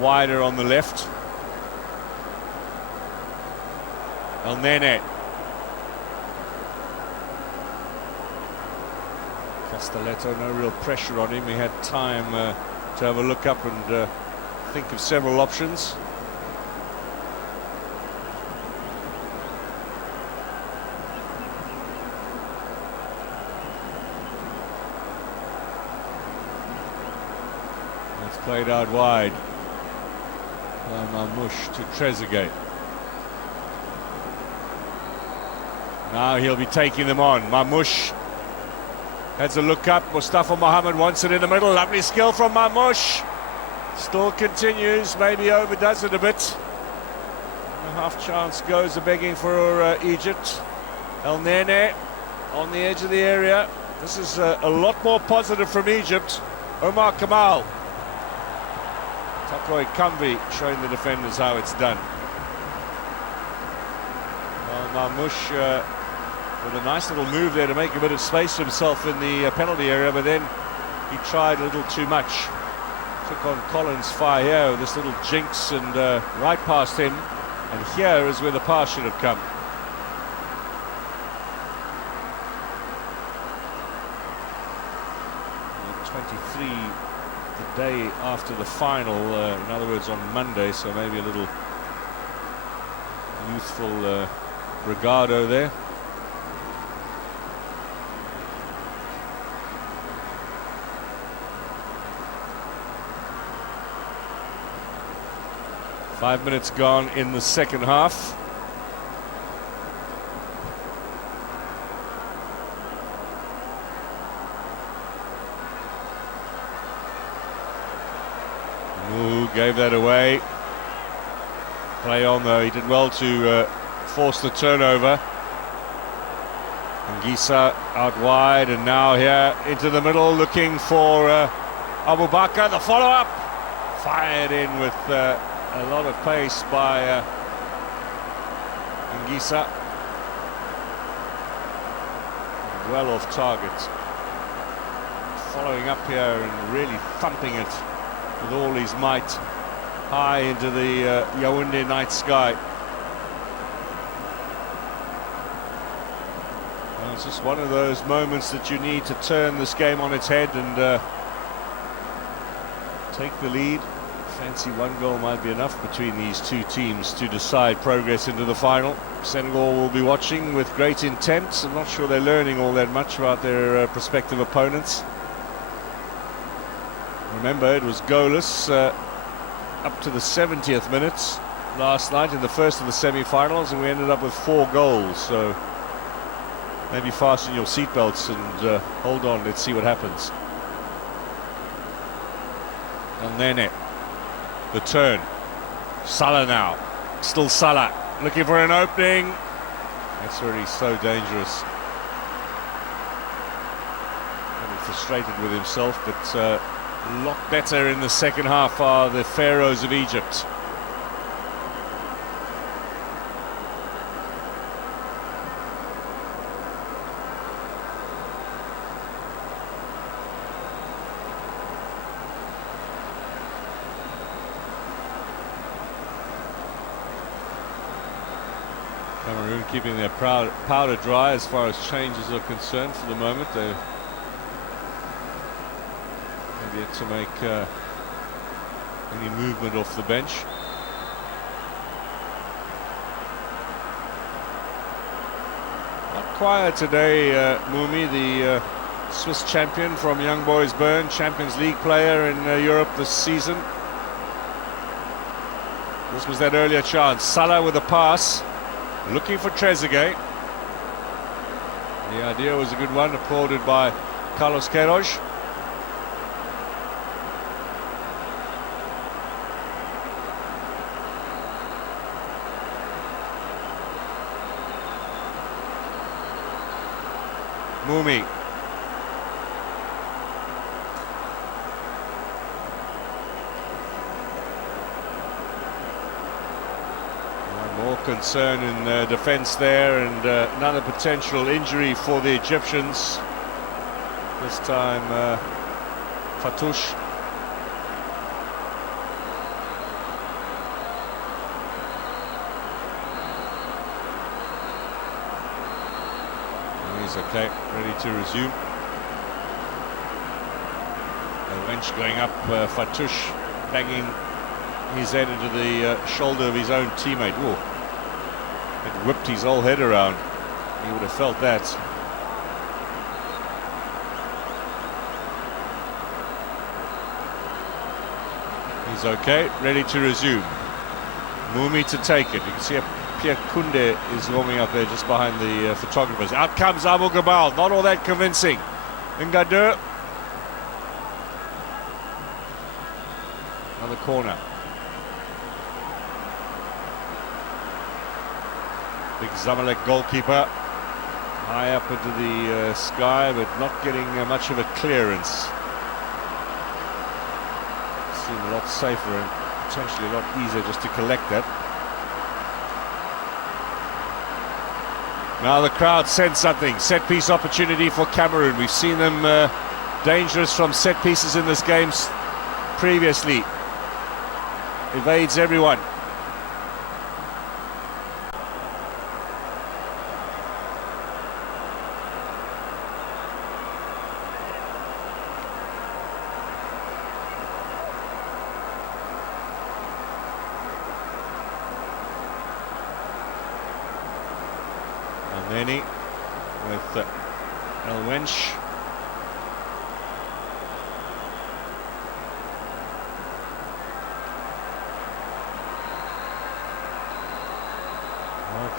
wider on the left. El Nene. Castelletto, no real pressure on him. He had time to have a look up and think of several options. It's played out wide. Mamouche to Trezeguet. Now he'll be taking them on. Mamouche has a look up. Mustafa Mohammed wants it in the middle. Lovely skill from Mamouche. Still continues, maybe overdoes it a bit. A half chance goes begging for Egypt. El Nene on the edge of the area. This is a lot more positive from Egypt. Omar Kamal. Toko Ekambi showing the defenders how it's done. Well, Mamouche with a nice little move there to make a bit of space for himself in the penalty area, but then he tried a little too much. Took on Collins Faye with this little jinx and right past him, and here is where the pass should have come. The 23 the day after the final, in other words on Monday, so maybe a little youthful Ricardo there. Five minutes gone in the second half. Ooh, gave that away. Play on though, he did well to force the turnover. Ngisa out wide, and now here into the middle looking for Abubakar. The follow-up fired in with a lot of pace by Ngisa. Well off target. Following up here and really thumping it with all his might high into the Yaoundé night sky. Well, it's just one of those moments that you need to turn this game on its head and take the lead. Fancy one goal might be enough between these two teams to decide progress into the final. Senegal will be watching with great intent. I'm not sure they're learning all that much about their prospective opponents. Remember, it was goalless up to the 70th minute last night in the first of the semi-finals, and we ended up with 4 goals. So maybe fasten your seatbelts and hold on. Let's see what happens. El Nene. The turn. Salah now. Still Salah. Looking for an opening. That's where he's so dangerous. Getting frustrated with himself, but a lot better in the second half are the Pharaohs of Egypt. Cameroon keeping their powder dry as far as changes are concerned for the moment. They've yet to make any movement off the bench. Not quiet today, Mumi, the Swiss champion from Young Boys Bern, Champions League player in Europe this season. This was that earlier chance. Salah with a pass. Looking for Trezeguet. The idea was a good one, applauded by Carlos Queiroz. Mumi. concern in defence there, and another potential injury for the Egyptians. This time Fatouche. He's okay, ready to resume. Wench going up, Fatouche banging his head into the shoulder of his own teammate. Ooh, it whipped his whole head around. He would have felt that. He's okay, ready to resume. Mumi to take it. You can see Pierre Koundé is warming up there just behind the photographers. Out comes Abu Gabal, not all that convincing. Ngadeu. Another corner. Big Zamalek goalkeeper. High up into the sky, but not getting much of a clearance. Seemed a lot safer and potentially a lot easier just to collect that. Now the crowd sense something. Set piece opportunity for Cameroon. We've seen them dangerous from set pieces in this game previously. Evades everyone. Almeni with Elwench.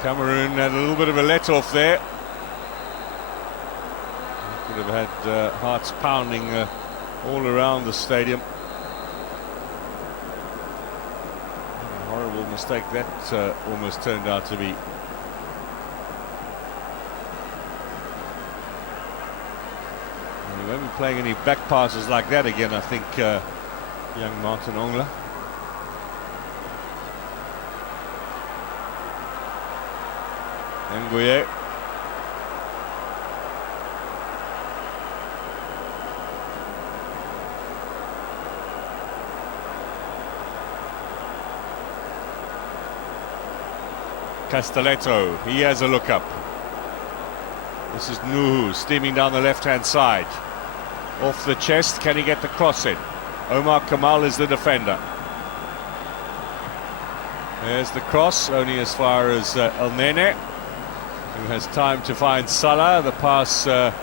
Cameroon had a little bit of a let-off there. Could have had hearts pounding all around the stadium. What a horrible mistake that almost turned out to be. And we won't be playing any back passes like that again, I think, young Martin Ongla. Nguye. Castelletto, he has a look up. This is Nuhu steaming down the left-hand side. Off the chest, can he get the cross in? Omar Kamal is the defender. There's the cross, only as far as El Nene, who has time to find Salah. The pass a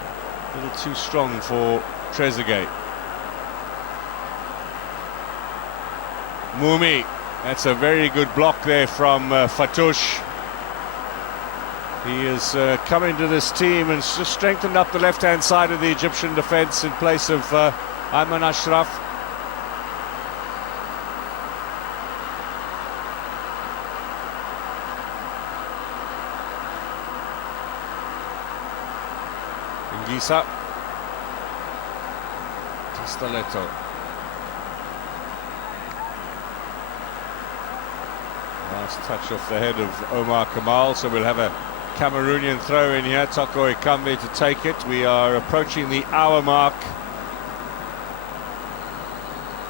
little too strong for Trezeguet. Mumi, that's a very good block there from Fatouche. He has come into this team and just strengthened up the left-hand side of the Egyptian defence in place of Ayman Ashraf. Ngisa. Castelletto. Last touch off the head of Omar Kamal, so we'll have a Cameroonian throw in here. Toko Ekambi to take it. We are approaching the hour mark.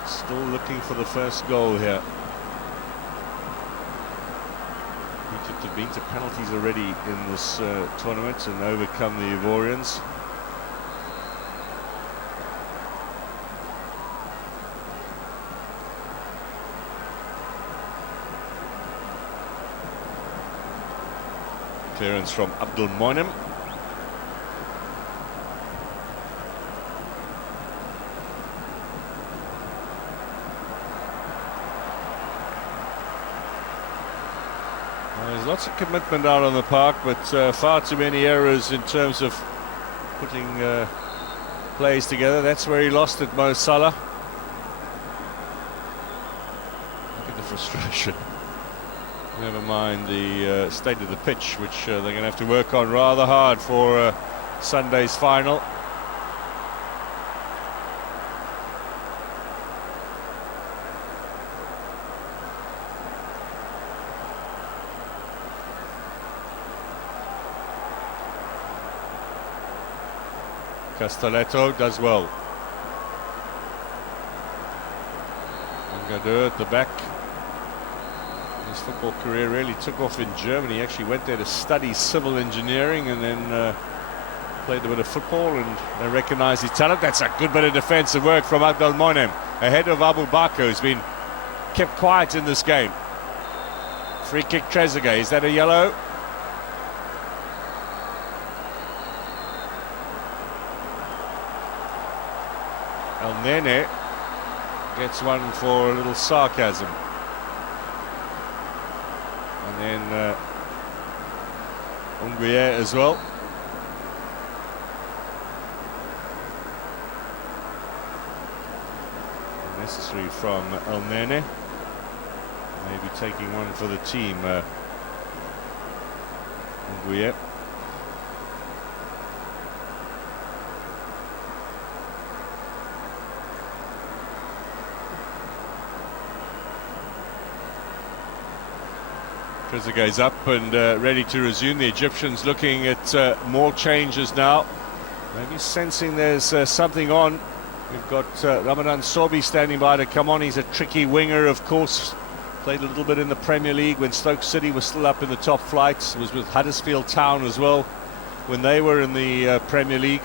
Still looking for the first goal here. Egypt have been to penalties already in this tournament and overcome the Ivorians. Clearance from Abdul Moinem. There's lots of commitment out on the park, but far too many errors in terms of putting plays together. That's where he lost it, Mo Salah. Look at the frustration. Never mind the state of the pitch, which they're going to have to work on rather hard for Sunday's final. Castelletto does well. Ngadeu at the back. His football career really took off in Germany. He actually went there to study civil engineering and then played a bit of football, and they recognise his talent. That's a good bit of defensive work from Abdul Monem, ahead of Abu Bakr, who's been kept quiet in this game. Free kick Trezeguet, is that a yellow? El Nene gets one for a little sarcasm. And then Unguier as well. Necessary from El Nene. Maybe taking one for the team. Unguier. Trezeguet's up and ready to resume. The Egyptians looking at more changes now. Maybe sensing there's something on. We've got Ramadan Sobi standing by to come on. He's a tricky winger, of course. Played a little bit in the Premier League when Stoke City was still up in the top flights. Was with Huddersfield Town as well when they were in the Premier League.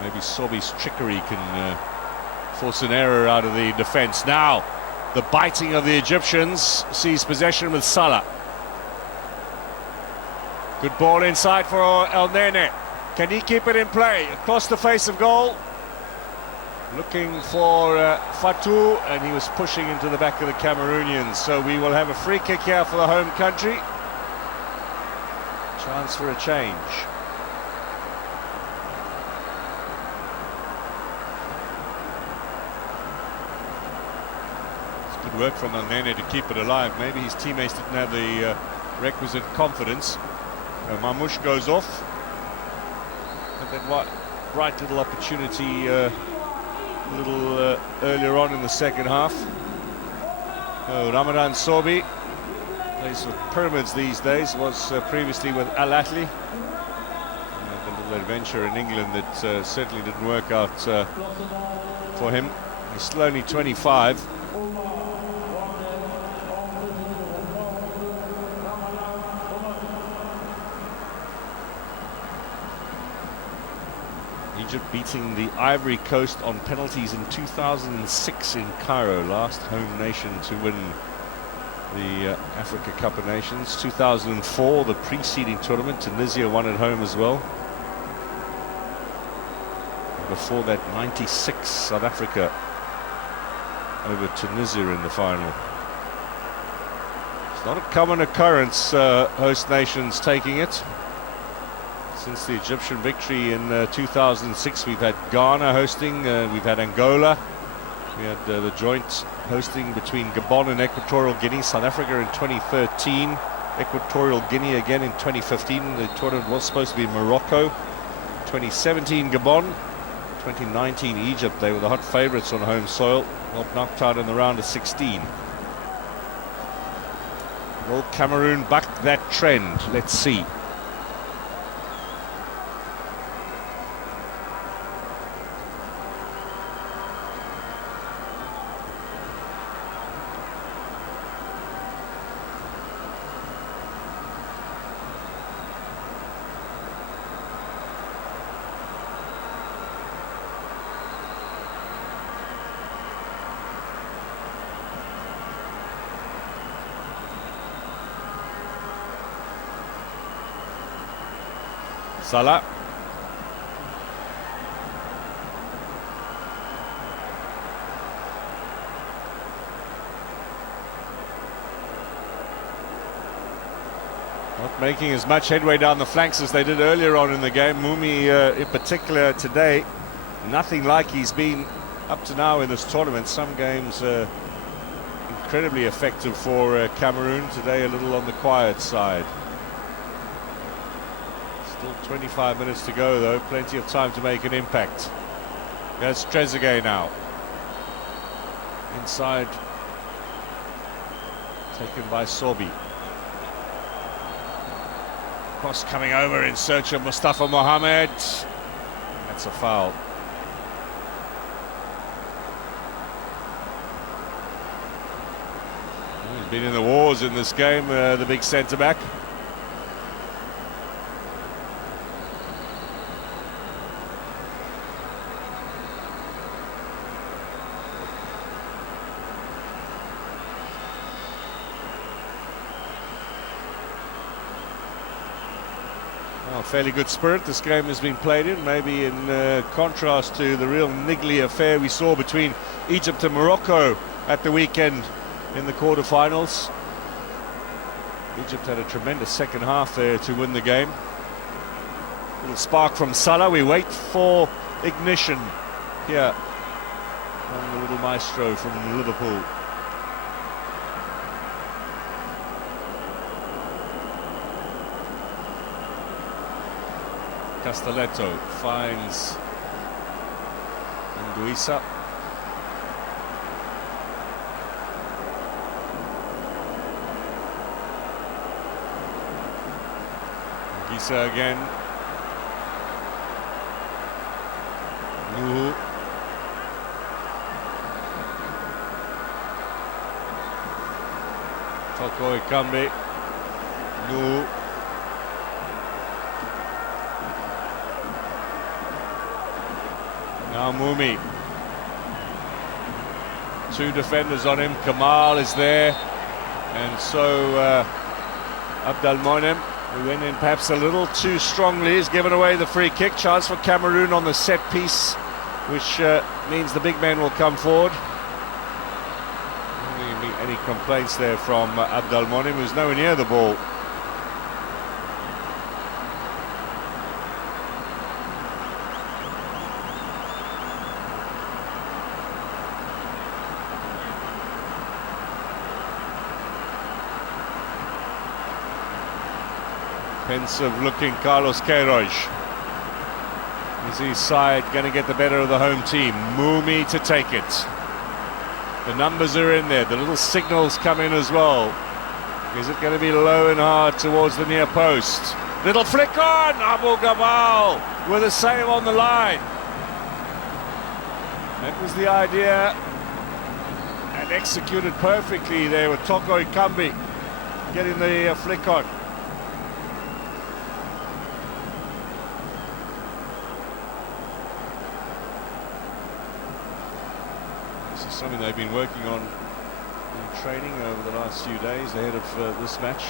Maybe Sobi's trickery can force an error out of the defence. Now, the biting of the Egyptians sees possession with Salah. Good ball inside for El Nene. Can he keep it in play? Across the face of goal. Looking for Fatou, and he was pushing into the back of the Cameroonians. So we will have a free kick here for the home country. Chance for a change. It's good work from El Nene to keep it alive. Maybe his teammates didn't have the requisite confidence. Mamouche goes off, and then what right little opportunity a little earlier on in the second half. Ramadan Sobi plays with Pyramids these days, was previously with Al Ahly. A little adventure in England that certainly didn't work out for him. He's still only 25. Egypt beating the Ivory Coast on penalties in 2006 in Cairo, last home nation to win the Africa Cup of Nations. 2004, the preceding tournament, Tunisia won at home as well. And before that, 96, South Africa over Tunisia in the final. It's not a common occurrence, host nations taking it. Since the Egyptian victory in 2006, we've had Ghana hosting, we've had Angola, we had the joint hosting between Gabon and Equatorial Guinea, South Africa in 2013, Equatorial Guinea again in 2015. The tournament was supposed to be in Morocco. 2017 Gabon, 2019 Egypt. They were the hot favourites on home soil, got knocked out in the round of 16. Will Cameroon buck that trend? Let's see. Salah. Not making as much headway down the flanks as they did earlier on in the game. Mumi in particular today, nothing like he's been up to now in this tournament. Some games incredibly effective for Cameroon. Today a little on the quiet side. 25 minutes to go though, plenty of time to make an impact. There's Trezeguet now. Inside Taken by Sorbi. Cross coming over in search of Mustafa Mohamed. That's a foul. He's been in the wars in this game, the big centre-back. Fairly good spirit this game has been played in, maybe in contrast to the real niggly affair we saw between Egypt and Morocco at the weekend in the quarterfinals. Egypt had a tremendous second half there to win the game. Little spark from Salah. We wait for ignition here from the little maestro from Liverpool. Castelletto finds Anguissa. Anguissa again. Nuhu. Toko Ekambi. Nuhu. Now Mumi. Two defenders on him. Kamal is there. And so Abdelmonem, who went in perhaps a little too strongly, is given away the free kick. Chance for Cameroon on the set piece, which means the big men will come forward. Any complaints there from Abdelmonem, who's nowhere near the ball. Pensive looking Carlos Queiroz. Is his side going to get the better of the home team? Mumi to take it. The numbers are in there. The little signals come in as well. Is it going to be low and hard towards the near post? Little flick on! Abu Gabal with a save on the line. That was the idea. And executed perfectly there with Toko Ekambi getting the flick on. Something they've been working on in training over the last few days ahead of this match.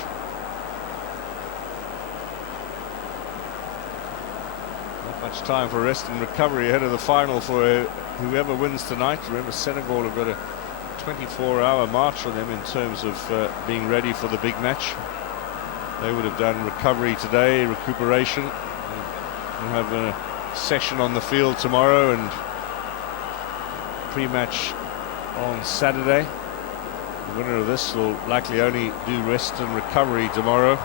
Not much time for rest and recovery ahead of the final for whoever wins tonight. Remember, Senegal have got a 24-hour march on them in terms of being ready for the big match. They would have done recovery today, recuperation. We'll have a session on the field tomorrow and pre-match on Saturday. The winner of this will likely only do rest and recovery tomorrow,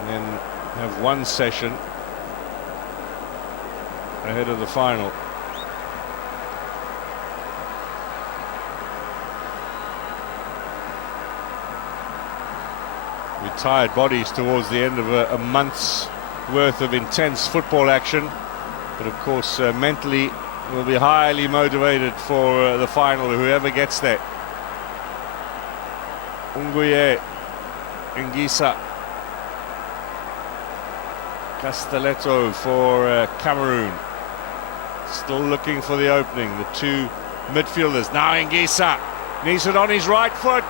and then have one session ahead of the final. With tired bodies towards the end of a month's worth of intense football action, but of course mentally will be highly motivated for the final, whoever gets there. Unguye, Anguissa, Castelletto for Cameroon. Still looking for the opening, the two midfielders. Now Anguissa needs it on his right foot.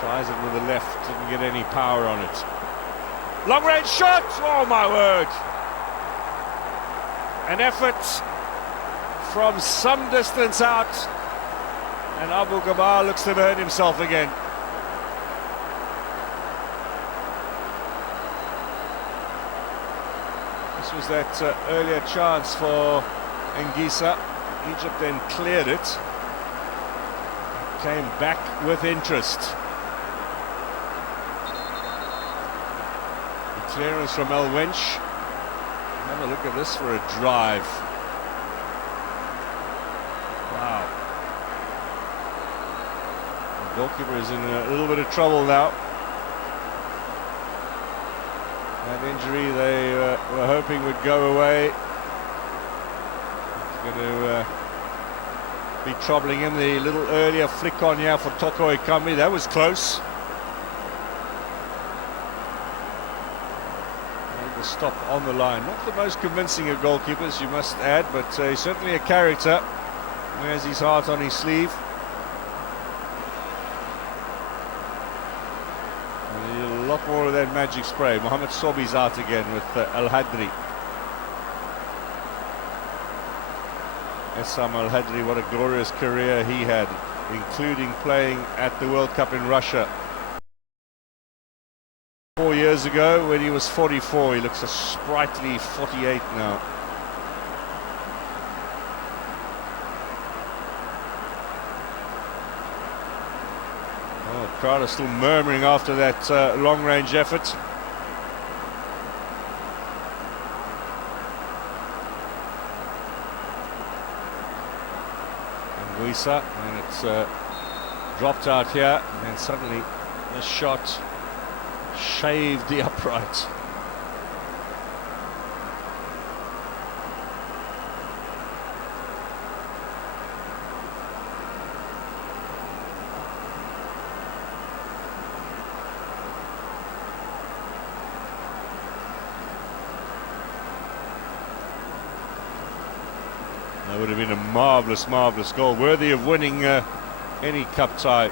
Tries it with the left, didn't get any power on it. Long range shot, oh my word. An effort from some distance out, and Abu Gabal looks to have hurt himself again. This was that earlier chance for Anguissa. Egypt then cleared it. Came back with interest. The clearance from El Wench. Have a look at this for a drive. Wow. Goalkeeper is in a little bit of trouble now. That injury they were hoping would go away. It's going to be troubling him. The little earlier flick on here for Toko Ekambi, that was close. The stop on the line. Not the most convincing of goalkeepers, you must add, but he's certainly a character. He has his heart on his sleeve. A lot more of that magic spray. Mohamed Sobi's out again with Al Hadri. Essam Al Hadri, what a glorious career he had, including playing at the World Cup in Russia 4 years ago when he was 44. He looks a sprightly 48 now. Crowd are still murmuring after that long-range effort. And Guisa, and it's dropped out here, and then suddenly the shot shaved the upright. That would have been a marvellous, marvellous goal, worthy of winning any cup tie,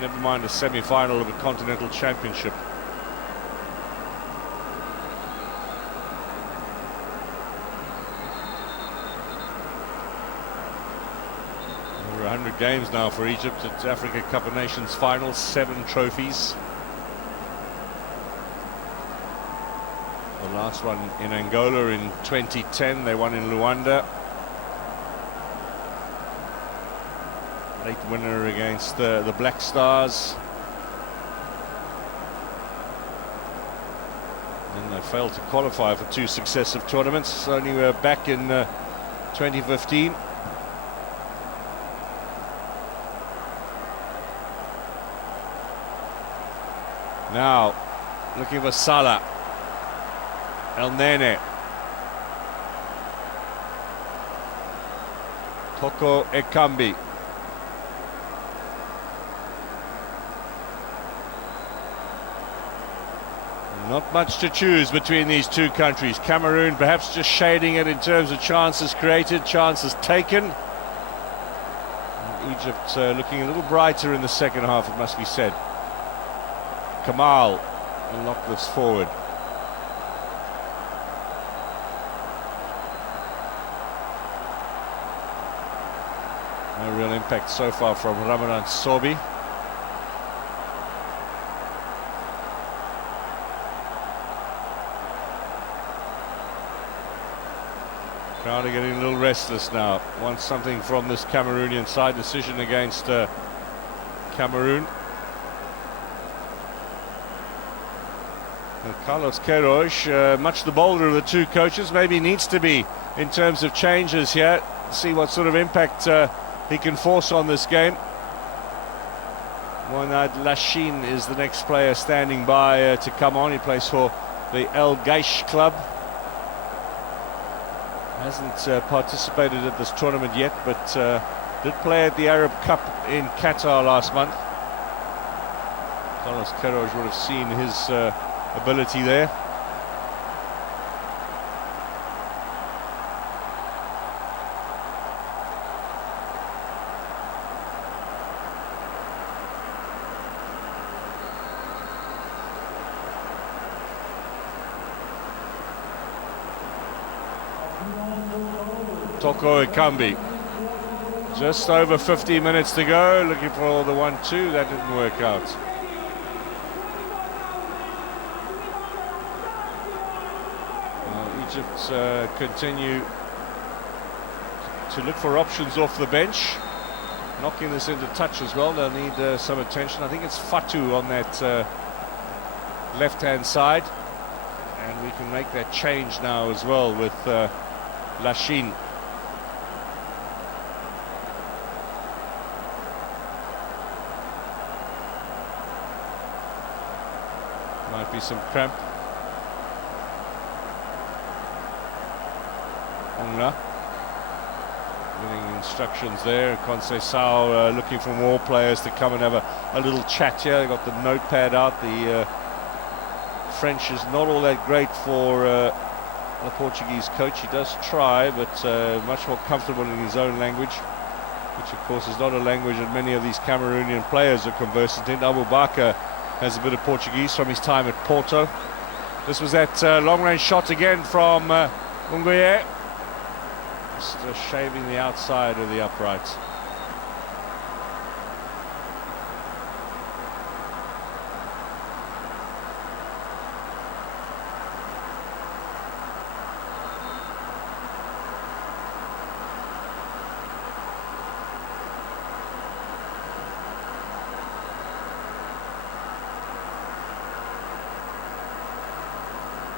never mind a semi-final of a continental championship. Over 100 games now for Egypt at Africa Cup of Nations finals, 7 trophies. The last one in Angola in 2010, they won in Luanda. Late winner against the Black Stars. And they failed to qualify for 2 successive tournaments. Only were back in 2015. Now, looking for Salah. El Nene. Toko Ekambi. Not much to choose between these two countries. Cameroon perhaps just shading it in terms of chances created, chances taken. And Egypt looking a little brighter in the second half, it must be said. Kamal will knock this forward. No real impact so far from Ramadan Sobi. Crowd are getting a little restless now. Want something from this Cameroonian side. Decision against Cameroon. And Carlos Queiroz, much the bolder of the two coaches, maybe needs to be in terms of changes here. See what sort of impact he can force on this game. Mohamed Lachine is the next player standing by to come on. He plays for the El Gaish club. Hasn't participated at this tournament yet, but did play at the Arab Cup in Qatar last month. Carlos Queiroz would have seen his ability there. Toko Ekambi. Just over 50 minutes to go, looking for the 1-2, that didn't work out. Egypt continue to look for options off the bench. Knocking this into touch as well, they'll need some attention. I think it's Fatu on that left-hand side. And we can make that change now as well with Lachine. be some cramp. Ongla getting instructions there. Conceição looking for more players to come and have a little chat here. They got the notepad out. The French is not all that great for the Portuguese coach. He does try, but much more comfortable in his own language, which of course is not a language that many of these Cameroonian players are conversant in. Abu Bakr has a bit of Portuguese from his time at Porto. This was that long-range shot again from Ungoye. Just shaving the outside of the uprights.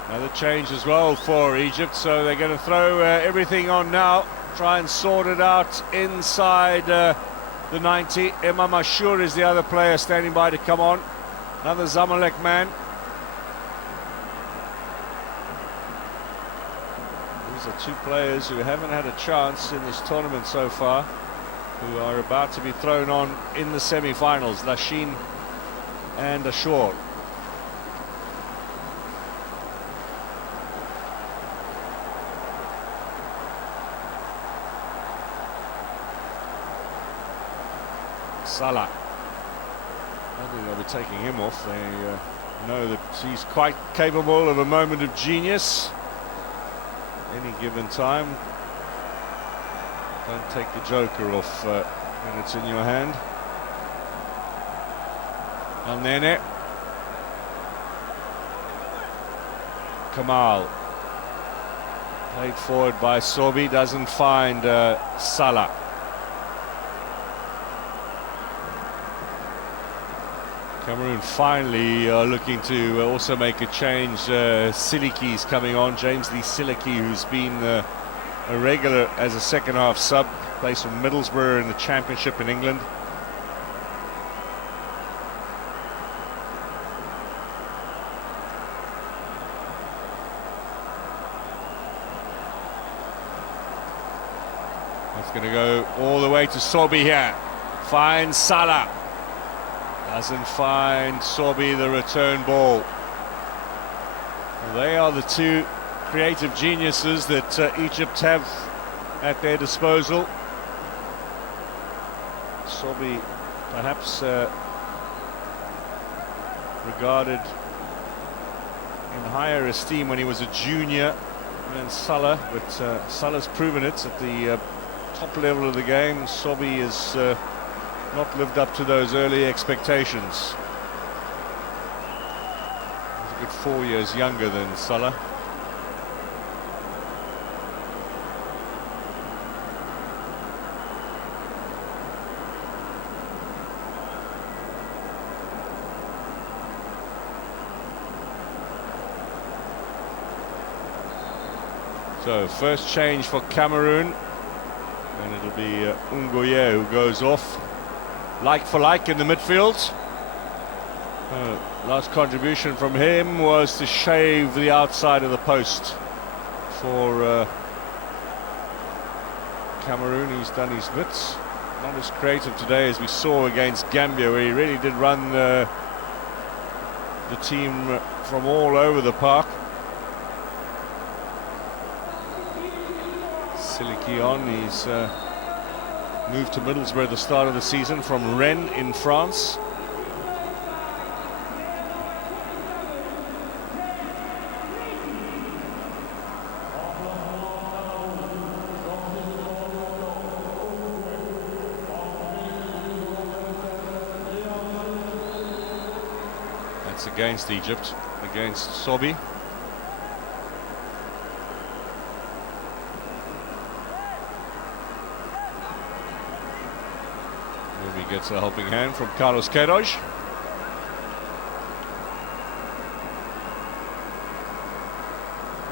Another change as well for Egypt, so they're going to throw everything on now, try and sort it out inside the 90. Imam Ashur is the other player standing by to come on. Another Zamalek man. These are two players who haven't had a chance in this tournament so far, who are about to be thrown on in the semi-finals, Lachine and Ashur. Salah. I think they'll be taking him off. They know that he's quite capable of a moment of genius any given time. Don't take the joker off when it's in your hand. And then it. Kamal. Played forward by Sobi, doesn't find Salah. Cameroon finally looking to also make a change. Siliki's coming on, James Lee Siliki, who's been a regular as a second half sub, plays for Middlesbrough in the Championship in England. That's going to go all the way to Sobi here. Finds Salah. Doesn't find Sobi the return ball. Well, they are the two creative geniuses that Egypt have at their disposal. Sobi perhaps regarded in higher esteem when he was a junior than Salah, but Salah's proven it at the top level of the game. Sobi is not lived up to those early expectations. He's a good 4 years younger than Salah. So first change for Cameroon, and it'll be Ungoye who goes off. Like for like in the midfield. Last contribution from him was to shave the outside of the post for Cameroon. He's done his bits. Not as creative today as we saw against Gambia, where he really did run the team from all over the park. Siliki on, he's moved to Middlesbrough at the start of the season from Rennes in France. That's against Egypt, against Sobi. Gets a helping hand from Carlos Queiroz.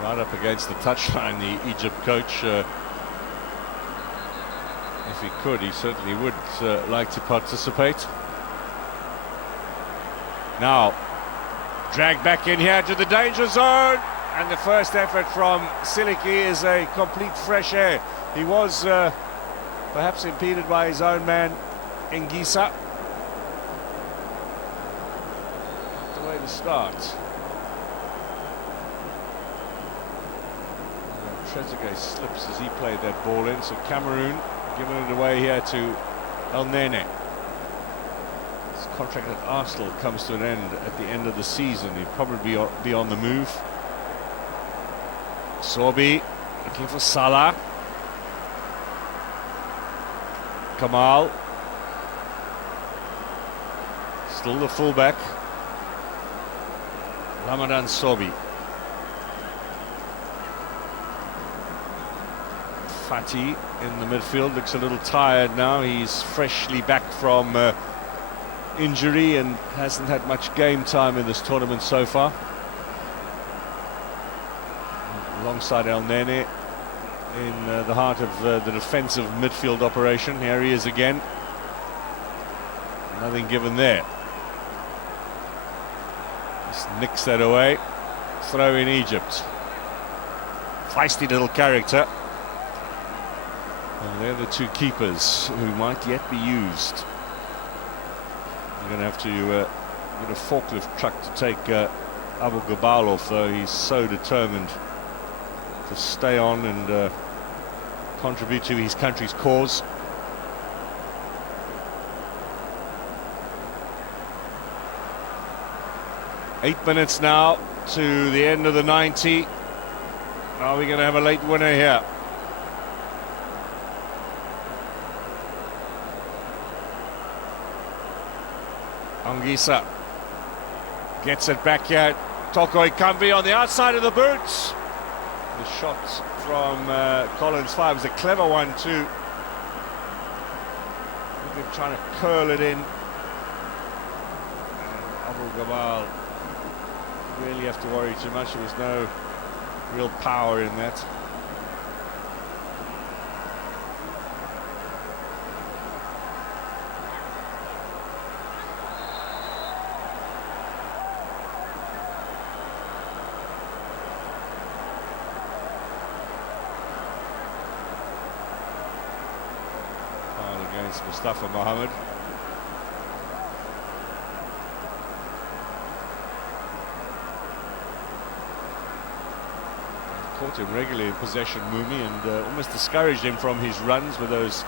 Right up against the touchline, the Egypt coach, if he could, he certainly would like to participate. Now, Dragged back in here to the danger zone. And the first effort from Siliki is a complete fresh air. He was perhaps impeded by his own man, Ngisa. Not the way to start. Trezeguet slips as he played that ball in, so Cameroon giving it away here to El Nene. His contract at Arsenal comes to an end at the end of the season. He'll probably be on the move. Sorbi looking for Salah. Kamal. Still the fullback. Ramadan Sorbi. Fati in the midfield, looks a little tired now. He's freshly back from injury and hasn't had much game time in this tournament so far. Alongside El Nene in the heart of the defensive midfield operation. Here he is again. Nothing given there. Just nicks that away. Throw in Egypt. Feisty little character. Well, they're the two keepers who might yet be used. You're going to have to get a forklift truck to take Abu Gabal off, though. He's so determined to stay on and contribute to his country's cause. Eight minutes now to the end of the 90. Are we going to have a late winner here? Ngisa gets it back here. Toko Ekambi on the outside of the boots. The shot from Collins 5 was a clever one too. They're trying to curl it in. And Abu Gabal really have to worry too much. There was no real power in that. Mustafa Mohammed. Caught him regularly in possession, Mumi, and almost discouraged him from his runs with those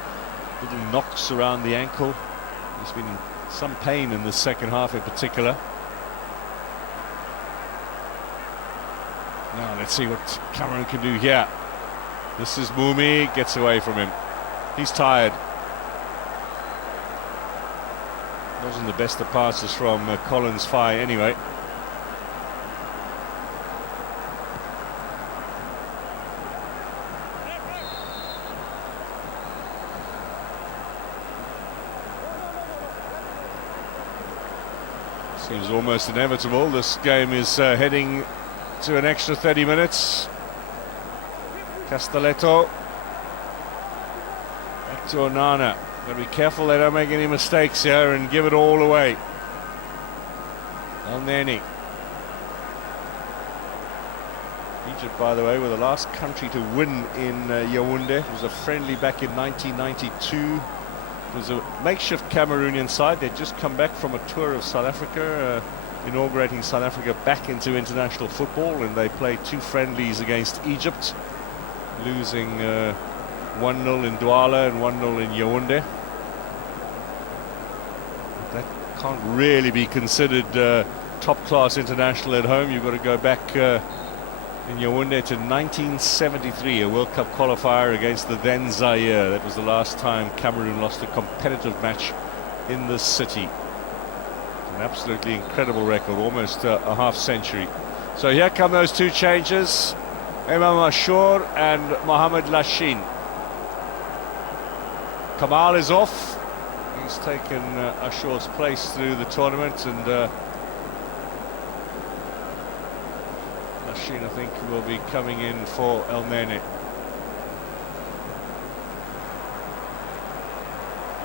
little knocks around the ankle. He's been in some pain in the second half in particular. Now let's see what Cameroon can do here. This is Mumi, gets away from him. He's tired. Wasn't the best of passes from Collins Fye anyway. Seems almost inevitable. This game is heading to an extra 30 minutes. Castelletto. Back to Onana. Got to be careful they don't make any mistakes here and give it all away. El Nene. Egypt, by the way, were the last country to win in Yaoundé. It was a friendly back in 1992. It was a makeshift Cameroonian side. They'd just come back from a tour of South Africa, inaugurating South Africa back into international football, and they played two friendlies against Egypt, losing 1-0 in Douala and 1-0 in Yaoundé. That can't really be considered top-class international at home. You've got to go back in Yaoundé to 1973, a World Cup qualifier against the then Zaire. That was the last time Cameroon lost a competitive match in this city. An absolutely incredible record, almost a half-century. So here come those two changes, Imam Ashur and Mohamed Lashin. Kamal is off. He's taken Ashur's place through the tournament, and Lashin, I think, will be coming in for El Nene.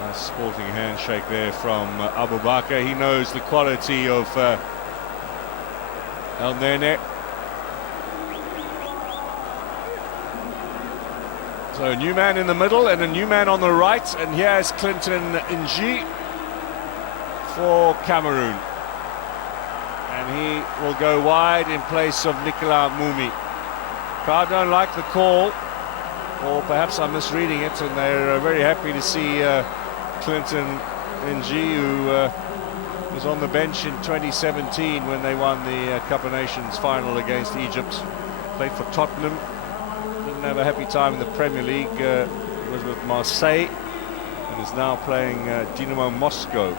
Nice sporting handshake there from Abu Bakr. He knows the quality of El Nene. So a new man in the middle and a new man on the right, and here's Clinton Nji for Cameroon. And he will go wide in place of Nicolas Moumi. Crowd don't like the call, or perhaps I'm misreading it, and they're very happy to see Clinton Nji, who was on the bench in 2017 when they won the Cup of Nations final against Egypt. Played for Tottenham. Didn't have a happy time in the Premier League. Was with Marseille and is now playing Dynamo Moscow.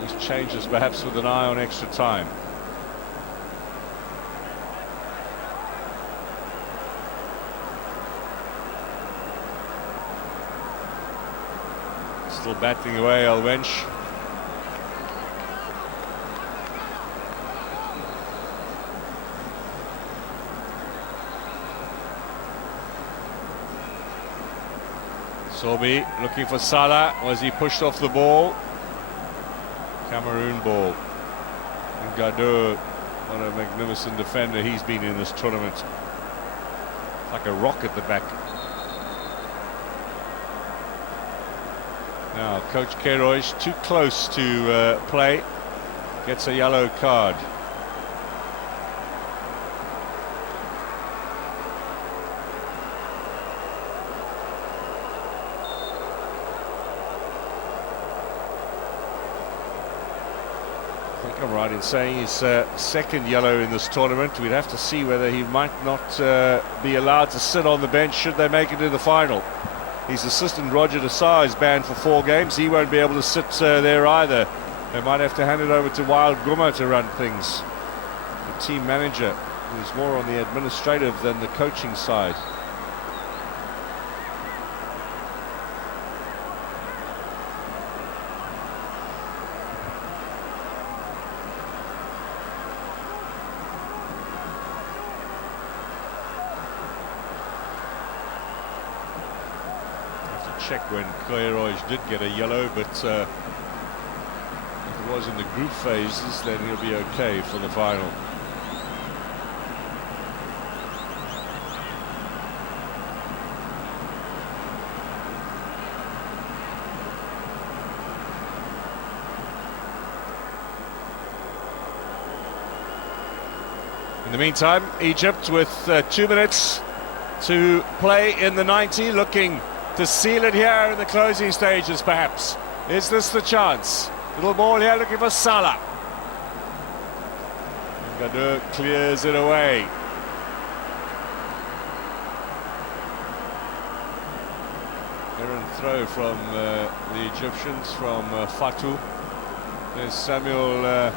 These changes perhaps with an eye on extra time. Still battling away, El Wench. Sobi looking for Salah. Was he pushed off the ball? Cameroon ball. And Gado, what a magnificent defender he's been in this tournament. Like a rock at the back. Now, Coach Queiroz, too close to play, gets a yellow card. I think I'm right in saying his second yellow in this tournament. We'd have to see whether he might not be allowed to sit on the bench should they make it to the final. His assistant Roger Desai is banned for 4 games. He won't be able to sit there either. They might have to hand it over to Wild Gummer to run things. The team manager, who's more on the administrative than the coaching side. Check when Queiroz did get a yellow, but if it was in the group phases, then he'll be okay for the final. In the meantime, Egypt with 2 minutes to play in the 90, looking to seal it here in the closing stages, perhaps. Is this the chance? Little ball here looking for Salah. Gado clears it away. Errant throw from the Egyptians, from Fatou. There's Samuel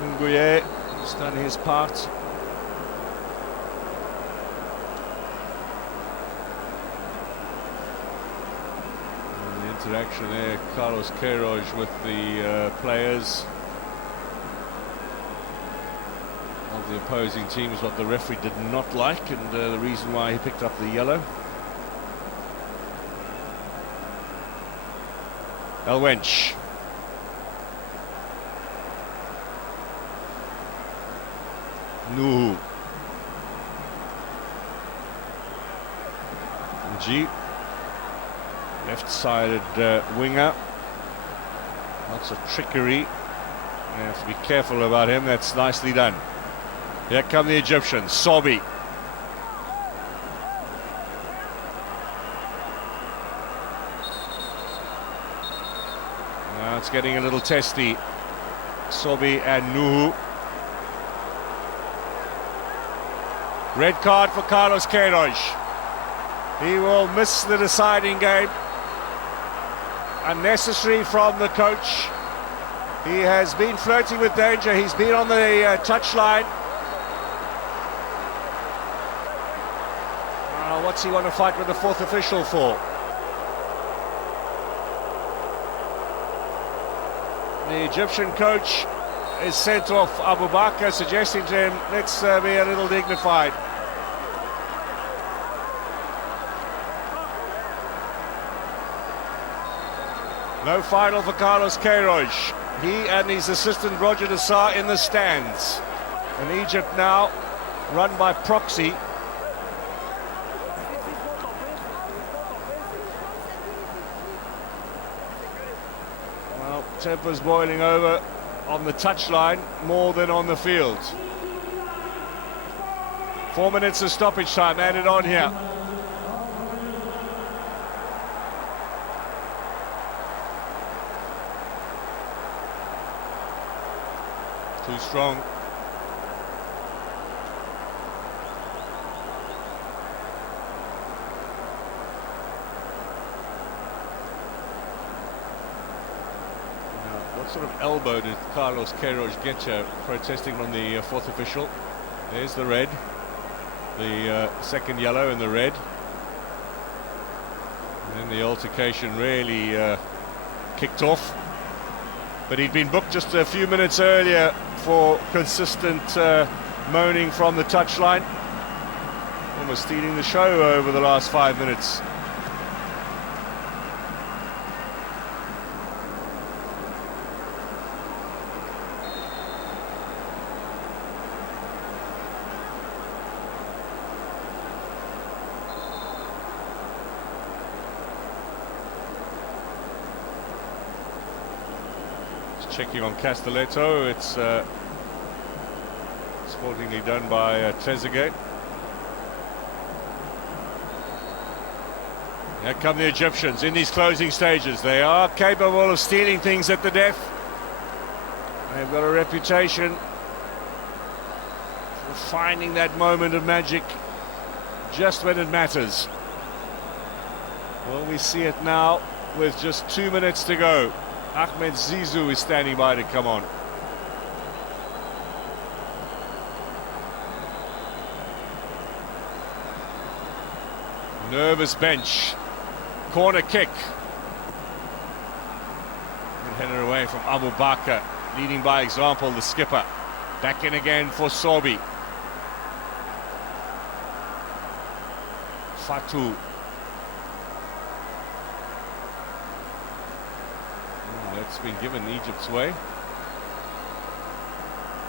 Nguye, who's done his part. Interaction there, Carlos Queiroz with the players of the opposing teams, what the referee did not like, and the reason why he picked up the yellow. El Wench. Nuhu. G. Left-sided winger. Lots of trickery. You have to be careful about him. That's nicely done. Here come the Egyptians. Sobi. Now it's getting a little testy. Sobi and Nuhu. Red card for Carlos Queiroz. He will miss the deciding game. Unnecessary from the coach. He has been flirting with danger. He's been on the touchline. What's he want to fight with the 4th official for? The Egyptian coach is sent off Abu Bakr, suggesting to him, let's be a little dignified. No final for Carlos Queiroz. He and his assistant Roger Nassar in the stands. And Egypt now run by proxy. Well, temper's boiling over on the touchline more than on the field. 4 minutes of stoppage time added on here. Too strong. What sort of elbow did Carlos Queiroz get here, protesting on the fourth official? There's the red, the second yellow and the red. And then the altercation really kicked off. But he'd been booked just a few minutes earlier for consistent moaning from the touchline. Almost stealing the show over the last 5 minutes. Checking on Castelletto, it's sportingly done by Trezeguet. Here come the Egyptians in these closing stages. They are capable of stealing things at the death. They've got a reputation for finding that moment of magic just when it matters. Well, we see it now with just 2 minutes to go. Ahmed Zizou is standing by to come on. Nervous bench. Corner kick. And headed away from Abu Bakr. Leading by example, the skipper. Back in again for Sorbi. Fatou. That's been given Egypt's way.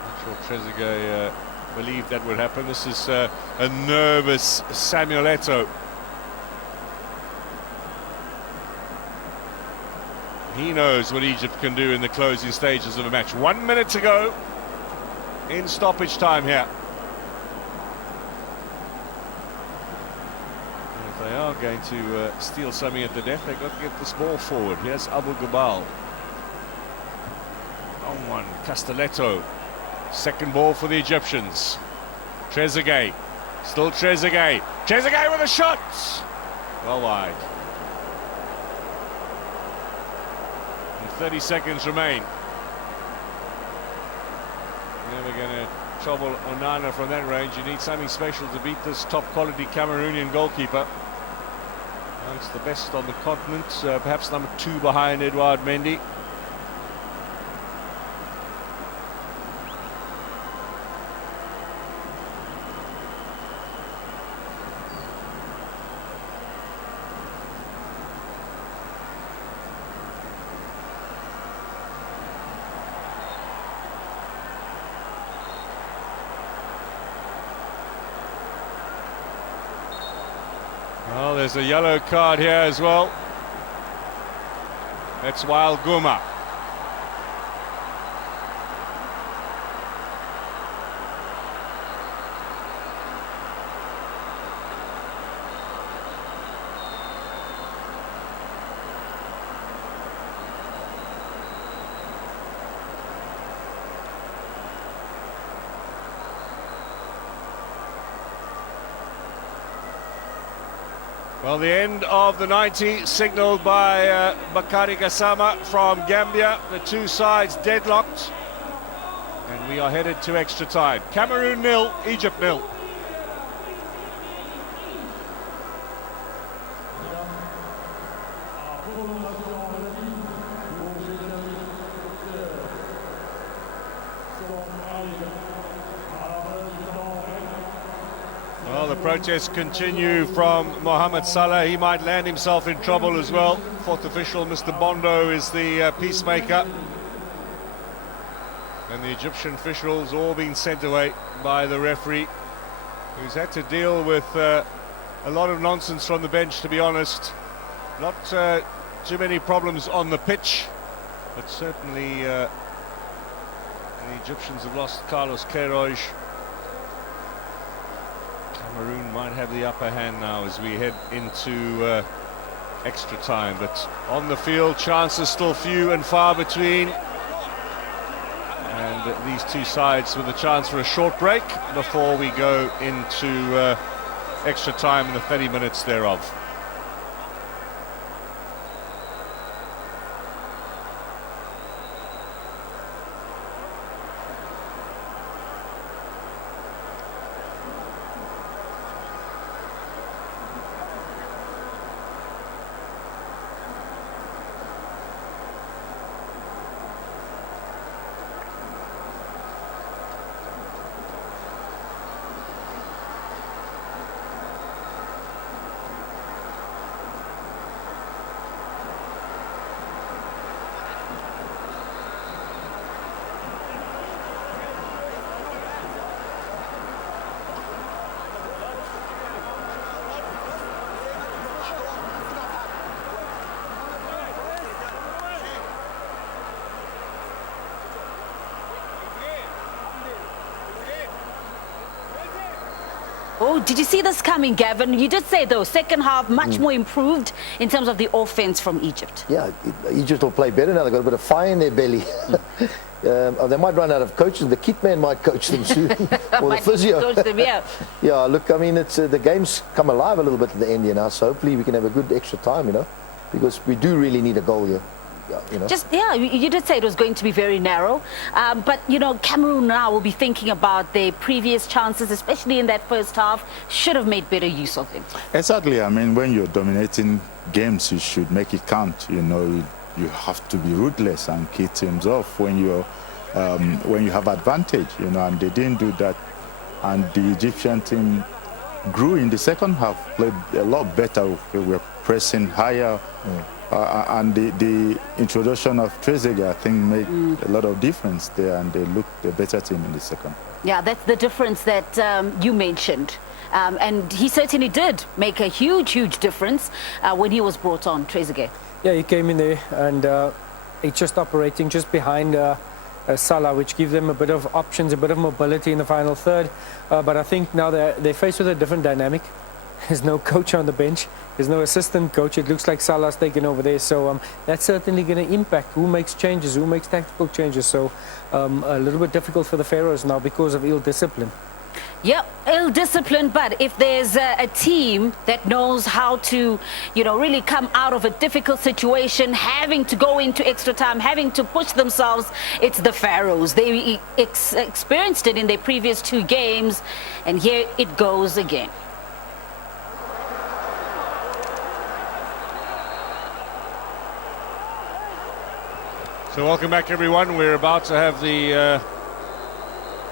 Not sure Trezeguet believed that would happen. This is a nervous Samuel Eto'o. He knows what Egypt can do in the closing stages of a match. 1 minute to go in stoppage time here. And if they are going to steal something at the death, they've got to get this ball forward. Here's Abu Gabal. On one, Castelletto. Second ball for the Egyptians. Trezeguet. Still Trezeguet. Trezeguet with a shot! Well wide. And 30 seconds remain. Never going to trouble Onana from that range. You need something special to beat this top quality Cameroonian goalkeeper. Amongst the best on the continent. Perhaps number 2 behind Edouard Mendy. Well, there's a yellow card here as well. That's Wael Guma. Well, the end of the 90 signalled by Bakary Gassama from Gambia. The two sides deadlocked. And we are headed to extra time. Cameroon 0, Egypt 0. Well, the protests continue from Mohamed Salah. He might land himself in trouble as well. Fourth official, Mr. Bondo, is the peacemaker. And the Egyptian officials all being sent away by the referee, who's had to deal with a lot of nonsense from the bench, to be honest. Not too many problems on the pitch, but certainly the Egyptians have lost Carlos Queiroz. Cameroon might have the upper hand now as we head into extra time, but on the field, chances still few and far between. And these two sides with a chance for a short break before we go into extra time in the 30 minutes thereof. Oh, did you see this coming, Gavin? You did say, though, second half much more improved in terms of the offense from Egypt. Yeah, Egypt will play better now. They've got a bit of fire in their belly. They might run out of coaches. The kit man might coach them soon. Or the physio. Coach them, yeah. Yeah, look, I mean, it's the game's come alive a little bit at the end here now, so hopefully we can have a good extra time, you know, because we do really need a goal here. You know. You did say it was going to be very narrow, but you know, Cameroon now will be thinking about their previous chances, especially in that first half. Should have made better use of them. Exactly. I mean, when you're dominating games, you should make it count. You know, you have to be ruthless and key teams off when you have advantage. You know, and they didn't do that, and the Egyptian team grew in the second half, played a lot better. They were pressing higher. And the introduction of Trezeguet, I think, made a lot of difference there, and they looked a better team in the second. Yeah, that's the difference that you mentioned. And he certainly did make a huge difference when he was brought on, Trezeguet. Yeah, he came in there and he's just operating just behind Salah, which gives them a bit of options, a bit of mobility in the final third. But I think now they're faced with a different dynamic. There's no coach on the bench. There's no assistant coach. It looks like Salah's taken over there. So that's certainly going to impact who makes changes, who makes tactical changes. So a little bit difficult for the Pharaohs now because of ill discipline. Yep, ill discipline, but if there's a team that knows how to, you know, really come out of a difficult situation, having to go into extra time, having to push themselves, it's the Pharaohs. They experienced it in their previous two games, and here it goes again. So welcome back, everyone. We're about to have the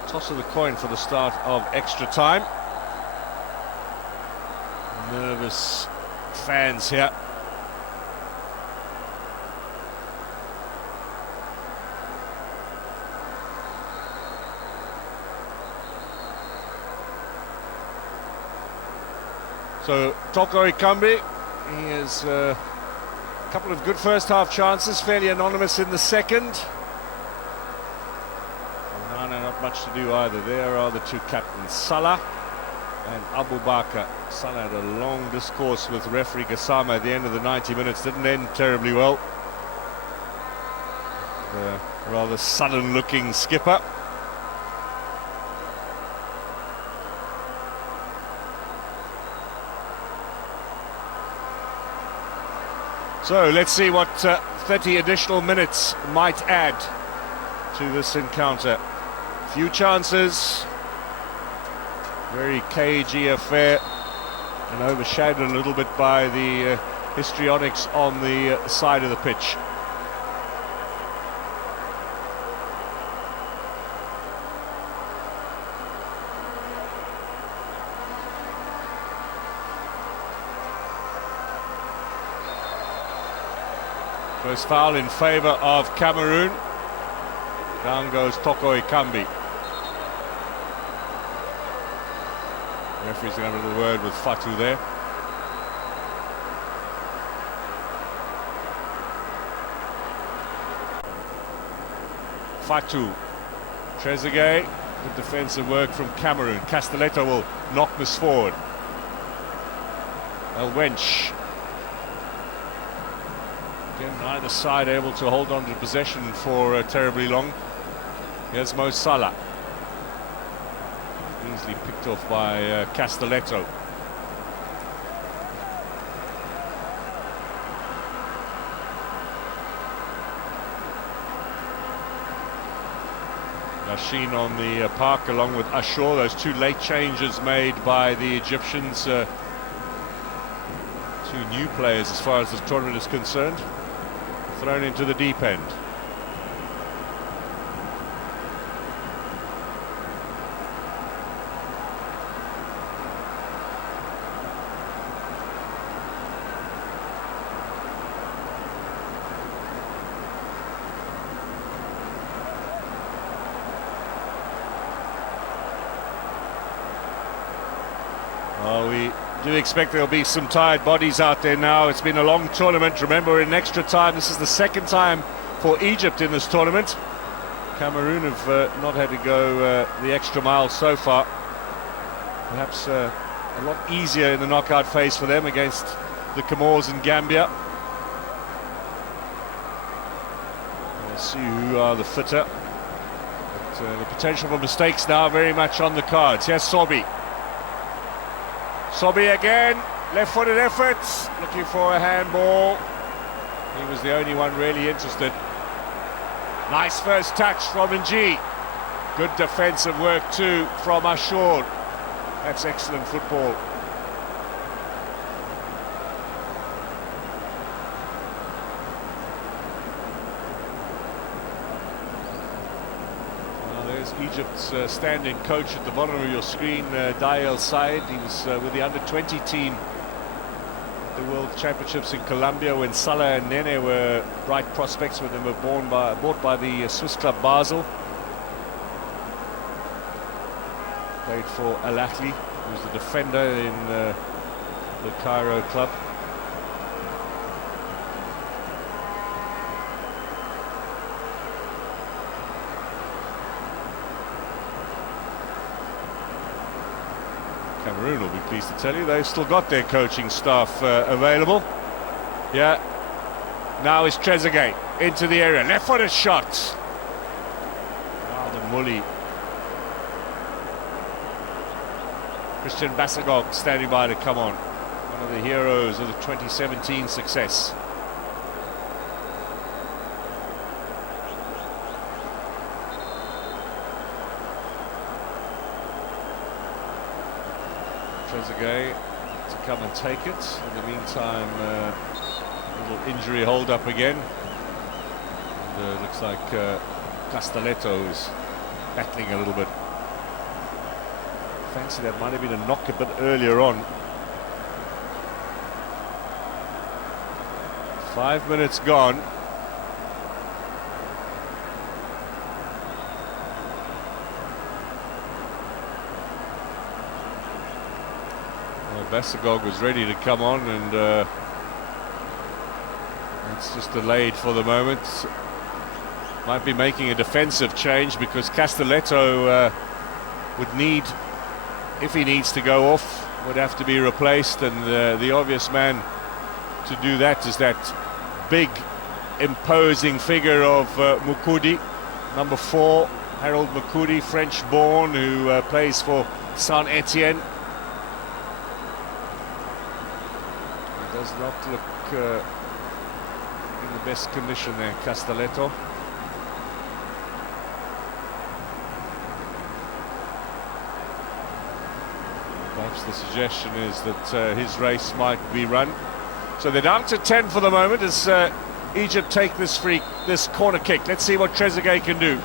toss of the coin for the start of extra time. Nervous fans here. So Toko Ekambi, he has a couple of good first half chances, fairly anonymous in the second. No, not much to do either. There are the two captains, Salah and Abu Bakr. Salah had a long discourse with referee Gassama at the end of the 90 minutes. Didn't end terribly well. The rather sullen looking skipper. So let's see what 30 additional minutes might add to this encounter. Few chances, very cagey affair, and overshadowed a little bit by the histrionics on the side of the pitch. First foul in favour of Cameroon. Down goes Toko Ekambi. The referee's going to have a little word with Fatu there. Fatu. Trezeguet. Good defensive work from Cameroon. Castelletto will knock this forward. El Wench. Again, neither side able to hold on to possession for terribly long. Here's Mo Salah. Easily picked off by Castelletto. Yashin on the park along with Ashur. Those two late changes made by the Egyptians. Two new players as far as this tournament is concerned. Thrown into the deep end. Well, we do expect there'll be some tired bodies out there now. It's been a long tournament. Remember, we're in extra time. This is the second time for Egypt in this tournament. Cameroon have not had to go the extra mile so far. Perhaps a lot easier in the knockout phase for them against the Comoros and Gambia. We'll see who are the fitter. But the potential for mistakes now very much on the cards. Here's Sobi. Sobi again, left-footed effort, looking for a handball. He was the only one really interested. Nice first touch from Nji. Good defensive work too from Ashur. That's excellent football. Egypt's standing coach at the bottom of your screen, Dael Said. He was with the under-20 team at the World Championships in Colombia when Salah and Nene were bright prospects when they were bought by the Swiss club Basel. Played for Al Ahly. He was the defender in the Cairo club. Cameroon will be pleased to tell you they've still got their coaching staff available. Yeah, now it's Trezeguet into the area, left-footed shot. The Mully. Christian Bassagog standing by to come on. One of the heroes of the 2017 success. Trezeguet to come and take it. In the meantime, a little injury hold up again. And, looks like Castelletto is battling a little bit. Fancy that might have been a knock a bit earlier on. 5 minutes gone. Bassagog was ready to come on, and it's just delayed for the moment. Might be making a defensive change because Castelletto would need, if he needs to go off, would have to be replaced, and the obvious man to do that is that big imposing figure of Mukudi, number 4, Harold Mukudi, French born, who plays for Saint-Etienne. Does not look in the best condition there, Castelletto. Perhaps the suggestion is that his race might be run. So they're down to 10 for the moment as Egypt take this corner kick. Let's see what Trezeguet can do.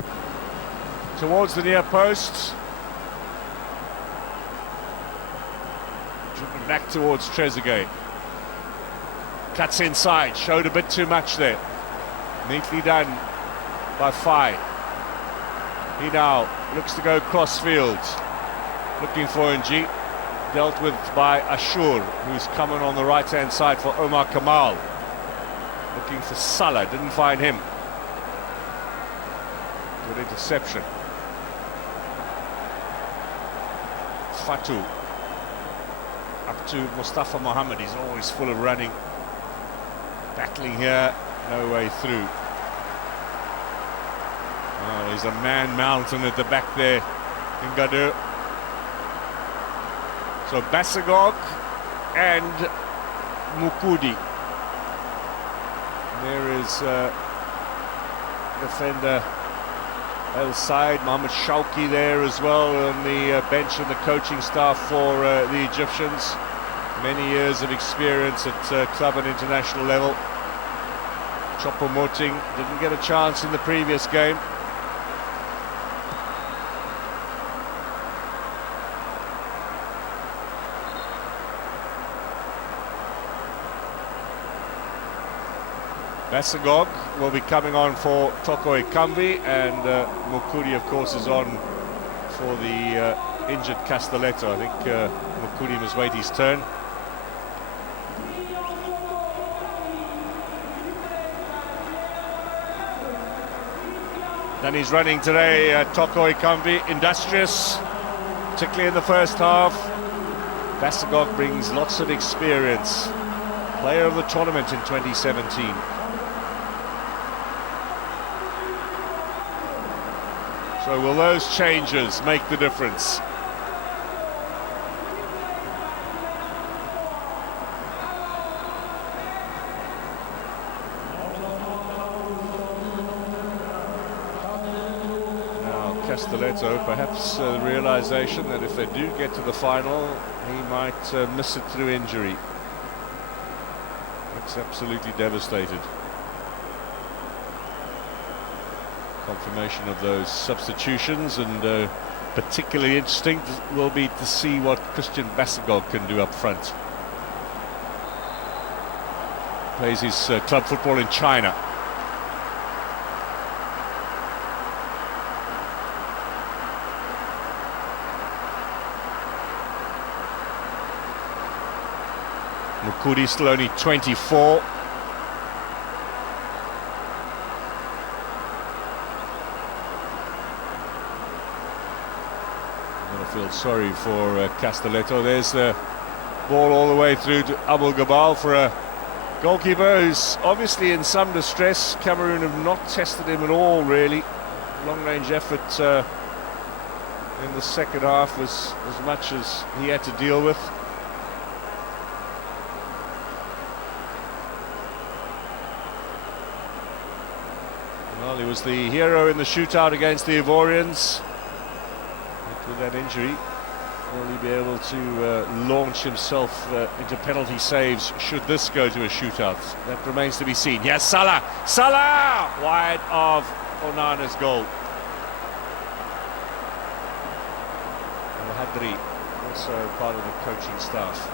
Towards the near post. Driven back towards Trezeguet. Cuts inside, showed a bit too much there. Neatly done by Fai. He now looks to go crossfield. Looking for Nji. Dealt with by Ashur, who's coming on the right-hand side for Omar Kamal. Looking for Salah, didn't find him. Good interception. Fatu. Up to Mustafa Mohammed, he's always full of running. Battling here, no way through. Oh, there's a man mountain at the back there in Gadir. So Basagog and Mukudi. There is defender El Said, Mohamed Shauki there as well on the bench and the coaching staff for the Egyptians. Many years of experience at club and international level. Choupo-Moting didn't get a chance in the previous game. Basagog will be coming on for Toko Ekambi, and Mukudi, of course, is on for the injured Castelletto. I think Mukudi must wait his turn. Then he's running today, Toko Ekambi, industrious, particularly in the first half. Basagog brings lots of experience. Player of the tournament in 2017. So will those changes make the difference? Now Castelletto, perhaps the realization that if they do get to the final, he might miss it through injury. Looks absolutely devastated. Confirmation of those substitutions, and particularly interesting will be to see what Christian Basagog can do up front. Plays his club football in China. Mukudi still only 24. Feel sorry for Castelletto. There's the ball all the way through to Abul Gabal for a goalkeeper who's obviously in some distress. Cameroon have not tested him at all, really. Long-range effort in the second half was as much as he had to deal with. Well, he was the hero in the shootout against the Ivorians. With that injury, will he be able to launch himself into penalty saves should this go to a shootout? That remains to be seen. Yes, Salah! Salah! Wide of Onana's goal. Hadri, also part of the coaching staff.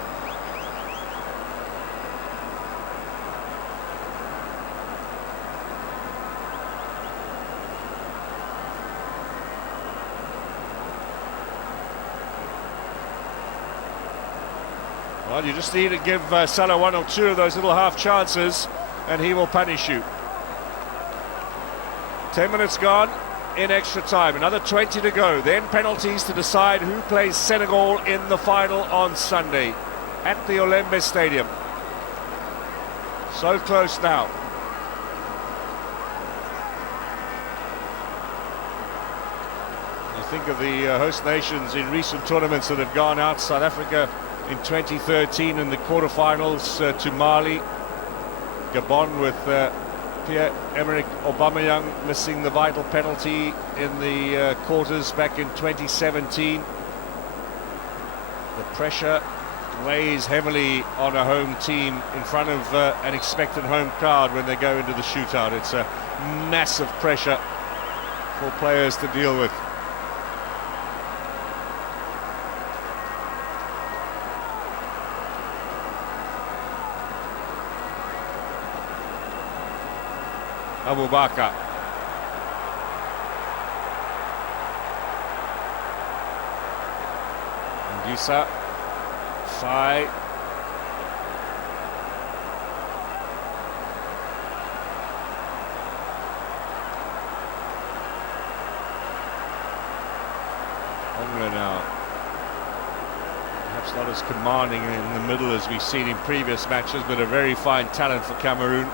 Well, you just need to give Salah one or two of those little half chances and he will punish you. 10 minutes gone in extra time, another 20 to go, then penalties to decide who plays Senegal in the final on Sunday at the Olembe Stadium. So close now. You think of the host nations in recent tournaments that have gone out. South Africa in 2013 in the quarterfinals to Mali. Gabon with Pierre-Emerick Aubameyang missing the vital penalty in the quarters back in 2017. The pressure weighs heavily on a home team in front of an expectant home crowd when they go into the shootout. It's a massive pressure for players to deal with. Abubakar. Ngisa. Fai. Ongla now. Perhaps not as commanding in the middle as we've seen in previous matches, but a very fine talent for Cameroon.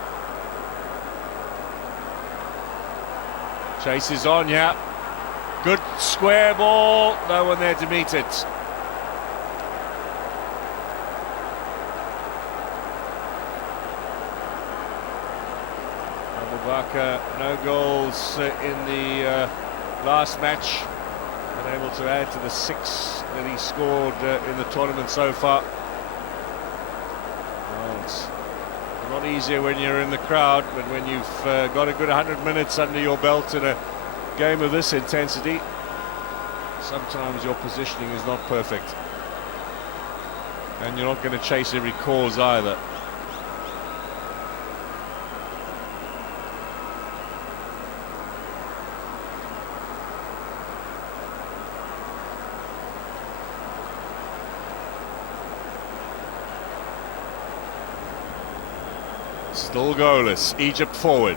Chase is on, yeah. Good square ball. No one there to meet it. Abubakar, no goals in the last match. Unable to add to the 6 that he scored in the tournament so far. Well, it's a lot easier when you're in the crowd, but when you've got a good 100 minutes under your belt in a game of this intensity, sometimes your positioning is not perfect. And you're not going to chase every cause either. Still goalless. Egypt forward.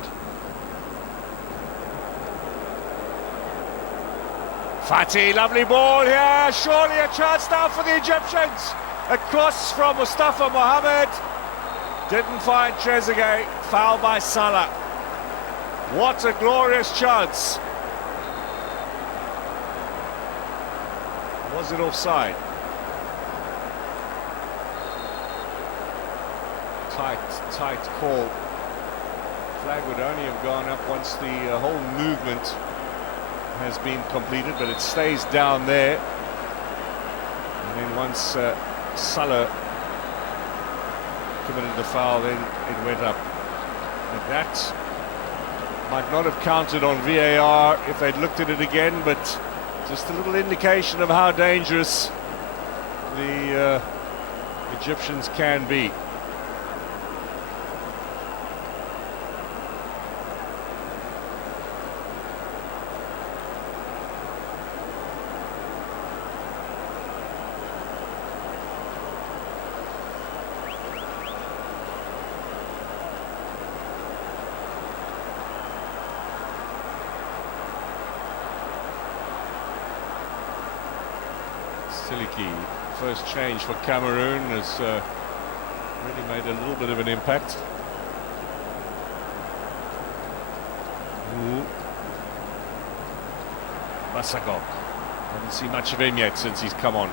Fati, lovely ball here. Surely a chance now for the Egyptians. A cross from Mustafa Mohamed. Didn't find Trezeguet. Foul by Salah. What a glorious chance. Was it offside? Tight call. Flag would only have gone up once the whole movement has been completed, but it stays down there. And then once Salah committed the foul, then it went up. And that might not have counted on VAR if they'd looked at it again, but just a little indication of how dangerous the Egyptians can be. Siliki, first change for Cameroon, has really made a little bit of an impact. Basagog, haven't seen much of him yet since he's come on.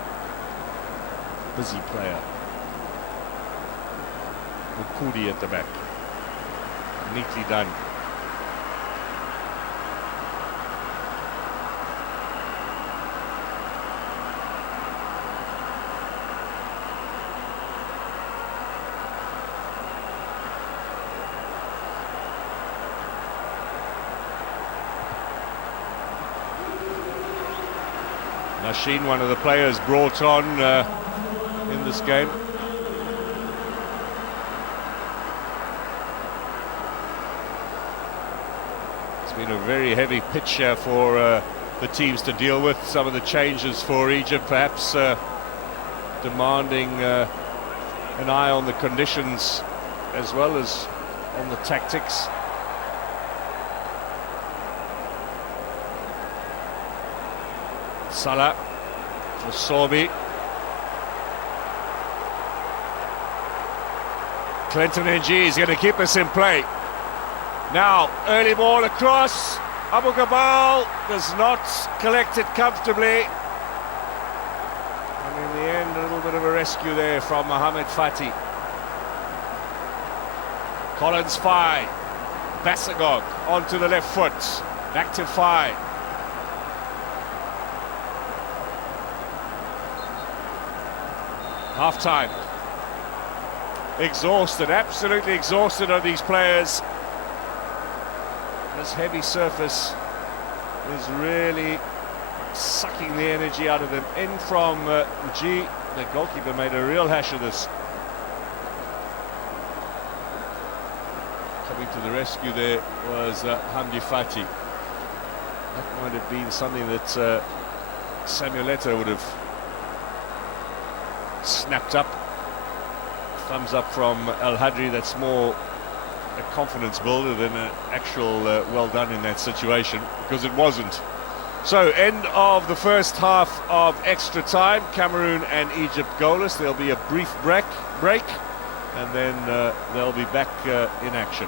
Busy player. Mukudi at the back. Neatly done. Nashin, one of the players brought on in this game. It's been a very heavy pitch here for the teams to deal with. Some of the changes for Egypt perhaps demanding an eye on the conditions as well as on the tactics. Salah for Sorby. Clinton NG is going to keep us in play. Now, early ball across. Abu Gabal does not collect it comfortably. And in the end, a little bit of a rescue there from Mohamed Fati. Collins Fai. Basagog onto the left foot. Back to Fai. Half time. Exhausted, absolutely exhausted are these players. This heavy surface is really sucking the energy out of them. In from G, the goalkeeper made a real hash of this. Coming To the rescue there was Hamdi Fati. That might have been something that Samuel Eto'o would have snapped up. Thumbs up from El Hadri. That's more a confidence builder than an actual well done in that situation, because it wasn't. So, end of the first half of extra time. Cameroon and Egypt goalless. There'll be a brief break, and then they'll be back in action.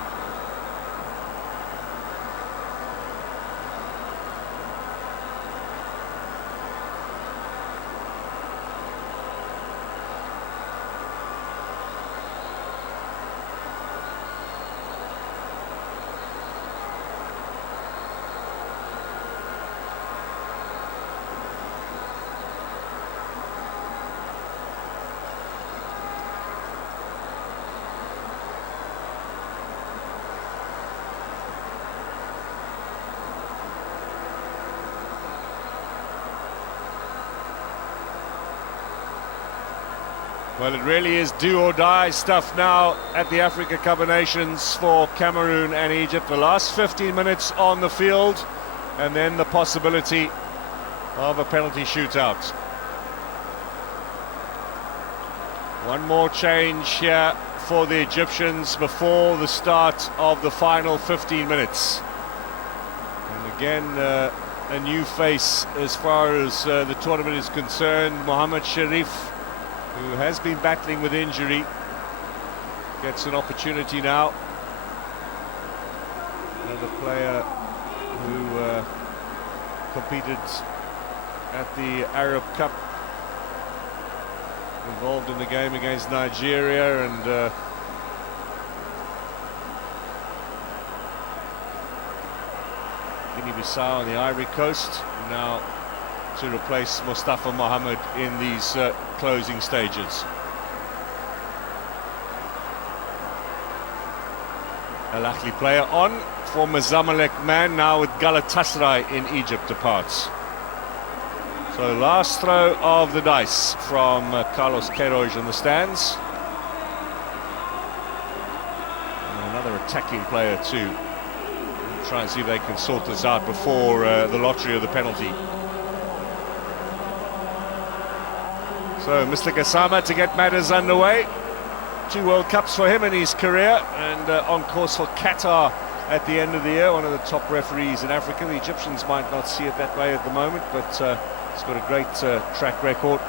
Well, it really is do or die stuff now at the Africa Cup of Nations for Cameroon and Egypt. The last 15 minutes on the field, and then the possibility of a penalty shootout. One more change here for the Egyptians before the start of the final 15 minutes. And again, a new face as far as the tournament is concerned. Mohamed Sharif, who has been battling with injury, gets an opportunity now. Another player who competed at the Arab Cup, involved in the game against Nigeria, and Guinea-Bissau on the Ivory Coast, now to replace Mustafa Mohamed in these closing stages. Al Ahly player on, former Zamalek man, now with Galatasaray in Egypt departs. So last throw of the dice from Carlos Queiroz in the stands. And another attacking player too. We'll try and see if they can sort this out before the lottery of the penalty. So Mr. Gassama to get matters underway. 2 World Cups for him in his career, and on course for Qatar at the end of the year. One of the top referees in Africa. The Egyptians might not see it that way at the moment, but he's got a great track record.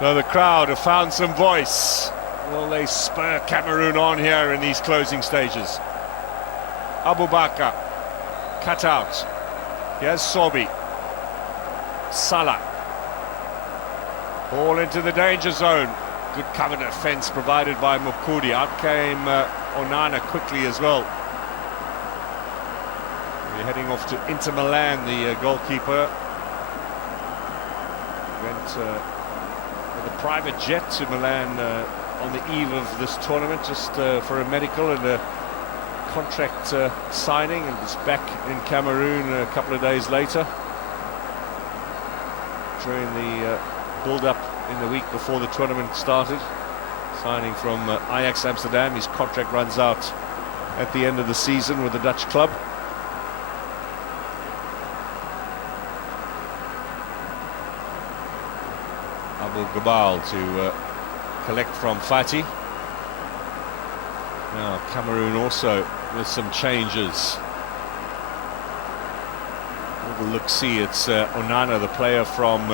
So the crowd have found some voice. Will they spur Cameroon on here in these closing stages? Abubakar, cut out. Here's Sobi. Salah. Ball into the danger zone. Good cover defence provided by Mukudi. Out came Onana quickly as well. We're heading off to Inter Milan, the goalkeeper. Went with a private jet to Milan on the eve of this tournament, just for a medical and a contract signing, and was back in Cameroon a couple of days later during the build-up in the week before the tournament started, signing from Ajax Amsterdam. His contract runs out at the end of the season with the Dutch club. Abou Gabal to collect from Fati. Now Cameroon also with some changes. We'll look-see, it's Onana, the player from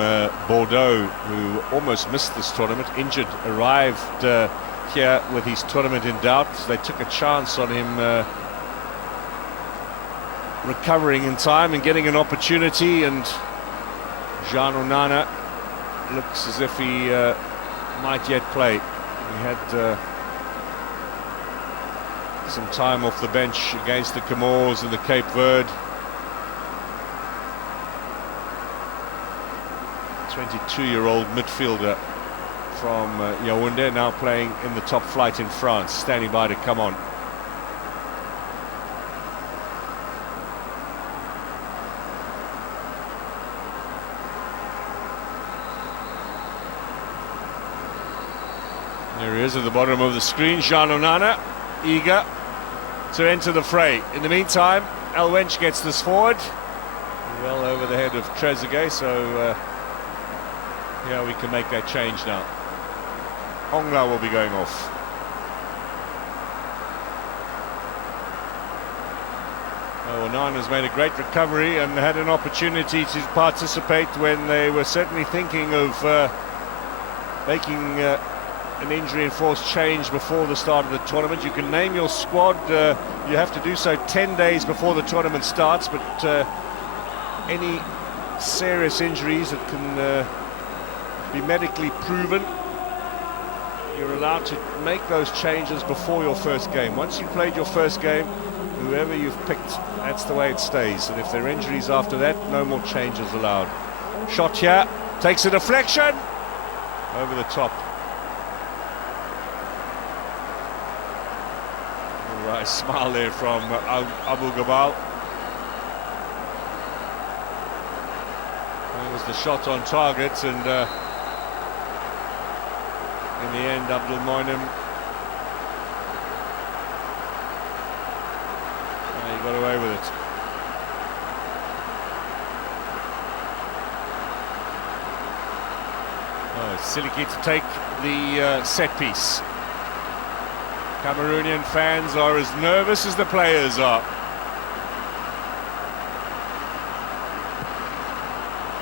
Bordeaux, who almost missed this tournament, injured, arrived here with his tournament in doubt. They took a chance on him recovering in time and getting an opportunity, and Jean Onana looks as if he might yet play. He had some time off the bench against the Comoros and the Cape Verde. 22-year-old midfielder from Yaoundé, now playing in the top flight in France, standing by to come on. is at the bottom of the screen, Jean Onana, eager to enter the fray. In the meantime, El Wench gets this forward, well over the head of Trezeguet, so yeah, we can make that change now. Ongla will be going off. Onana's made a great recovery and had an opportunity to participate when they were certainly thinking of making an injury-enforced change before the start of the tournament. You can name your squad, you have to do so 10 days before the tournament starts, but any serious injuries that can be medically proven, you're allowed to make those changes before your first game. Once you've played your first game, whoever you've picked, that's the way it stays. And if there are injuries after that, no more changes allowed. Shot here, takes a deflection, over the top. All right, smile there from Abu Gabal. That was the shot on target, and in the end, Abdul Moinem he got away with it. Oh, Siliki to take the set piece. Cameroonian fans are as nervous as the players are.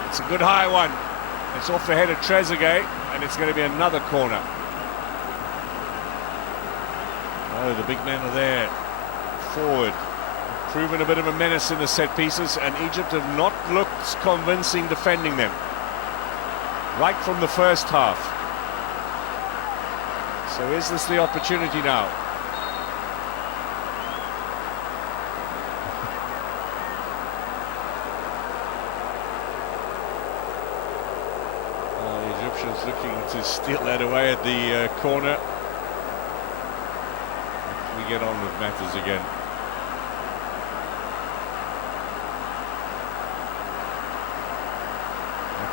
It's a good high one. It's off the head of Trezeguet, and it's going to be another corner. Oh, the big men are there. Forward. Proven a bit of a menace in the set pieces, and Egypt have not looked convincing defending them. Right from the first half. So is this the opportunity now? Looking to steal that away at the corner. We get on with matters again.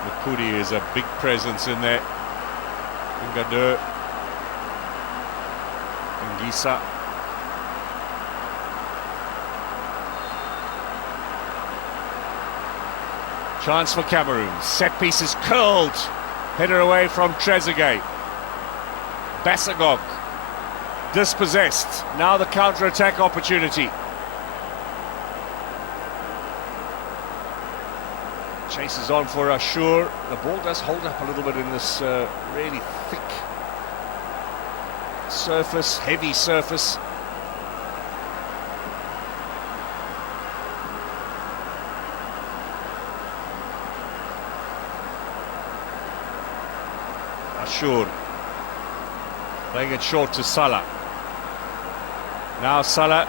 Makudi is a big presence in there. Ngade, Ngisa. Chance for Cameroon. Set piece is curled. Header away from Trezeguet. Bassagog dispossessed. Now the counter-attack opportunity. Chases on for Ashur. The ball does hold up a little bit in this really thick surface, heavy surface. Ashur playing it short to Salah. Now Salah.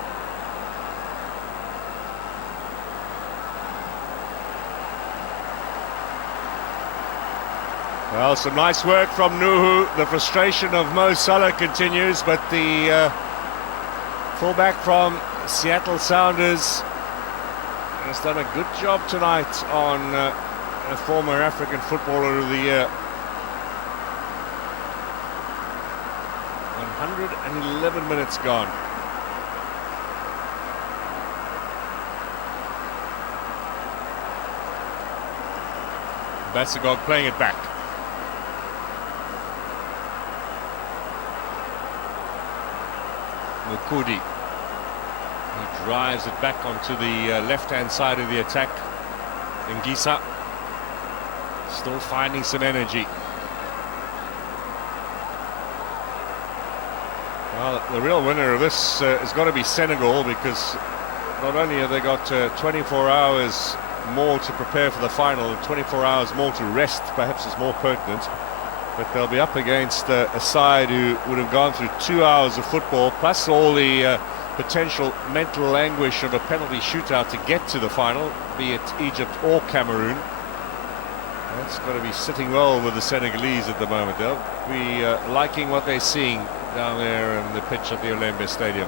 Well, some nice work from Nuhu. The frustration of Mo Salah continues, but the fullback from Seattle Sounders has done a good job tonight on a former African Footballer of the Year. 111 minutes gone. Bassagog playing it back. Mukudi. He drives it back onto the left-hand side of the attack. Ngisa still finding some energy. Well, the real winner of this is going to be Senegal, because not only have they got 24 hours more to prepare for the final, 24 hours more to rest, perhaps is more pertinent, but they'll be up against a side who would have gone through 2 hours of football, plus all the potential mental anguish of a penalty shootout to get to the final, be it Egypt or Cameroon. That's got to be sitting well with the Senegalese at the moment. They'll be liking what they're seeing down there on the pitch at the Olembe Stadium.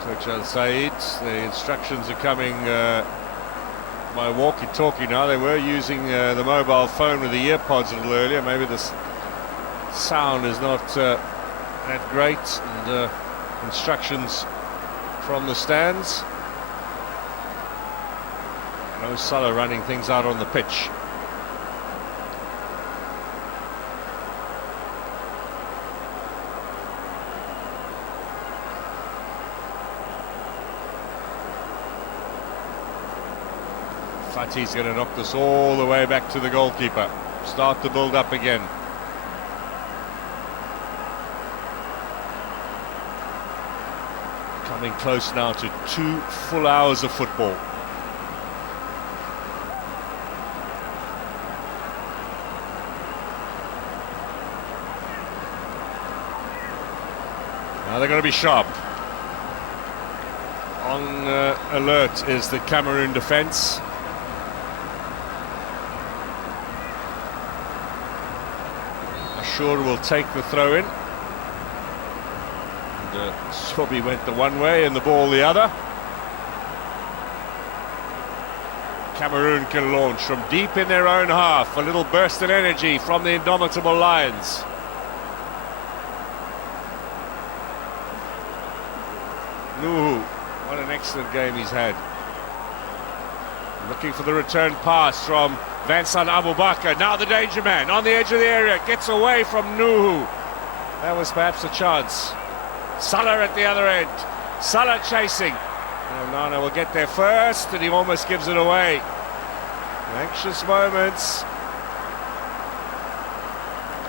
Coach Al Said, the instructions are coming my walkie-talkie now. They were using the mobile phone with the ear pods a little earlier. Maybe this sound is not that great, and instructions from the stands. No Salah running things out on the pitch. Fati's going to knock this all the way back to the goalkeeper. Start the build up again. Coming close now to 2 full hours of football. Now they're going to be sharp. On alert is the Cameroon defence. Ashur will take the throw in. And Sobi went the one way and the ball the other. Cameroon can launch from deep in their own half. A little burst of energy from the indomitable Lions. Nuhu, what an excellent game he's had. Looking for the return pass from Vincent Aboubakar. Now the danger man on the edge of the area, gets away from Nuhu. That was perhaps a chance. Salah at the other end. Salah chasing. Nana will get there first, and he almost gives it away. Anxious moments.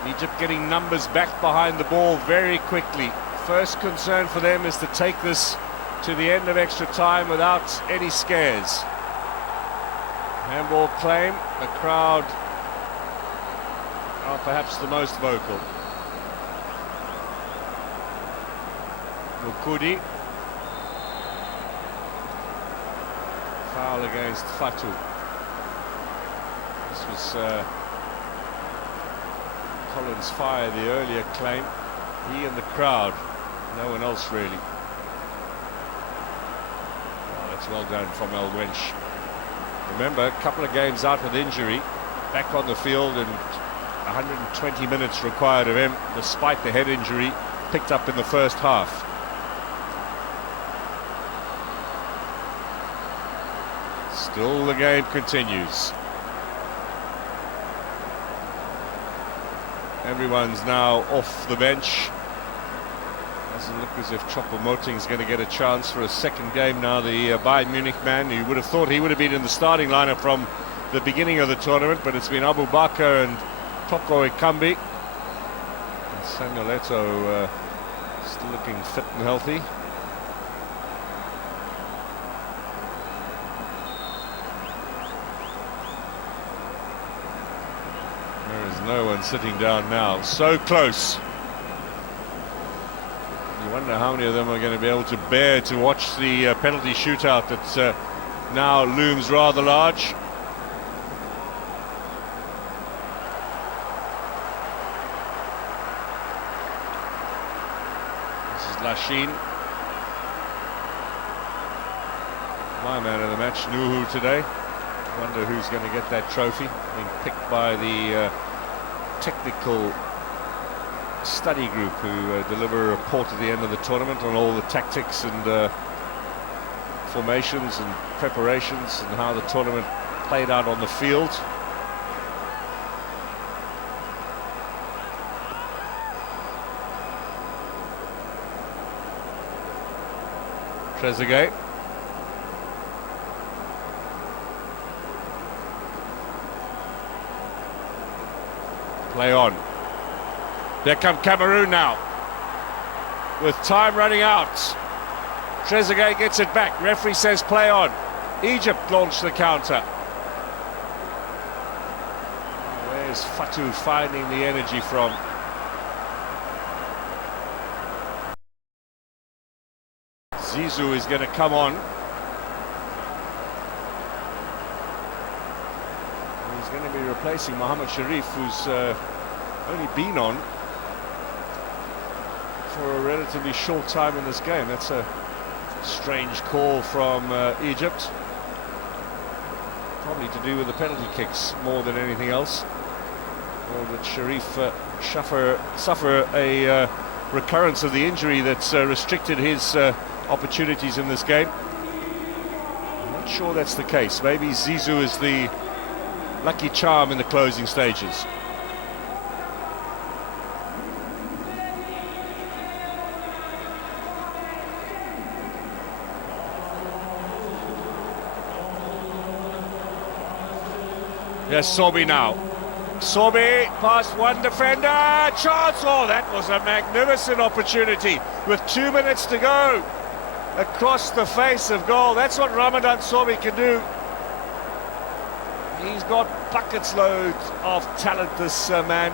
Egypt getting numbers back behind the ball very quickly. First concern for them is to take this to the end of extra time without any scares. Handball claim. The crowd are perhaps the most vocal. Mukudi. Foul against Fatu. This was Collins Fire, the earlier claim. He and the crowd, no one else really. Oh, that's well done from El Wench. Remember, a couple of games out with injury, back on the field, and 120 minutes required of him, despite the head injury picked up in the first half. Still the game continues. Everyone's now off the bench. Doesn't look as if Choupo-Moting's going to get a chance for a second game now. The Bayern Munich man, you would have thought he would have been in the starting lineup from the beginning of the tournament, but it's been Aboubakar and Toko Ekambi. And Samuel Eto'o still looking fit and healthy. There is no one sitting down now. So close. You wonder how many of them are going to be able to bear to watch the penalty shootout that now looms rather large. This is Lachine. My man of the match, Nuhu, today. Wonder who's going to get that trophy. Being picked by the technical study group who deliver a report at the end of the tournament on all the tactics and formations and preparations and how the tournament played out on the field. Trezeguet. Play on. There come Cameroon now, with time running out. Trezeguet gets it back. Referee says play on. Egypt launched the counter. Where's Fatu finding the energy from? Zizou is going to come on. He's going to be replacing Mohamed Sharif, who's only been on for a relatively short time in this game. That's a strange call from Egypt. Probably to do with the penalty kicks more than anything else. Or did Sharif suffer a recurrence of the injury that's restricted his opportunities in this game? I'm not sure that's the case. Maybe Zizou is the lucky charm in the closing stages. Yes, Sobi now. Sobi past one defender. Chance! Oh, that was a magnificent opportunity with 2 minutes to go. Across the face of goal. That's what Ramadan Sobi can do. He's got buckets loads of talent, this man.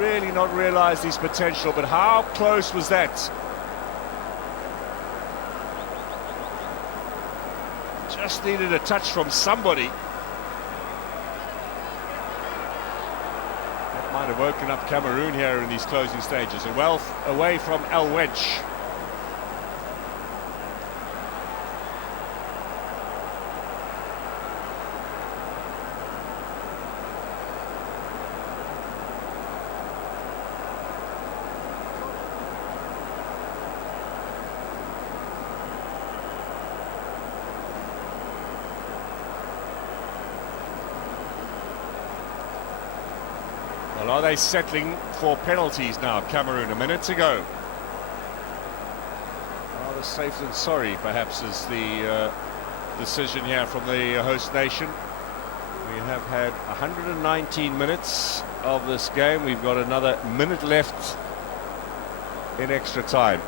Really not realised his potential, but how close was that? Just needed a touch from somebody. Might have woken up Cameroon here in these closing stages. And well away from El Wedge. Well, are they settling for penalties now, Cameroon? A minute to go. Rather safe than sorry, perhaps, is the decision here from the host nation. We have had 119 minutes of this game. We've got another minute left in extra time.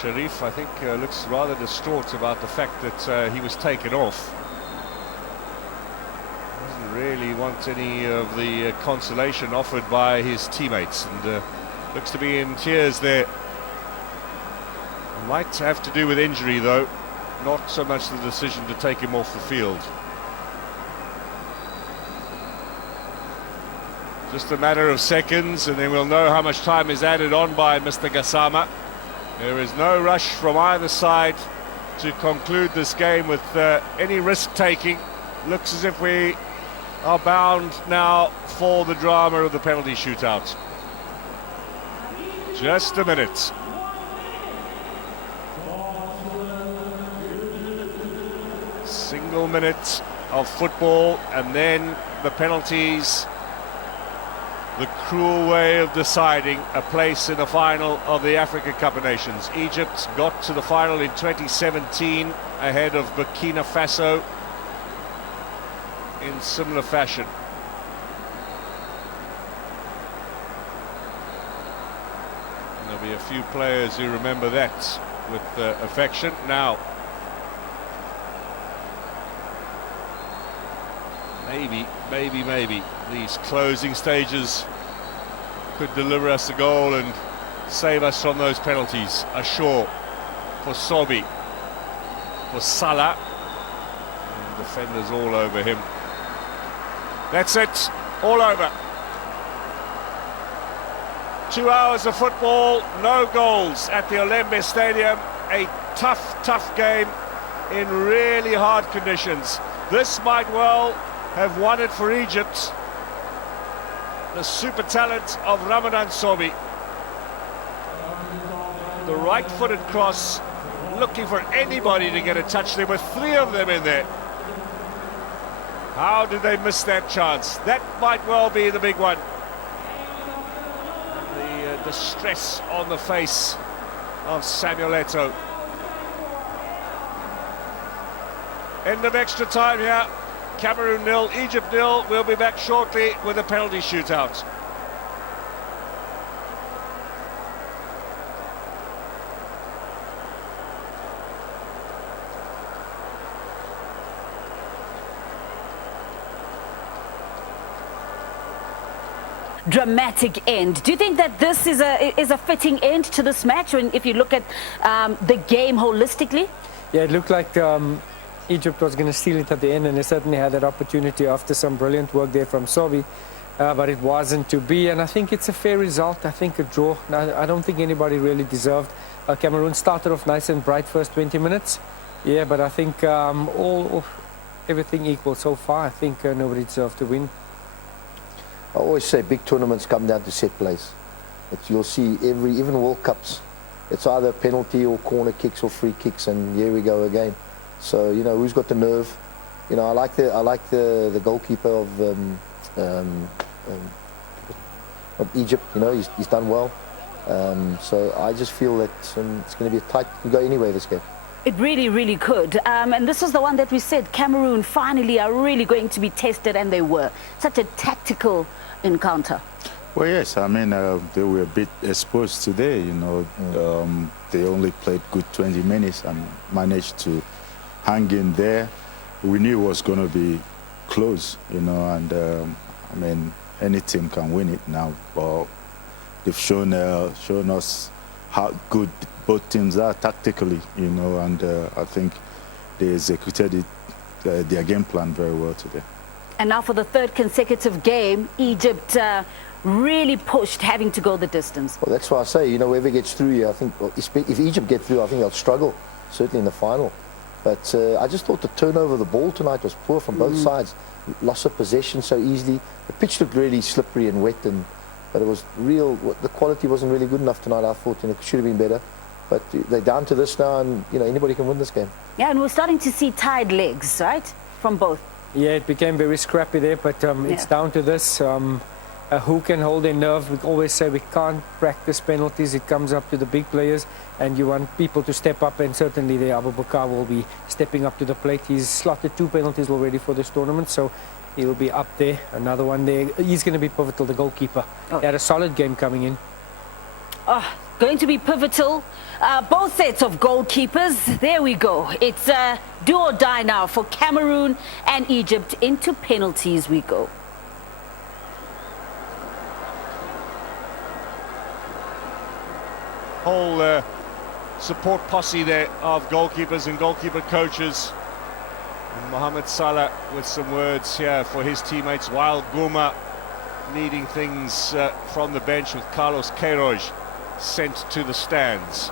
Sharif, I think, looks rather distraught about the fact that he was taken off. Doesn't really want any of the consolation offered by his teammates, and looks to be in tears there. Might have to do with injury, though, not so much the decision to take him off the field. Just a matter of seconds, and then we'll know how much time is added on by Mr. Gassama. There is no rush from either side to conclude this game with any risk-taking. Looks as if we are bound now for the drama of the penalty shootout. Just a minute. Single minute of football, and then the penalties. The cruel way of deciding a place in the final of the Africa Cup of Nations. Egypt got to the final in 2017 ahead of Burkina Faso in similar fashion. And there'll be a few players who remember that with affection. Now, maybe these closing stages could deliver us a goal and save us from those penalties. Ashore for Sobi, for Salah, and defenders all over him. That's it, all over. 2 hours of football, no goals at the Olembe Stadium. A tough game in really hard conditions. This might well have won it for Egypt. The super talent of Ramadan Sobi. The right-footed cross, looking for anybody to get a touch. There were 3 of them in there. How did they miss that chance? That might well be the big one. The distress on the face of Samuel Eto'o. End of extra time here. Cameroon 0, Egypt 0. We'll be back shortly with a penalty shootout. Dramatic end. Do you think that this is a fitting end to this match when, if you look at the game holistically? Yeah, it looked like Egypt was going to steal it at the end, and they certainly had that opportunity after some brilliant work there from Sobi. but it wasn't to be, and I think it's a fair result. I think a draw. I don't think anybody really deserved. Cameroon started off nice and bright first 20 minutes. Yeah, but I think everything equal so far. I think nobody deserved to win. I always say big tournaments come down to set plays. You'll see even World Cups, it's either penalty or corner kicks or free kicks, and here we go again. So you know who's got the nerve. You know I like the goalkeeper of Egypt. You know he's done well. So I just feel that it's going to be a tight. You go anywhere this game. It really, really could. And this was the one that we said Cameroon finally are really going to be tested, and they were. Such a tactical encounter. Well, yes, I mean, they were a bit exposed today, you know. They only played good 20 minutes and managed to hang in there. We knew it was going to be close, you know, and I mean, any team can win it now. But they've shown us how good both teams are tactically, you know, and I think they executed their game plan very well today. And now for the third consecutive game, Egypt really pushed, having to go the distance. Well, that's why I say, you know, whoever gets through here, I think, if Egypt get through, I think they'll struggle, certainly in the final. But I just thought the turnover of the ball tonight was poor from both sides. Loss of possession so easily. The pitch looked really slippery and wet, but it was the quality wasn't really good enough tonight, I thought, and it should have been better. But they're down to this now, and, you know, anybody can win this game. Yeah, and we're starting to see tied legs, right, from both. Yeah, it became very scrappy there, but it's down to this. Who can hold their nerve? We always say we can't practice penalties. It comes up to the big players, and you want people to step up, and certainly the Abubakar will be stepping up to the plate. He's slotted 2 penalties already for this tournament, so he will be up there. Another one there. He's going to be pivotal, the goalkeeper. He had a solid game coming in. Oh, going to be pivotal. Both sets of goalkeepers. There we go. It's do or die now for Cameroon and Egypt. Into penalties we go. Whole support posse there of goalkeepers and goalkeeper coaches. And Mohamed Salah with some words here for his teammates, while Guma leading things from the bench with Carlos Queiroz sent to the stands.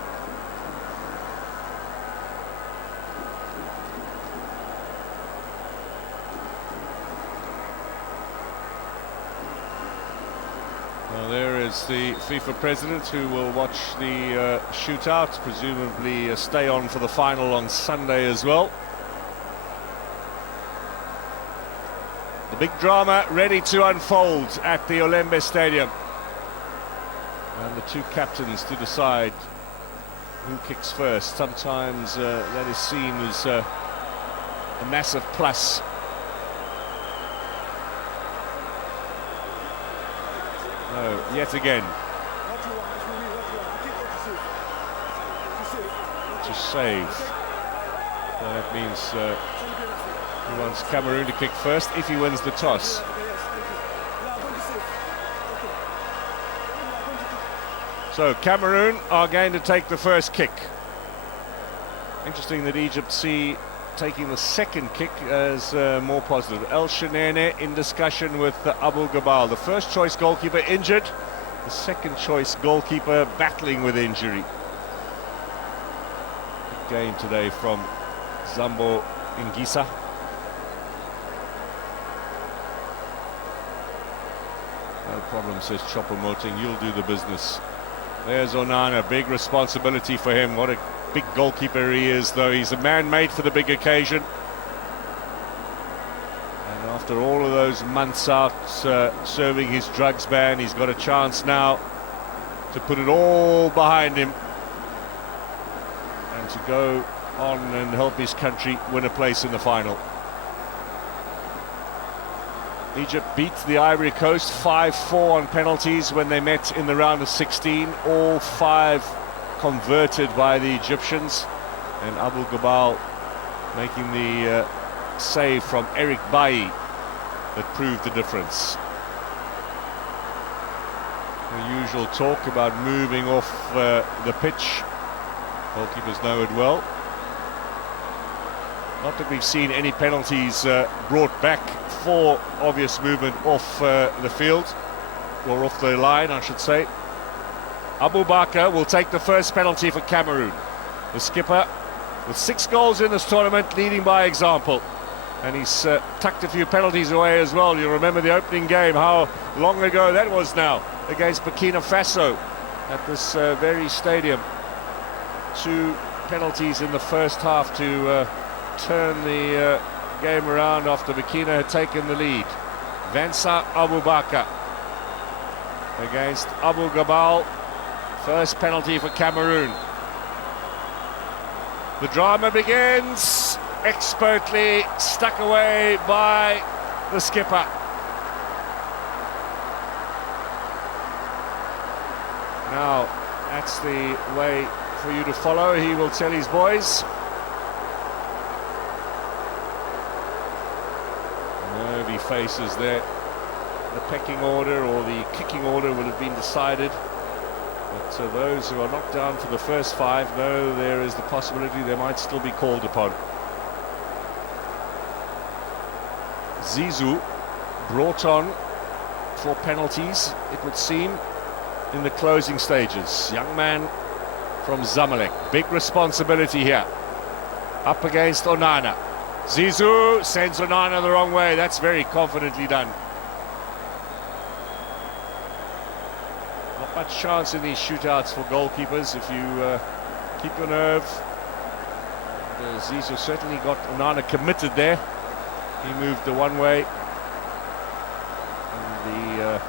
Well, there is the FIFA president who will watch the shootout, presumably stay on for the final on Sunday as well. The big drama ready to unfold at the Olembe Stadium. And the two captains to decide who kicks first. Sometimes that is seen as a massive plus. No, yet again. To save. So that means he wants Cameroon to kick first if he wins the toss. So Cameroon are going to take the first kick. Interesting that Egypt see taking the second kick as more positive. El Shenene in discussion with Abu Gabal. The first choice goalkeeper injured, the second choice goalkeeper battling with injury. Good game today from Zambo Ngisa. No problem, says Choupo-Moting, you'll do the business. There's Onana, big responsibility for him. What a big goalkeeper he is, though. He's a man made for the big occasion. And after all of those months out serving his drugs ban, he's got a chance now to put it all behind him and to go on and help his country win a place in the final. Egypt beat the Ivory Coast 5-4 on penalties when they met in the round of 16. All 5 converted by the Egyptians, and Abu Gabal making the save from Eric Bailly that proved the difference. The usual talk about moving off the pitch. Goalkeepers know it well. Not that we've seen any penalties brought back for obvious movement off the field, or off the line, I should say. Abu Bakr will take the first penalty for Cameroon. The skipper, with 6 goals in this tournament, leading by example. And he's tucked a few penalties away as well. You remember the opening game, how long ago that was now, against Burkina Faso at this very stadium. 2 penalties in the first half to turn the game around after Burkina had taken the lead. Vensa Abu Bakr against Abu Gabal. First penalty for Cameroon. The drama begins, expertly stuck away by the skipper. Now, that's the way for you to follow, he will tell his boys. Nervy faces there. The pecking order or the kicking order will have been decided. But those who are knocked down for the first 5 know there is the possibility they might still be called upon. Zizou brought on for penalties, it would seem, in the closing stages. Young man from Zamalek, big responsibility here. Up against Onana. Zizou sends Onana the wrong way. That's very confidently done. Not much chance in these shootouts for goalkeepers if you keep your nerve. Zizou certainly got Onana committed there. He moved the one way, and the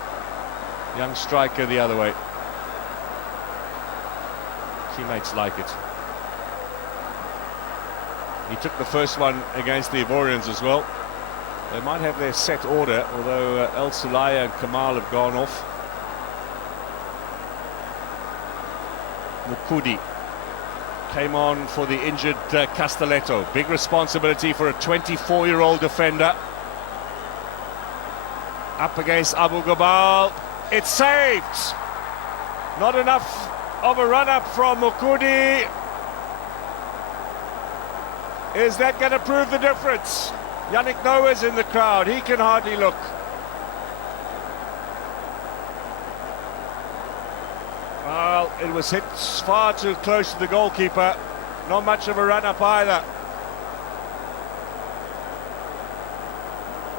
young striker the other way. Teammates like it. He took the first one against the Ivorians as well. They might have their set order, although El Sulaya and Kamal have gone off. Mukudi came on for the injured Castelletto. Big responsibility for a 24-year-old defender. Up against Abu Gabal. It's saved. Not enough of a run-up from Mukudi. Is that going to prove the difference? Yannick Noah's in the crowd. He can hardly look. Well, it was hit far too close to the goalkeeper. Not much of a run-up either.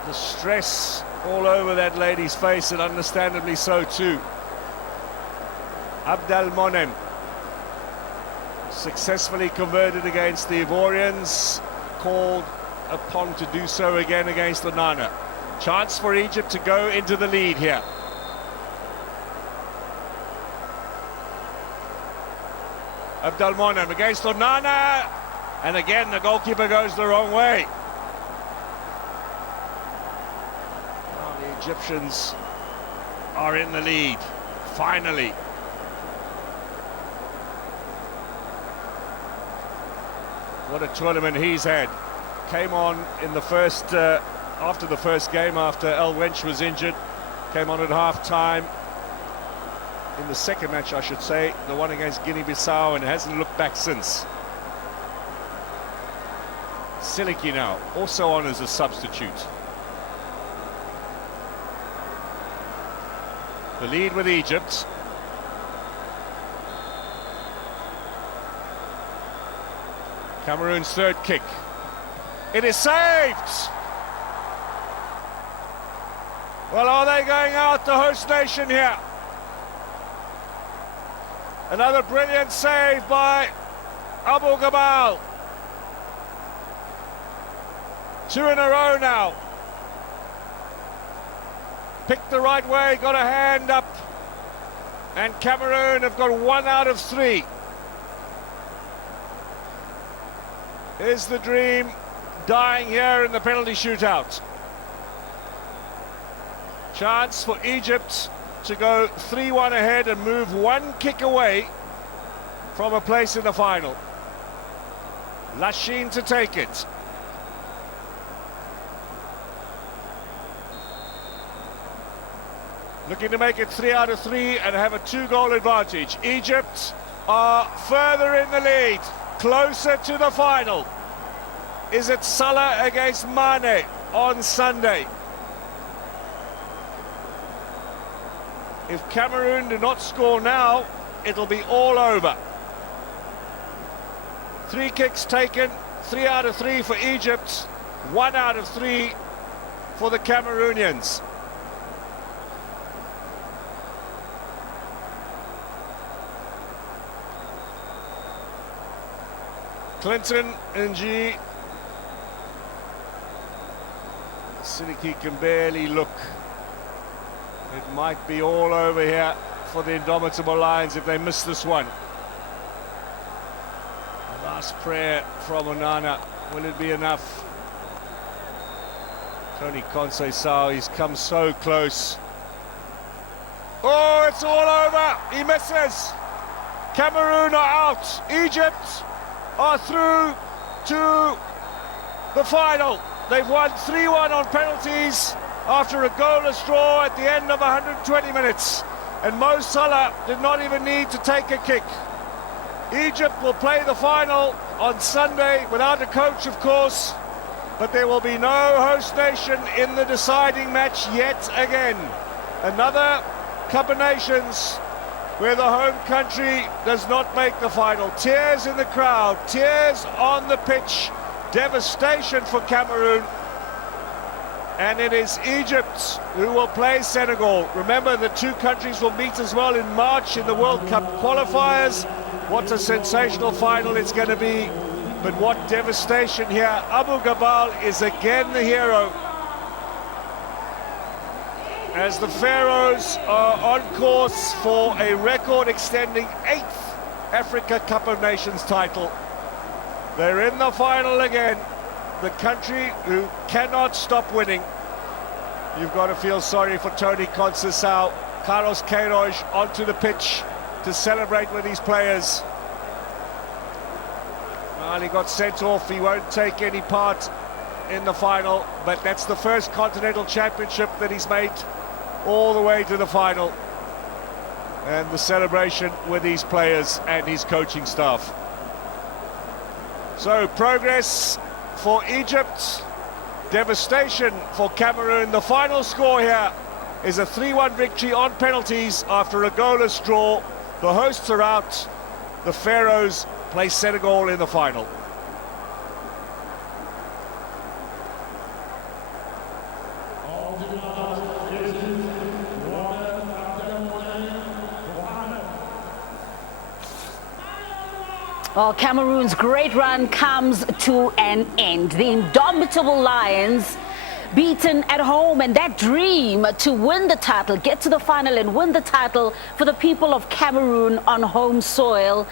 The stress all over that lady's face, and understandably so too. Abdelmonem successfully converted against the Ivorians, called upon to do so again against Onana. Chance for Egypt to go into the lead here. Abdelmonem against Onana, and again the goalkeeper goes the wrong way. Well, the Egyptians are in the lead, finally. What a tournament he's had. Came on in the first, after the first game, after El Wench was injured. Came on at half-time. In the second match, I should say, the one against Guinea-Bissau, and hasn't looked back since. Siliki now, also on as a substitute. The lead with Egypt. Cameroon's third kick. It is saved! Well, are they going out, the host nation here? Another brilliant save by Abu Gabal. 2 in a row now. Picked the right way, got a hand up, and Cameroon have got 1 out of 3. Is the dream dying here in the penalty shootout? Chance for Egypt to go 3-1 ahead and move 1 kick away from a place in the final. Lachine to take it. Looking to make it 3 out of 3 and have a 2-goal advantage. Egypt are further in the lead, closer to the final. Is it Salah against Mane on Sunday? If Cameroon do not score now, it'll be all over. 3 kicks taken, 3 out of 3 for Egypt, 1 out of 3 for the Cameroonians. Clinton Ng. Siddiqui can barely look. It might be all over here for the indomitable Lions if they miss this one. Last prayer from Onana. Will it be enough? Tony Conceição, he's come so close. Oh, it's all over. He misses. Cameroon are out. Egypt are through to the final. They've won 3-1 on penalties after a goalless draw at the end of 120 minutes. And Mo Salah did not even need to take a kick. Egypt will play the final on Sunday without a coach, of course, but there will be no host nation in the deciding match yet again. Another Cup of Nations where the home country does not make the final. Tears in the crowd, tears on the pitch, devastation for Cameroon. And it is Egypt who will play Senegal. Remember, the two countries will meet as well in March in the World Cup qualifiers. What a sensational final it's going to be. But what devastation here. Abu Gabal is again the hero. As the Pharaohs are on course for a record-extending 8th Africa Cup of Nations title. They're in the final again. The country who cannot stop winning. You've got to feel sorry for Tony Conceição. Carlos Queiroz onto the pitch to celebrate with his players. Well, he got sent off. He won't take any part in the final, but that's the first Continental Championship that he's made all the way to the final. And the celebration with his players and his coaching staff. So progress for Egypt, devastation for Cameroon. The final score here is a 3-1 victory on penalties after a goalless draw. The hosts are out. The Pharaohs play Senegal in the final. Well, Cameroon's great run comes to an end. The indomitable Lions beaten at home, and that dream to win the title, get to the final and win the title for the people of Cameroon on home soil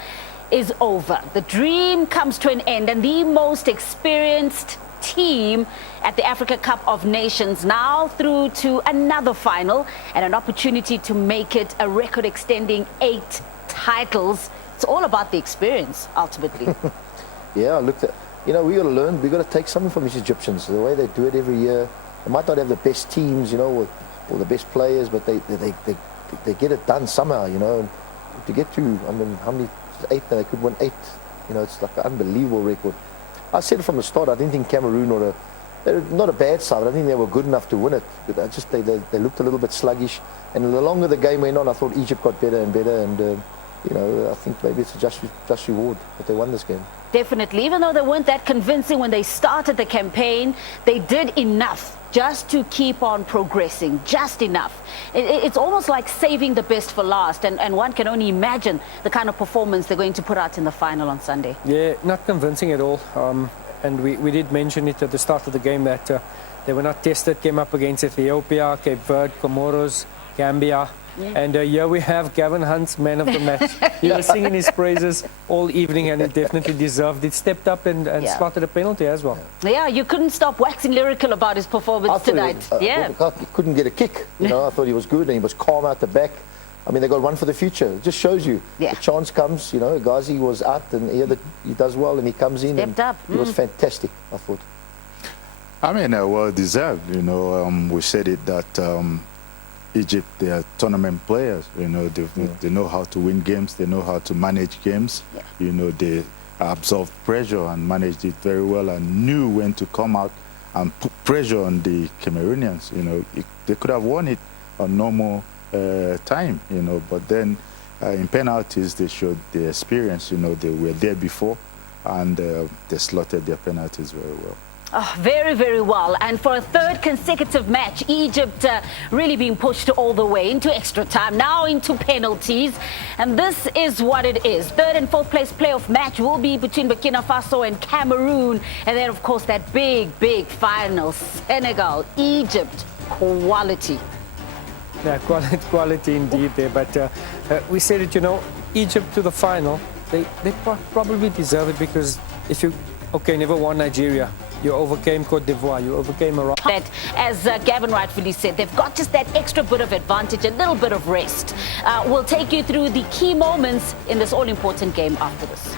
is over. The dream comes to an end, and the most experienced team at the Africa Cup of Nations now through to another final and an opportunity to make it a record-extending 8 titles. It's all about the experience, ultimately. Yeah, look, we got to learn. We got to take something from these Egyptians. The way they do it every year. They might not have the best teams, or the best players, but they get it done somehow, And to get to, how many? 8? They could win 8. It's like an unbelievable record. I said from the start, I didn't think Cameroon they're not a bad side. I think they were good enough to win it. But they looked a little bit sluggish. And the longer the game went on, I thought Egypt got better and better. And I think maybe it's a just reward that they won this game. Definitely. Even though they weren't that convincing when they started the campaign, they did enough just to keep on progressing, just enough. It's almost like saving the best for last, and one can only imagine the kind of performance they're going to put out in the final on Sunday. Yeah, not convincing at all. And we did mention it at the start of the game that they were not tested, came up against Ethiopia, Cape Verde, Comoros, Gambia. Yeah. And here we have Gavin Hunt's man of the match. He was singing his praises all evening, and he definitely deserved it. Stepped up and slotted a penalty as well. Yeah, you couldn't stop waxing lyrical about his performance tonight. He couldn't get a kick. I thought he was good, and he was calm out the back. They got one for the future. It just shows you. The chance comes, Ghazi was out, and he does well, and he comes in. Stepped up. He was fantastic, I thought. Well deserved. We said it that Egypt, they are tournament players. They know how to win games. They know how to manage games. Yeah. absorbed pressure and managed it very well and knew when to come out and put pressure on the Cameroonians. You know, they could have won it on normal time, you know, but then in penalties they showed the experience. You know, they were there before and they slotted their penalties very well. Oh, very, very well. And for a third consecutive match, Egypt really being pushed all the way into extra time, now into penalties. And this is what it is. Third and fourth place playoff match will be between Burkina Faso and Cameroon. And then, of course, that big, big final, Senegal, Egypt, quality. Yeah, quality indeed there. But we said it, you know, Egypt to the final, they probably deserve it because if you, never won Nigeria. You overcame Cote d'Ivoire, you overcame Morocco. That, as Gavin rightfully said, they've got just that extra bit of advantage, a little bit of rest. We'll take you through the key moments in this all-important game after this.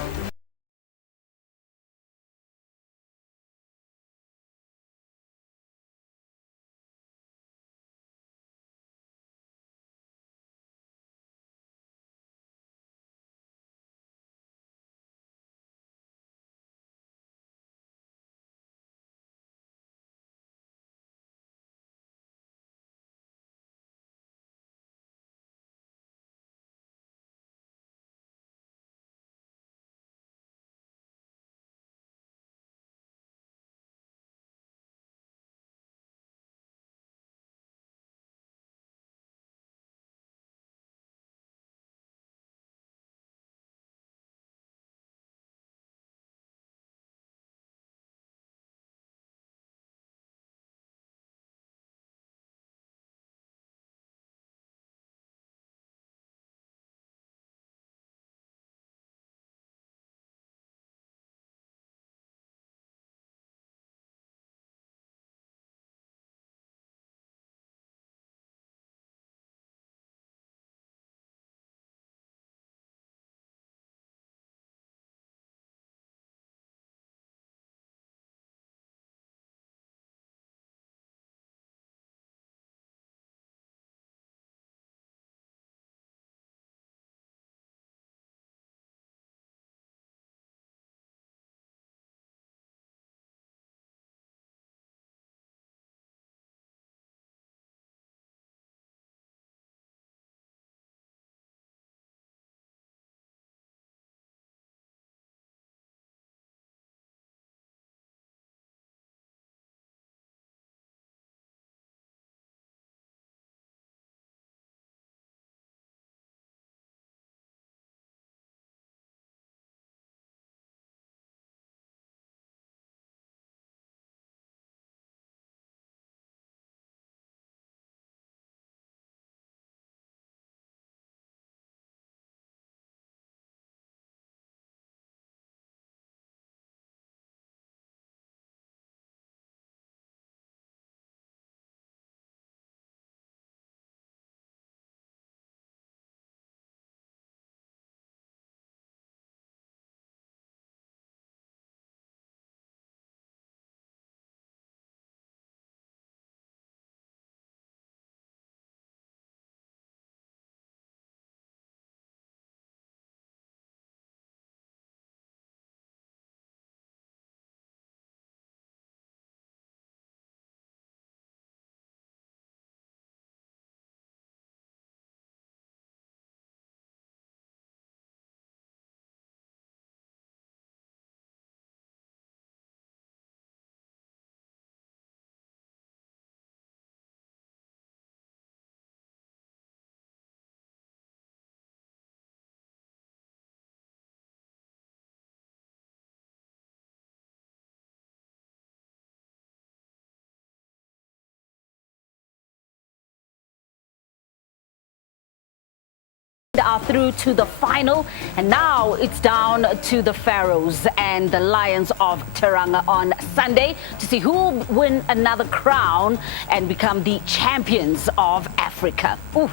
Are through to the final, and now it's down to the Pharaohs and the Lions of Teranga on Sunday to see who will win another crown and become the champions of Africa. Oof.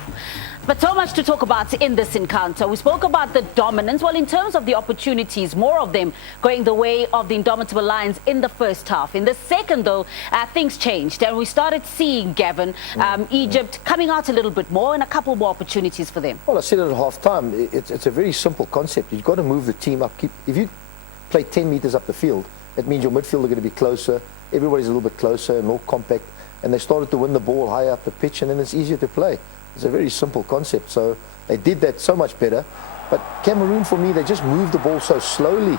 But so much to talk about in this encounter. We spoke about the dominance. Well, in terms of the opportunities, more of them going the way of the indomitable Lions in the first half. In the second, though, things changed, and we started seeing, Gavin, Egypt coming out a little bit more and a couple more opportunities for them. Well, I said it at half time. It's a very simple concept. You've got to move the team up. If you play 10 meters up the field, that means your midfield are going to be closer. Everybody's a little bit closer and more compact. And they started to win the ball higher up the pitch, and then it's easier to play. It's a very simple concept. So they did that so much better. But Cameroon, for me, they just moved the ball so slowly,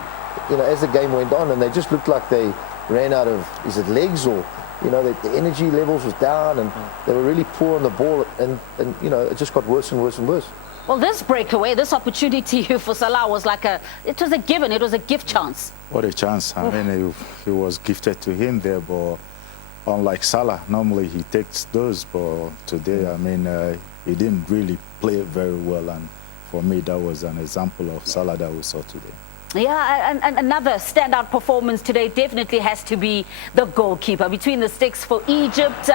as the game went on, and they just looked like they ran out of, is it legs or, the energy levels was down, and they were really poor on the ball, and it just got worse and worse and worse. Well, this breakaway, this opportunity for Salah was it was a given, it was a gift chance. What a chance. I mean, it was gifted to him there, but unlike Salah, normally he takes those, but today, I mean, he didn't really play very well, and for me, that was an example of Salah that we saw today. Yeah, and another standout performance today definitely has to be the goalkeeper. Between the sticks for Egypt,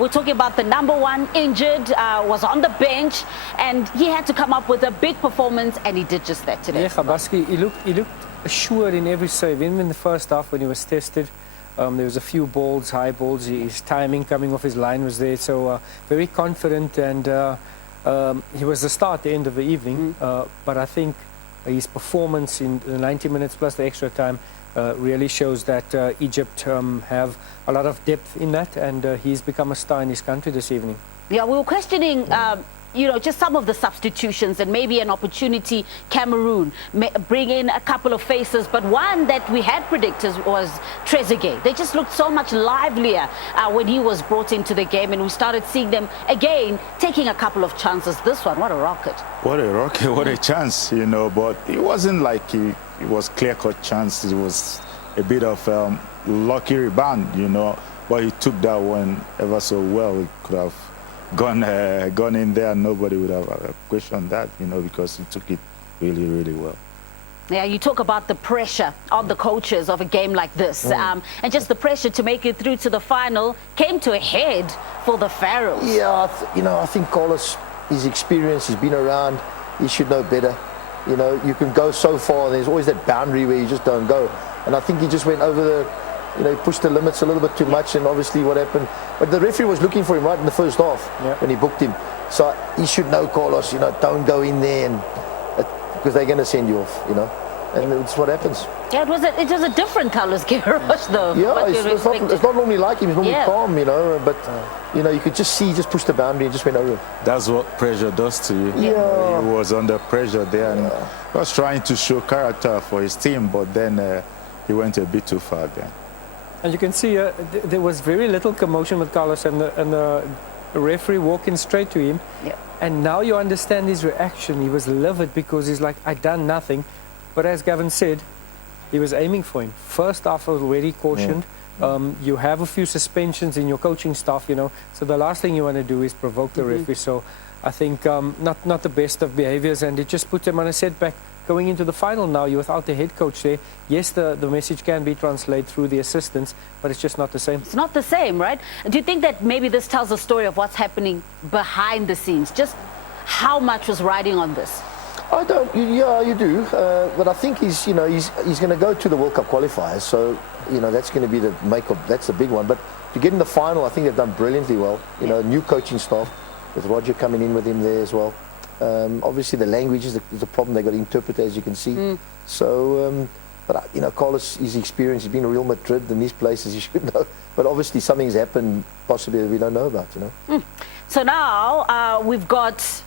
we're talking about the #1 injured, was on the bench, and he had to come up with a big performance, and he did just that today. Yeah, Gabaski, he looked assured in every save. Even in the first half when he was tested, there was a few balls, high balls. His timing coming off his line was there, so very confident, and he was the star at the end of the evening. But I think his performance in the 90 minutes plus the extra time really shows that Egypt have a lot of depth in that, and he's become a star in his country this evening. Yeah, we were questioning, just some of the substitutions and maybe an opportunity Cameroon bring in a couple of faces, but one that we had predicted was Trezeguet. They just looked so much livelier when he was brought into the game, and we started seeing them again taking a couple of chances. This one, what a rocket. What a rocket, what a chance, but it wasn't like it was clear-cut chance. It was a bit of lucky rebound, but he took that one ever so well. He could have gone in there, and nobody would have questioned that, because he took it really, really well. Yeah, you talk about the pressure on the coaches of a game like this, and just the pressure to make it through to the final came to a head for the Pharaohs. Yeah, I think Carlos, his experience, he's been around, he should know better. You can go so far, and there's always that boundary where you just don't go. And I think he just went over the, he pushed the limits a little bit too much, and obviously what happened. But the referee was looking for him right in the first half when he booked him. So he should know, Carlos, don't go in there, and because they're going to send you off, and it's what happens. Yeah, it was a different Carlos Queiroz, though. Yeah, it's not normally like him. He's normally calm, but you could just see he just pushed the boundary and just went over it. That's what pressure does to you. Yeah. He was under pressure there, and he was trying to show character for his team, but then he went a bit too far there. And you can see there was very little commotion with Carlos, and the referee walking straight to him. Yep. And now you understand his reaction. He was livid because he's like, I done nothing. But as Gavin said, he was aiming for him. First half was already cautioned. You have a few suspensions in your coaching staff, So the last thing you want to do is provoke the referee. So I think not the best of behaviors, and it just put them on a setback. Going into the final now, you're without the head coach there. Yes, the message can be translated through the assistants, but it's just not the same. It's not the same, right? Do you think that maybe this tells a story of what's happening behind the scenes? Just how much was riding on this? I don't. Yeah, you do. But I think he's going to go to the World Cup qualifiers. So that's going to be the make-up. That's the big one. But to get in the final, I think they've done brilliantly well. New coaching staff with Roger coming in with him there as well. Obviously, the language is the problem. They've got to interpret, as you can see. So, but Carlos, his experience, he's been to Real Madrid and these places, he should know. But obviously, something's happened possibly that we don't know about. So now we've got,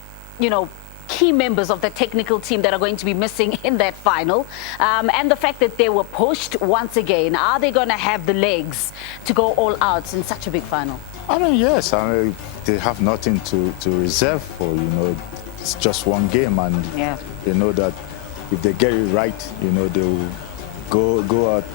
key members of the technical team that are going to be missing in that final, and the fact that they were pushed once again. Are they going to have the legs to go all out in such a big final? Yes. They have nothing to reserve for. It's just one game, and they know that if they get it right, they will go out